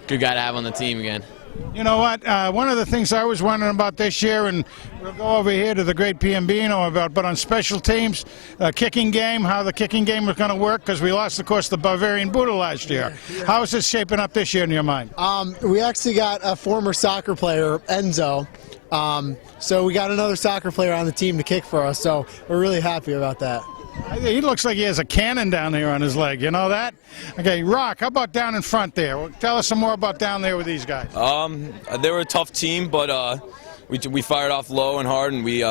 good guy to have on the team again. You know what? One of the things I was wondering about this year, and we'll go over here to the great Piambino about, but on special teams, kicking game, how the kicking game was going to work, because we lost, of course, the Bavarian Buddha last year. How is this shaping up this year in your mind? We actually got a former soccer player, Enzo. So we got another soccer player on the team to kick for us, so we're really happy about that. He looks like he has a cannon down there on his leg. You know that? Okay, Rock, how about down in front there? Well, tell us some more about down there with these guys. They were a tough team, but we fired off low and hard, and we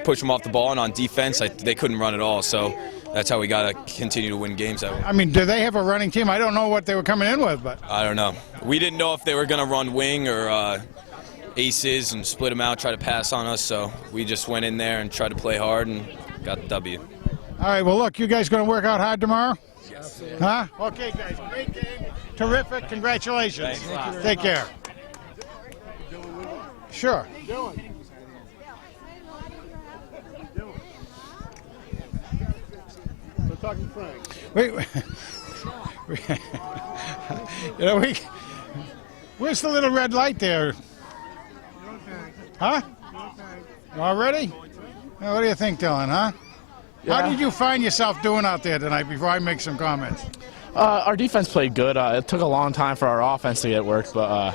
pushed them off the ball, and on defense, they couldn't run at all. So that's how we got to continue to win games that way. I mean, do they have a running team? I don't know what they were coming in with, but I don't know. We didn't know if they were going to run wing or aces and split them out, try to pass on us. So we just went in there and tried to play hard and got the W. All right, well, look, you guys going to work out hard tomorrow? Yes. Huh? Okay, guys, great game. Terrific. Congratulations. Take care. Sure. We're talking Frank. Wait. You know, where's the little red light there? Huh? Already? Now, what do you think, Dylan, huh? Yeah. How did you find yourself doing out there tonight before I make some comments? Our defense played good. It took a long time for our offense to get worked, but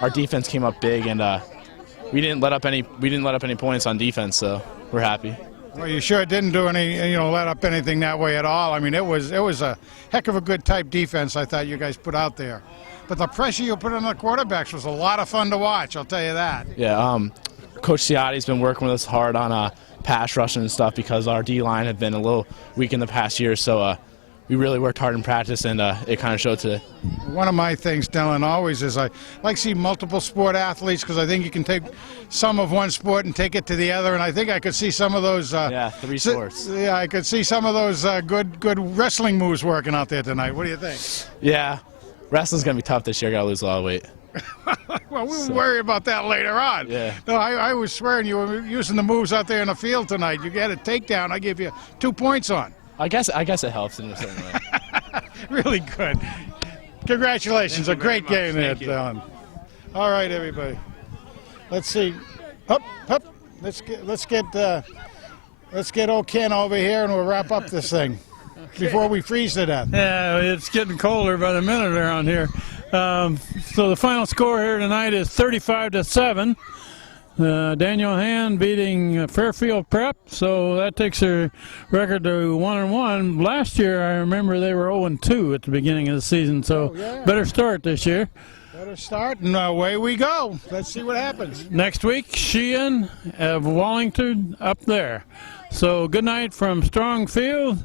our defense came up big, and we didn't let up any points on defense, so we're happy. Well, you sure didn't do any, let up anything that way at all. I mean, it was a heck of a good type defense I thought you guys put out there. But the pressure you put on the quarterbacks was a lot of fun to watch, I'll tell you that. Yeah, Coach Ciotti's been working with us hard on pass rushing and stuff because our D-line had been a little weak in the past year, so we really worked hard in practice, and it kind of showed today. One of my things, Dylan, always is I like to see multiple sport athletes because I think you can take some of one sport and take it to the other, and I think I could see some of those. Three sports. Yeah, I could see some of those good wrestling moves working out there tonight. What do you think? Yeah, wrestling's gonna be tough this year. Got to lose a lot of weight. Well, we'll worry about that later on. Yeah. No, I was swearing you were using the moves out there in the field tonight. You get a takedown, I give you 2 points on. I guess it helps in a certain way. Really good. Congratulations, a great game there, Dylan. All right, everybody. Let's see. Up. Let's get old Ken over here, and we'll wrap up this thing before we freeze to death. Yeah, it's getting colder by the minute around here. So the final score here tonight is 35-7. Daniel Hand beating Fairfield Prep, so that takes their record to 1-1. Last year, I remember they were 0-2 at the beginning of the season, so better start this year. Better start, and away we go. Let's see what happens. Next week, Sheehan of Wallington up there. So good night from Strong Field,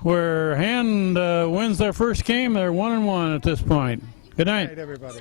where Hand wins their first game. They're 1-1 at this point. Good night. Good night, everybody.